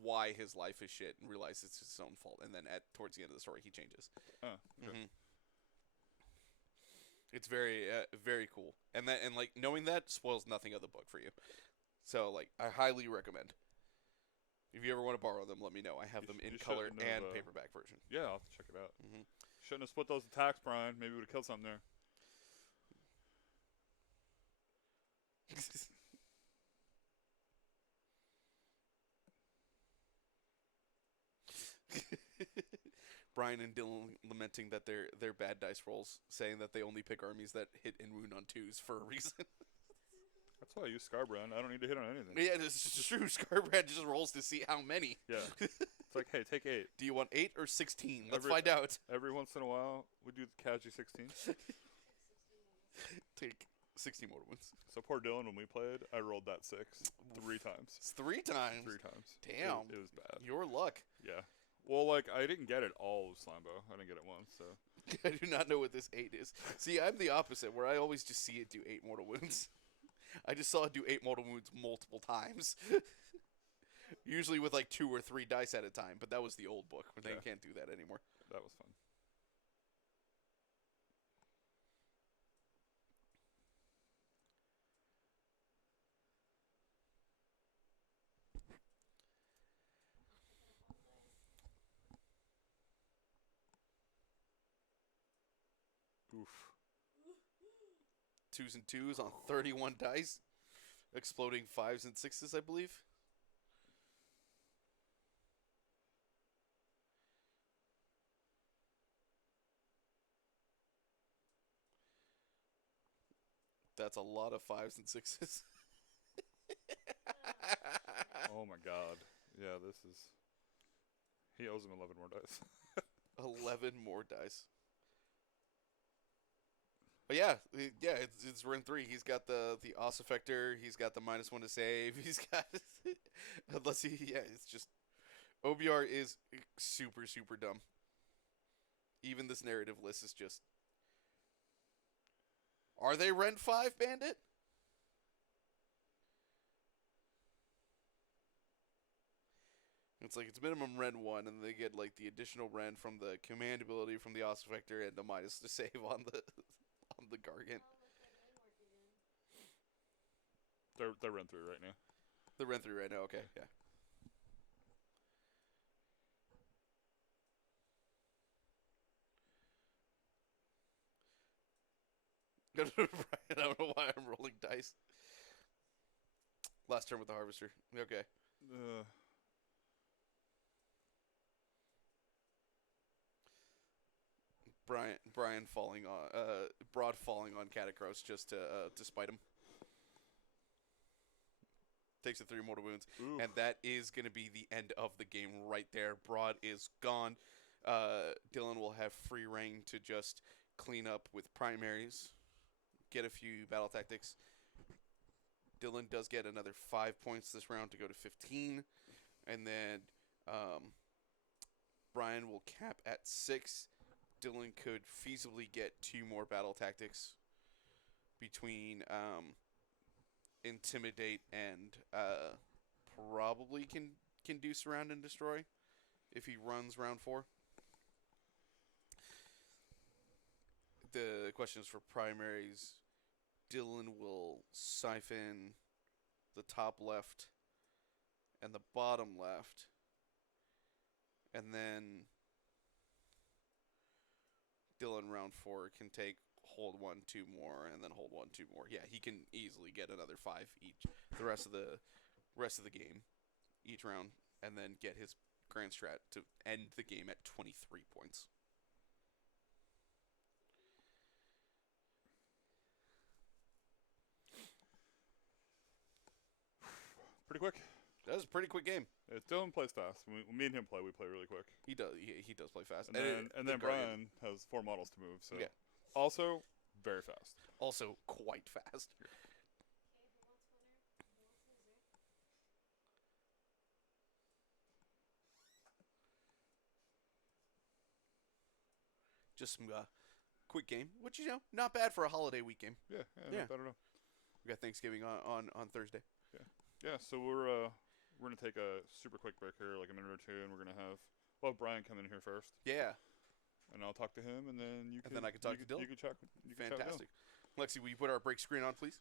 why his life is shit and realizes it's his own fault, and then towards the end of the story he changes. Oh, okay. Mm-hmm. It's very cool, and like knowing that spoils nothing of the book for you. So like I highly recommend. If you ever want to borrow them, let me know. I have them in color and paperback version. Yeah, I'll have to check it out. Mm-hmm. Shouldn't have split those attacks, Brian. Maybe we would have killed something there. Brian and Dylan lamenting that they're bad dice rolls, saying that they only pick armies that hit and wound on 2s for a reason. That's why I use Scarbrand. I don't need to hit on anything. Yeah, it's true. Scarbrand just rolls to see how many. Yeah. It's like, hey, take 8. Do you want 8 or 16? Let's find out. Every once in a while, we do the Kaji 16. Take 16 more wins. So poor Dylan, when we played, I rolled that 6 3 times. It's 3 times? 3 times. Damn. It was bad. Your luck. Yeah. Well, like, I didn't get it all with Slimebo. I didn't get it once, so. I do not know what this 8 is. See, I'm the opposite, where I always just see it do 8 mortal wounds. I just saw it do 8 mortal wounds multiple times. Usually with like 2 or 3 dice at a time, but that was the old book, but they can't do that anymore. That was fun. Oof. 2s and 2s on 31 dice. Exploding 5s and 6s, I believe. That's a lot of 5s and 6s. Oh my god. Yeah, this is... He owes him 11 more dice. 11 more dice. But yeah, it's run 3. He's got the Os Effector. He's got the -1 to save. He's got... it's just... OBR is super dumb. Even this narrative list is just... Are they Rent 5, Bandit? It's like it's minimum Rent 1, and they get like the additional Rent from the command ability from the Os Effector and the minus to save on the Gargant. They're run through right now. They're Rent 3 right now, okay, yeah. Brian, I don't know why I'm rolling dice. Last turn with the Harvester. Okay. Brian falling on Broad falling on Catacross just to spite him. Takes the 3 mortal wounds, Oof. and that is going to be the end of the game right there. Broad is gone. Dylan will have free reign to just clean up with primaries, get a few battle tactics. Dylan does get another 5 points this round to go to 15, and then Brian will cap at 6. Dylan could feasibly get 2 more battle tactics between Intimidate and probably can do Surround and Destroy if he runs round 4. The question is for primaries. Dylan will siphon the top left and the bottom left, and then Dylan round 4 can take hold 1, 2 more, and then hold 1, 2 more. Yeah, he can easily get another 5 each. The rest of the game, each round, and then get his grand strat to end the game at 23 points. Pretty quick. That was a pretty quick game. Dylan plays fast. When me and him play, we play really quick. He does. He does play fast. And then Brian has 4 models to move. So yeah. Also very fast. Also quite fast. Just some quick game, which not bad for a holiday week game. Yeah. Yeah. Not bad at all. We got Thanksgiving on Thursday. Yeah. So we're gonna take a super quick break here, like a minute or 2, and we'll have Brian come in here first. Yeah. And I'll talk to him, and then then I can talk to Dylan. You can check. Fantastic. Lexi, will you put our break screen on, please?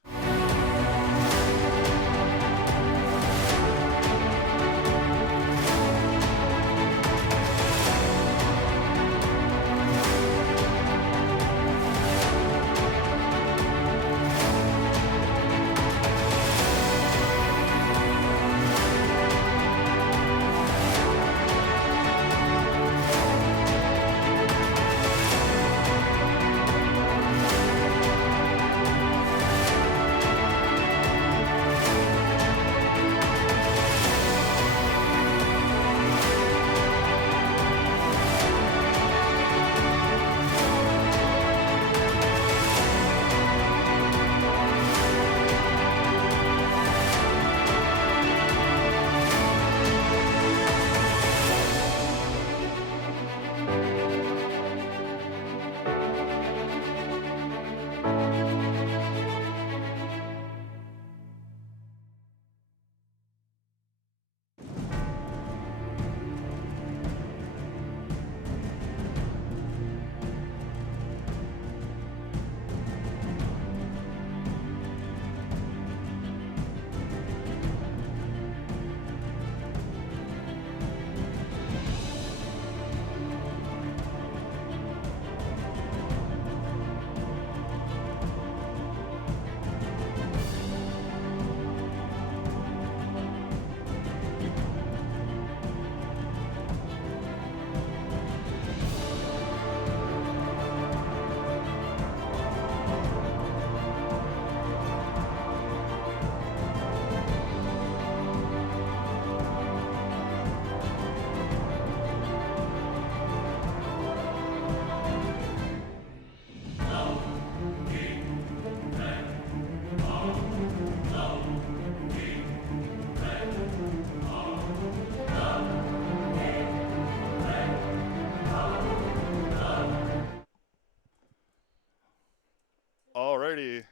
Alrighty.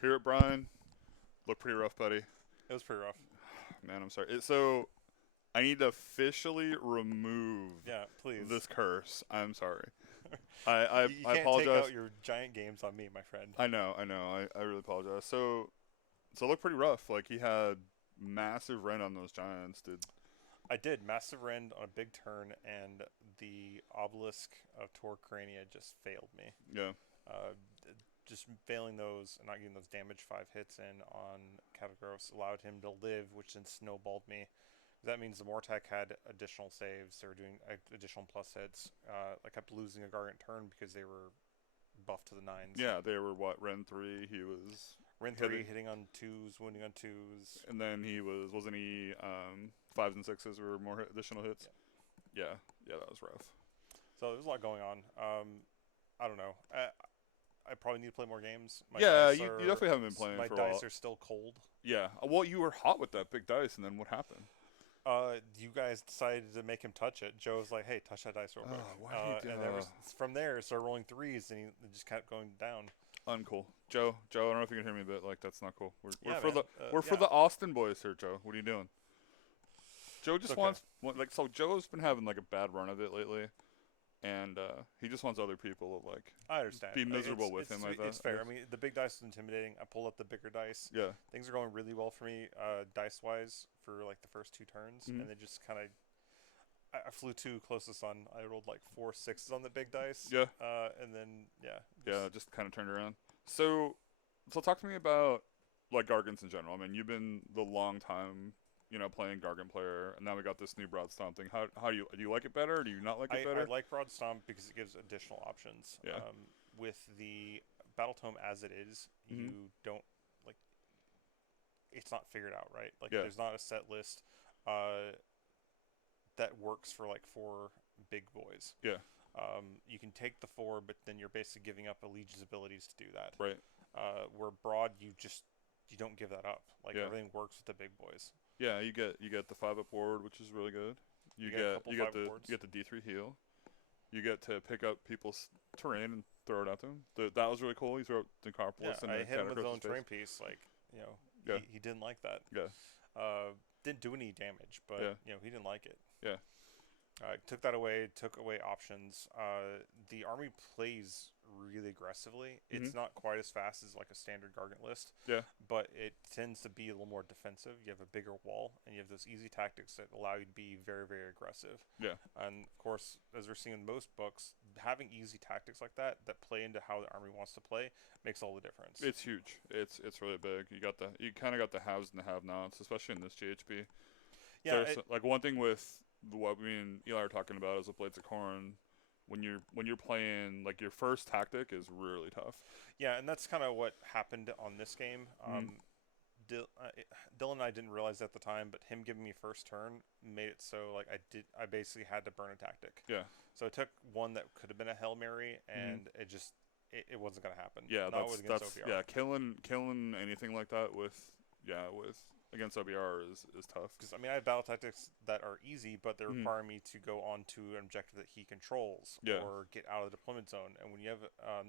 Here at Brian. Looked pretty rough, buddy. It was pretty rough. Man, I'm sorry. So, I need to officially remove please. this curse. I'm sorry. I you I can't apologize. take out your giant games on me, my friend. I know. I really apologize. So it looked pretty rough. Like, he had massive rend on those giants, dude. I did. Massive rend on a big turn, and the obelisk of Tor Crania just failed me. Yeah. Just failing those and not getting those damage 5 hits in on Catagros allowed him to live, which then snowballed me. That means the Mortek had additional saves. They were doing additional plus hits. I kept losing a Gargant turn because they were buffed to the 9s. Yeah, they were what, Ren 3, he was Ren 3 hitting on 2s, wounding on 2s. and then he wasn't he 5s and 6s were more additional hits? Yeah, that was rough. So there's a lot going on. I don't know. I probably need to play more games. You definitely haven't been playing for a while. My dice are still cold. Yeah. Well, you were hot with that big dice, and then what happened? You guys decided to make him touch it. Joe was like, "Hey, touch that dice real quick." Why did you do from there, it started rolling 3s, and he just kept going down. Uncool. Joe, I don't know if you can hear me, but like that's not cool. We're for for the Austin boys here, Joe. What are you doing? Joe just wants so Joe's been having like a bad run of it lately. And he just wants other people to like I understand. Be miserable with him. It's fair. I mean, the big dice is intimidating. I pulled up the bigger dice. Yeah. Things are going really well for me, dice wise, for like the first 2 turns, and they just kind of. I flew 2 closest on. I rolled like 4 6s on the big dice. Yeah. And then just kind of turned around. So talk to me about like Gargants in general. I mean, you've been the long time. Playing Gargant player, and now we got this new Broad Stomp thing. How do you like it better? Or do you not like it better? I like Broad Stomp because it gives additional options. Yeah. With the Battle Tome as it is, you don't like. It's not figured out, right? Like there's not a set list that works for like 4 big boys. Yeah. You can take the 4, but then you're basically giving up a Legion's abilities to do that. Right. Where Broad, you don't give that up. Like everything works with the big boys. Yeah, you get the 5-up ward, which is really good. You get the D3 heal. You get to pick up people's terrain and throw it at them. That was really cool. You throw it to Necropolis and I hit him with his own face. terrain piece. Like he didn't like that. Yeah. Didn't do any damage, but he didn't like it. Yeah. Took that away. Took away options. The army plays really aggressively. It's not quite as fast as like a standard Gargant list. Yeah. But it tends to be a little more defensive. You have a bigger wall, and you have those easy tactics that allow you to be very, very aggressive. Yeah. And of course, as we're seeing in most books, having easy tactics like that play into how the army wants to play makes all the difference. It's huge. It's really big. You kind of got the haves and the have-nots, especially in this GHB. Yeah. Like one thing with what me and Eli are talking about is the Blades of Corn. When you're playing, like, your first tactic is really tough. Yeah, and that's kind of what happened on this game. Dylan and I didn't realize at the time, but him giving me first turn made it so like I basically had to burn a tactic. Yeah. So I took one that could have been a Hail Mary, and it wasn't gonna happen. Yeah, that's OBR. killing anything like that with against OBR is tough. Because I mean, I have battle tactics that are easy, but they require me to go on to an objective that he controls or get out of the deployment zone. And when you have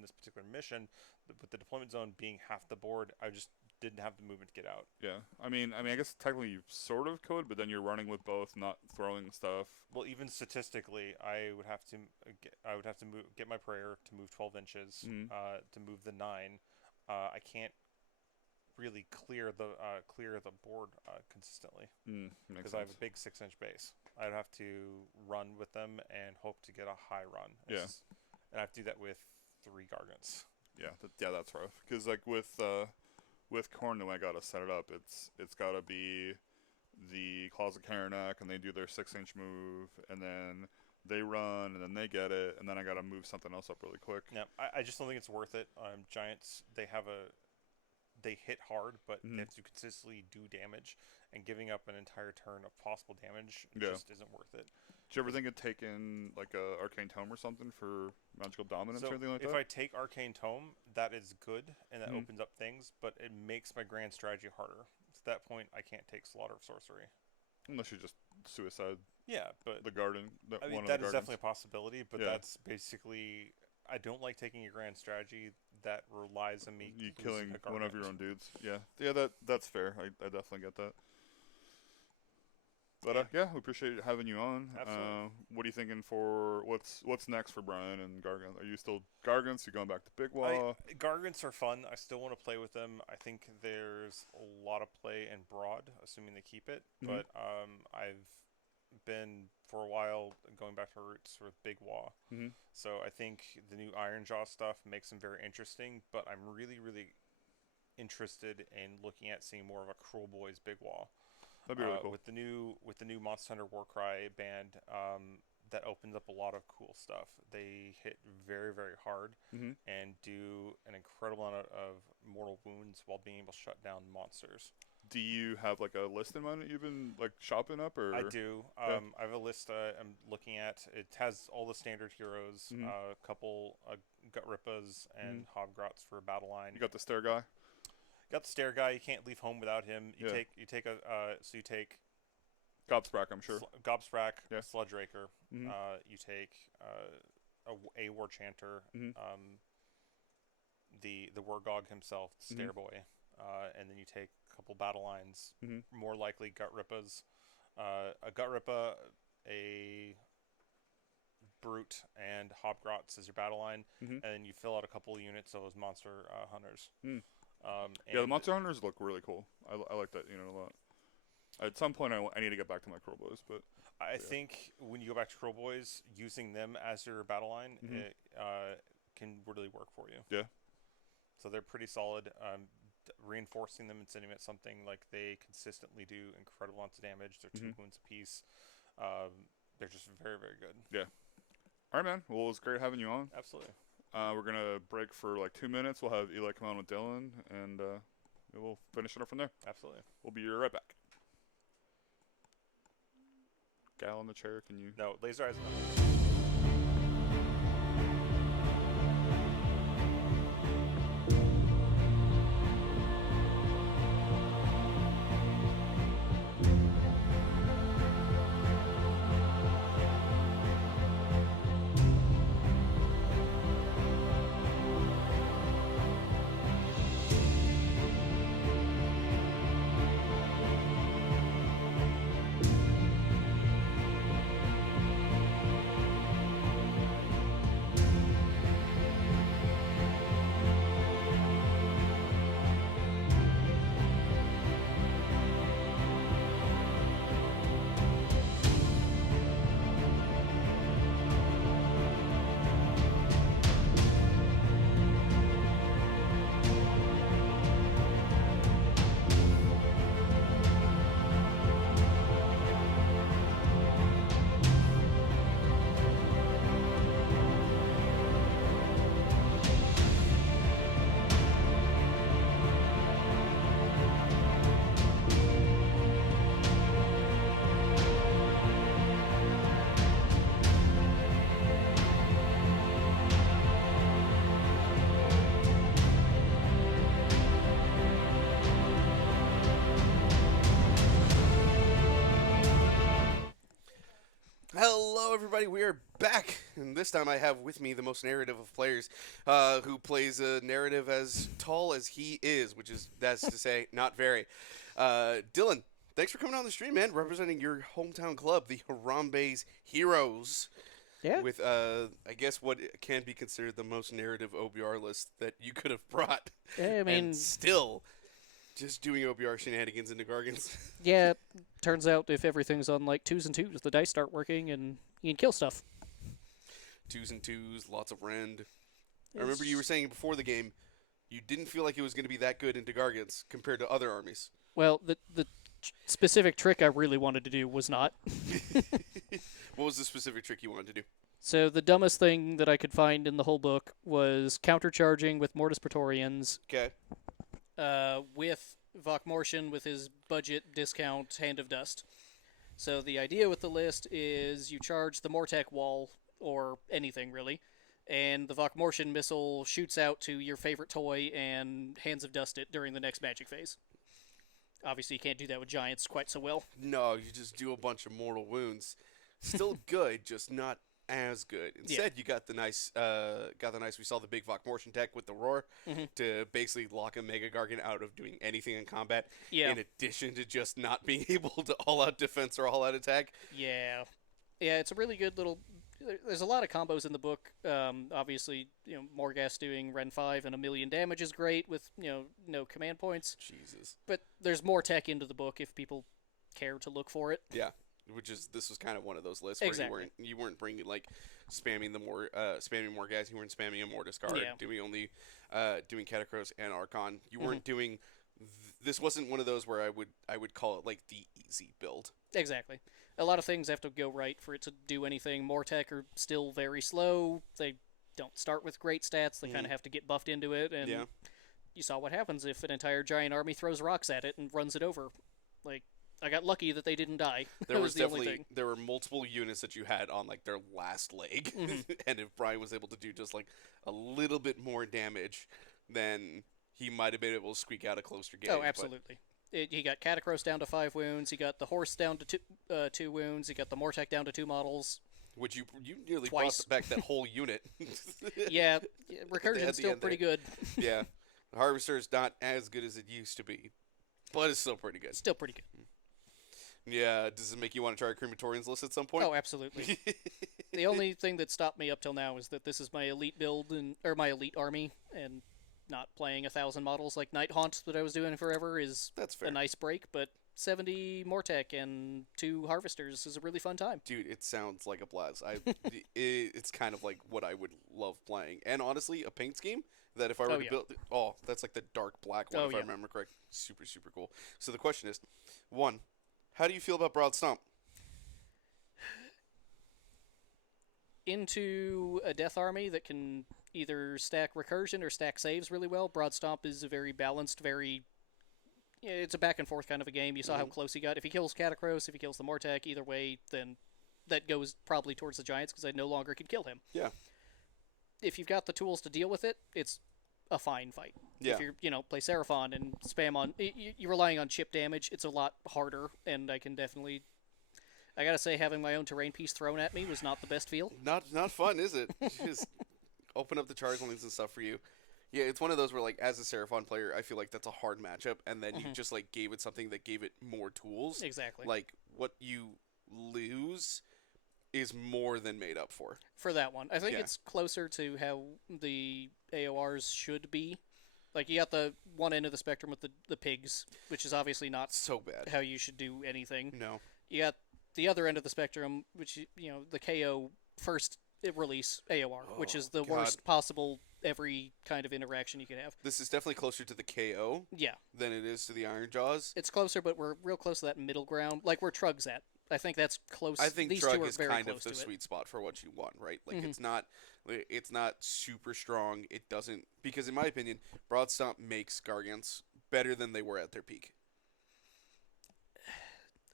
this particular mission, with the deployment zone being half the board, I just didn't have the movement to get out. Yeah, I mean, I guess technically you sort of could, but then you're running with both, not throwing stuff. Well, even statistically, I would have to get my prayer to move 12 inches to move the 9. I can't really clear the board consistently because I have a big 6-inch base. I'd have to run with them and hope to get a high run. And I have to do that with 3 Gargants. Yeah, that's rough. Because like with Korn, the way I gotta set it up, it's gotta be the Claws of Karanak, and they do their 6-inch move, and then they run, and then they get it, and then I gotta move something else up really quick. Yeah, I just don't think it's worth it. Giants, they hit hard, but they have to consistently do damage, and giving up an entire turn of possible damage just isn't worth it. Did you ever think of taking like a Arcane Tome or something for magical dominance or anything like that? If I take Arcane Tome, that is good, and that opens up things, but it makes my grand strategy harder. At that point, I can't take Slaughter of Sorcery. Unless you just suicide. Yeah, but the garden. That is definitely a possibility, but that's basically. I don't like taking a grand strategy that relies on me killing one of your own dudes. Yeah, that's fair. I definitely get that. But we appreciate having you on. Absolutely. What are you thinking for what's next for Brian and Gargant? Are you still Gargants? You going back to Big Wall? Gargants are fun. I still want to play with them. I think there's a lot of play in Broad, assuming they keep it. But I've been for a while going back to roots with Big Wall. So I think the new Iron Jaw stuff makes them very interesting. But I'm really, really interested in looking at seeing more of a Cruel Boys Big Wall. That'd be really cool. With the new Monster Hunter Warcry band, that opens up a lot of cool stuff. They hit very, very hard and do an incredible amount of mortal wounds while being able to shut down monsters. Do you have like a list in mind that you've been like shopping up, or? I do. Yeah. I have a list I'm looking at. It has all the standard heroes, a couple Gutrippas and Hobgrots for a battle line. You got the stair guy. Got the stair guy. You can't leave home without him. You take Gobsprak, I'm sure. Gobsprak, Yeah. Sludge Raker. You take a War Chanter, the Wargog himself, the Stair Boy, and then you take a couple battle lines. More likely Gutrippas, a Gutrippa, a Brute, and Hobgrots as your battle line, and then you fill out a couple units of those monster hunters. The monster hunters look really cool. I like that unit a lot. At some point, I need to get back to my Crowboys, but I think when you go back to Crowboys, using them as your battle line can really work for you. Yeah. So they're pretty solid. Reinforcing them and sending them at something like they consistently do incredible amounts of damage. They're 2 wounds apiece. They're just very, very good. Yeah. All right, man. Well, it was great having you on. Absolutely. We're going to break for like 2 minutes. We'll have Eli come on with Dylan, and we'll finish it up from there. Absolutely. We'll be right back. Gal in the chair, can you? No, laser eyes. Hello, everybody. We are back, and this time I have with me the most narrative of players, who plays a narrative as tall as he is, that's to say, not very. Dylan, thanks for coming on the stream, man. Representing your hometown club, the Harambe's Heroes. Yeah. With, I guess, what can be considered the most narrative OBR list that you could have brought. Yeah, I mean, and still just doing OBR shenanigans into Gargans. yeah, turns out if everything's on like 2s and 2s, the dice start working and you can kill stuff. 2s and 2s, lots of rend. I remember you were saying before the game, you didn't feel like it was going to be that good into Gargants compared to other armies. Well, the specific trick I really wanted to do was not. What was the specific trick you wanted to do? So the dumbest thing that I could find in the whole book was countercharging with Mortis Praetorians. Okay. With Vokmortian with his budget discount Hand of Dust. So the idea with the list is you charge the Mortek wall, or anything really, and the Vokmortian missile shoots out to your favorite toy and Hands of Dust it during the next magic phase. Obviously you can't do that with giants quite so well. No, you just do a bunch of mortal wounds. Still good, just not as good. Instead, you got the nice, we saw the big Vokmortian tech with the roar to basically lock a Mega Gargant out of doing anything in combat. Yeah. In addition to just not being able to all-out defense or all-out attack. Yeah. Yeah, it's a really good little... There's a lot of combos in the book. Obviously, Morghast doing Ren 5 and 1,000,000 damage is great with, no command points. Jesus. But there's more tech into the book if people care to look for it. Yeah. This was kind of one of those lists where Exactly. you weren't bringing spamming more guys. You weren't spamming a more discard. Yeah. Doing Catacross and Archon. You weren't doing this wasn't one of those where I would call it like the easy build. Exactly. A lot of things have to go right for it to do anything. Mortek are still very slow. They don't start with great stats. They kind of have to get buffed into it, and you saw what happens if an entire giant army throws rocks at it and runs it over. Like, I got lucky that they didn't die. There was the only thing. There were multiple units that you had on like their last leg, and if Brian was able to do just like a little bit more damage, then he might have been able to squeak out a closer game. Oh, absolutely. He got Catacross down to 5 wounds. He got the horse down to 2 wounds. He got the Mortek down to 2 models. Which you nearly Twice. brought back that whole unit. Yeah, Recursion's still pretty good. Yeah, the Harvester is not as good as it used to be, but it's still pretty good. Still pretty good. Yeah, does it make you want to try a Crematorian's list at some point? Oh, absolutely. The only thing that stopped me up till now is that this is my elite build or my elite army, and not playing 1,000 models like Night Haunt that I was doing forever is That's fair. a nice break, but 70 Mortek and 2 Harvesters is a really fun time. Dude, it sounds like a blast. It's kind of like what I would love playing. And honestly, a paint scheme that if I were to build... Oh, that's like the dark black one, if I remember correct. Super, super cool. So the question is, 1, how do you feel about Broad Stomp? Into a death army that can either stack recursion or stack saves really well. Broad Stomp is a very balanced, it's a back and forth kind of a game. You saw how close he got. If he kills Catacross, if he kills the Mortek, either way, then that goes probably towards the Giants because I no longer can kill him. Yeah. If you've got the tools to deal with it, it's a fine fight. Yeah. If you're, play Seraphon and spam on... You're relying on chip damage. It's a lot harder, and I can definitely... I gotta say, having my own terrain piece thrown at me was not the best feel. Not fun, is it? Just open up the charge lanes and stuff for you. Yeah, it's one of those where, like, as a Seraphon player, I feel like that's a hard matchup, and then you just, like, gave it something that gave it more tools. Exactly. Like, what you lose is more than made up for. For that one. I think it's closer to how the AORs should be. Like, you got the one end of the spectrum with the pigs, which is obviously not so bad how you should do anything. No. You got the other end of the spectrum, which, the KO first release AOR, which is the worst possible every kind of interaction you could have. This is definitely closer to the KO than it is to the Iron Jaws. It's closer, but we're real close to that middle ground, like where Trug's at. I think that's close. I think These Trug two are is very kind close of the to it. sweet spot for what you want, right? Like, it's not super strong. It doesn't... Because in my opinion, Broad Stomp makes Gargants better than they were at their peak.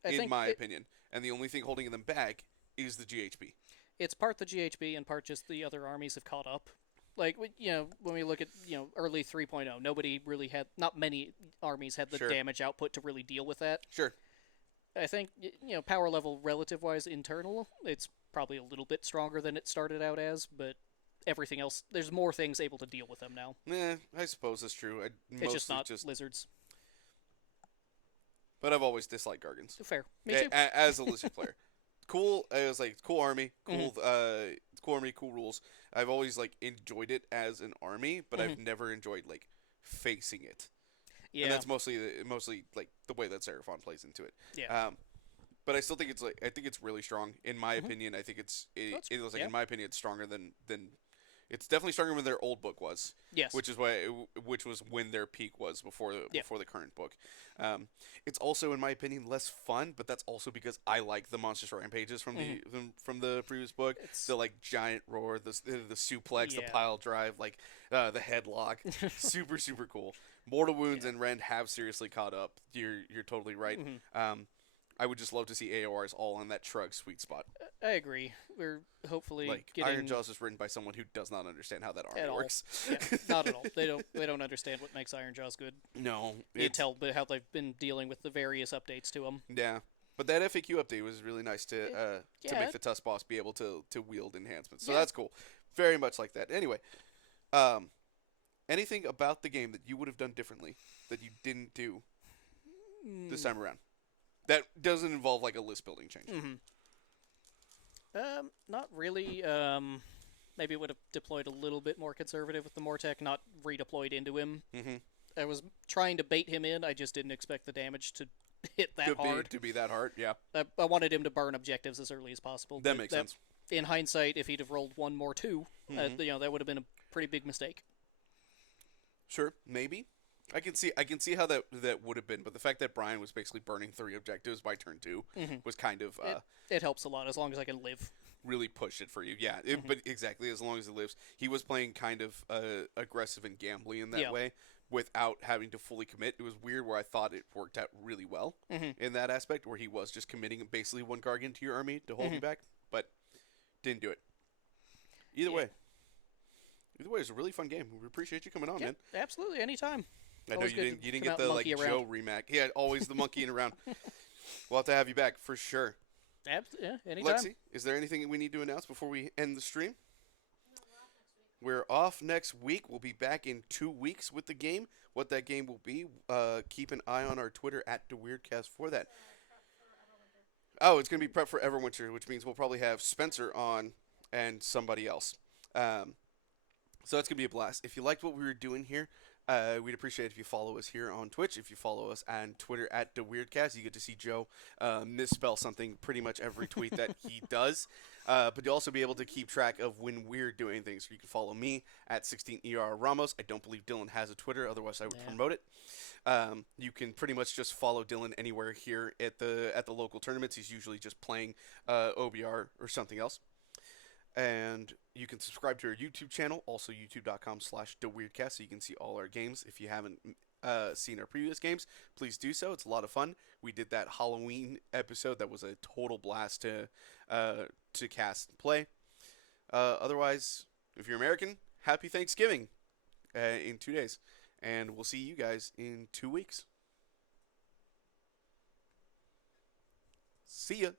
In my opinion. And the only thing holding them back is the GHB. It's part the GHB and part just the other armies have caught up. Like, when we look at, early 3.0, not many armies had the damage output to really deal with that. Sure. I think, power level relative-wise internal, it's probably a little bit stronger than it started out as, but everything else, there's more things able to deal with them now. I suppose that's true. It's just not lizards. But I've always disliked Gargants. Fair. Me too. As a lizard player. Cool. It was like, cool army, cool army, cool rules. I've always, like, enjoyed it as an army, but I've never enjoyed, like, facing it. Yeah. And that's mostly like the way that Seraphon plays into it. Yeah. But I still think it's I think it's really strong. In my opinion, I think in my opinion, it's stronger than it's definitely stronger than their old book was. Yes. Which was when their peak was before the current book. It's also, in my opinion, less fun, but that's also because I like the Monstrous Rampages from the previous book. The like giant roar, the suplex, the pile drive, like the headlock, super super cool. Mortal Wounds and Rend have seriously caught up. You're totally right. I would just love to see AORs all on that Trug sweet spot. I agree. We're hopefully getting... Iron Jaws is written by someone who does not understand how that army works. Yeah, not at all. They don't understand what makes Iron Jaws good. No. You tell how they've been dealing with the various updates to them. Yeah. But that FAQ update was really nice to make the Tusk boss be able to wield enhancements. So that's cool. Very much like that. Anyway, anything about the game that you would have done differently that you didn't do this time around? That doesn't involve like a list building change. Not really. Maybe it would have deployed a little bit more conservative with the Mortek, not redeployed into him. I was trying to bait him in. I just didn't expect the damage to hit that hard. To be that hard, yeah. I wanted him to burn objectives as early as possible. That makes sense. In hindsight, if he'd have rolled 1 more 2, that would have been a pretty big mistake. Sure, maybe. I can see how that would have been, but the fact that Brian was basically burning 3 objectives by turn 2 was kind of It helps a lot as long as I can live. really pushed it for you. Yeah, but exactly, as long as it lives. He was playing kind of aggressive and gambly in that Yeah. way without having to fully commit. It was weird where I thought it worked out really well in that aspect, where he was just committing basically 1 Gargant to your army to hold you back, but didn't do it. Either way, it's a really fun game. We appreciate you coming on, man. Absolutely, anytime. I know Always you good to didn't come get out the and like monkey Joe around. rematch. Yeah, always the monkeying around. We'll have to have you back for sure. Anytime. Lexi, is there anything we need to announce before we end the stream? We're off next week. We'll be back in 2 weeks with the game. What that game will be, keep an eye on our Twitter at TheWeirdCast for that. Oh, it's going to be prep for Everwinter, which means we'll probably have Spencer on and somebody else. So that's going to be a blast. If you liked what we were doing here, we'd appreciate it if you follow us here on Twitch. If you follow us on Twitter at TheWeirdCast, you get to see Joe misspell something pretty much every tweet that he does. But you'll also be able to keep track of when we're doing things. So you can follow me at 16ER Ramos. I don't believe Dylan has a Twitter, otherwise I would promote it. You can pretty much just follow Dylan anywhere here at the local tournaments. He's usually just playing OBR or something else. And you can subscribe to our YouTube channel, also youtube.com/TheWeirdCast, so you can see all our games. If you haven't seen our previous games, please do so. It's a lot of fun. We did that Halloween episode. That was a total blast to cast and play. Otherwise, if you're American, happy Thanksgiving in 2 days. And we'll see you guys in 2 weeks. See ya.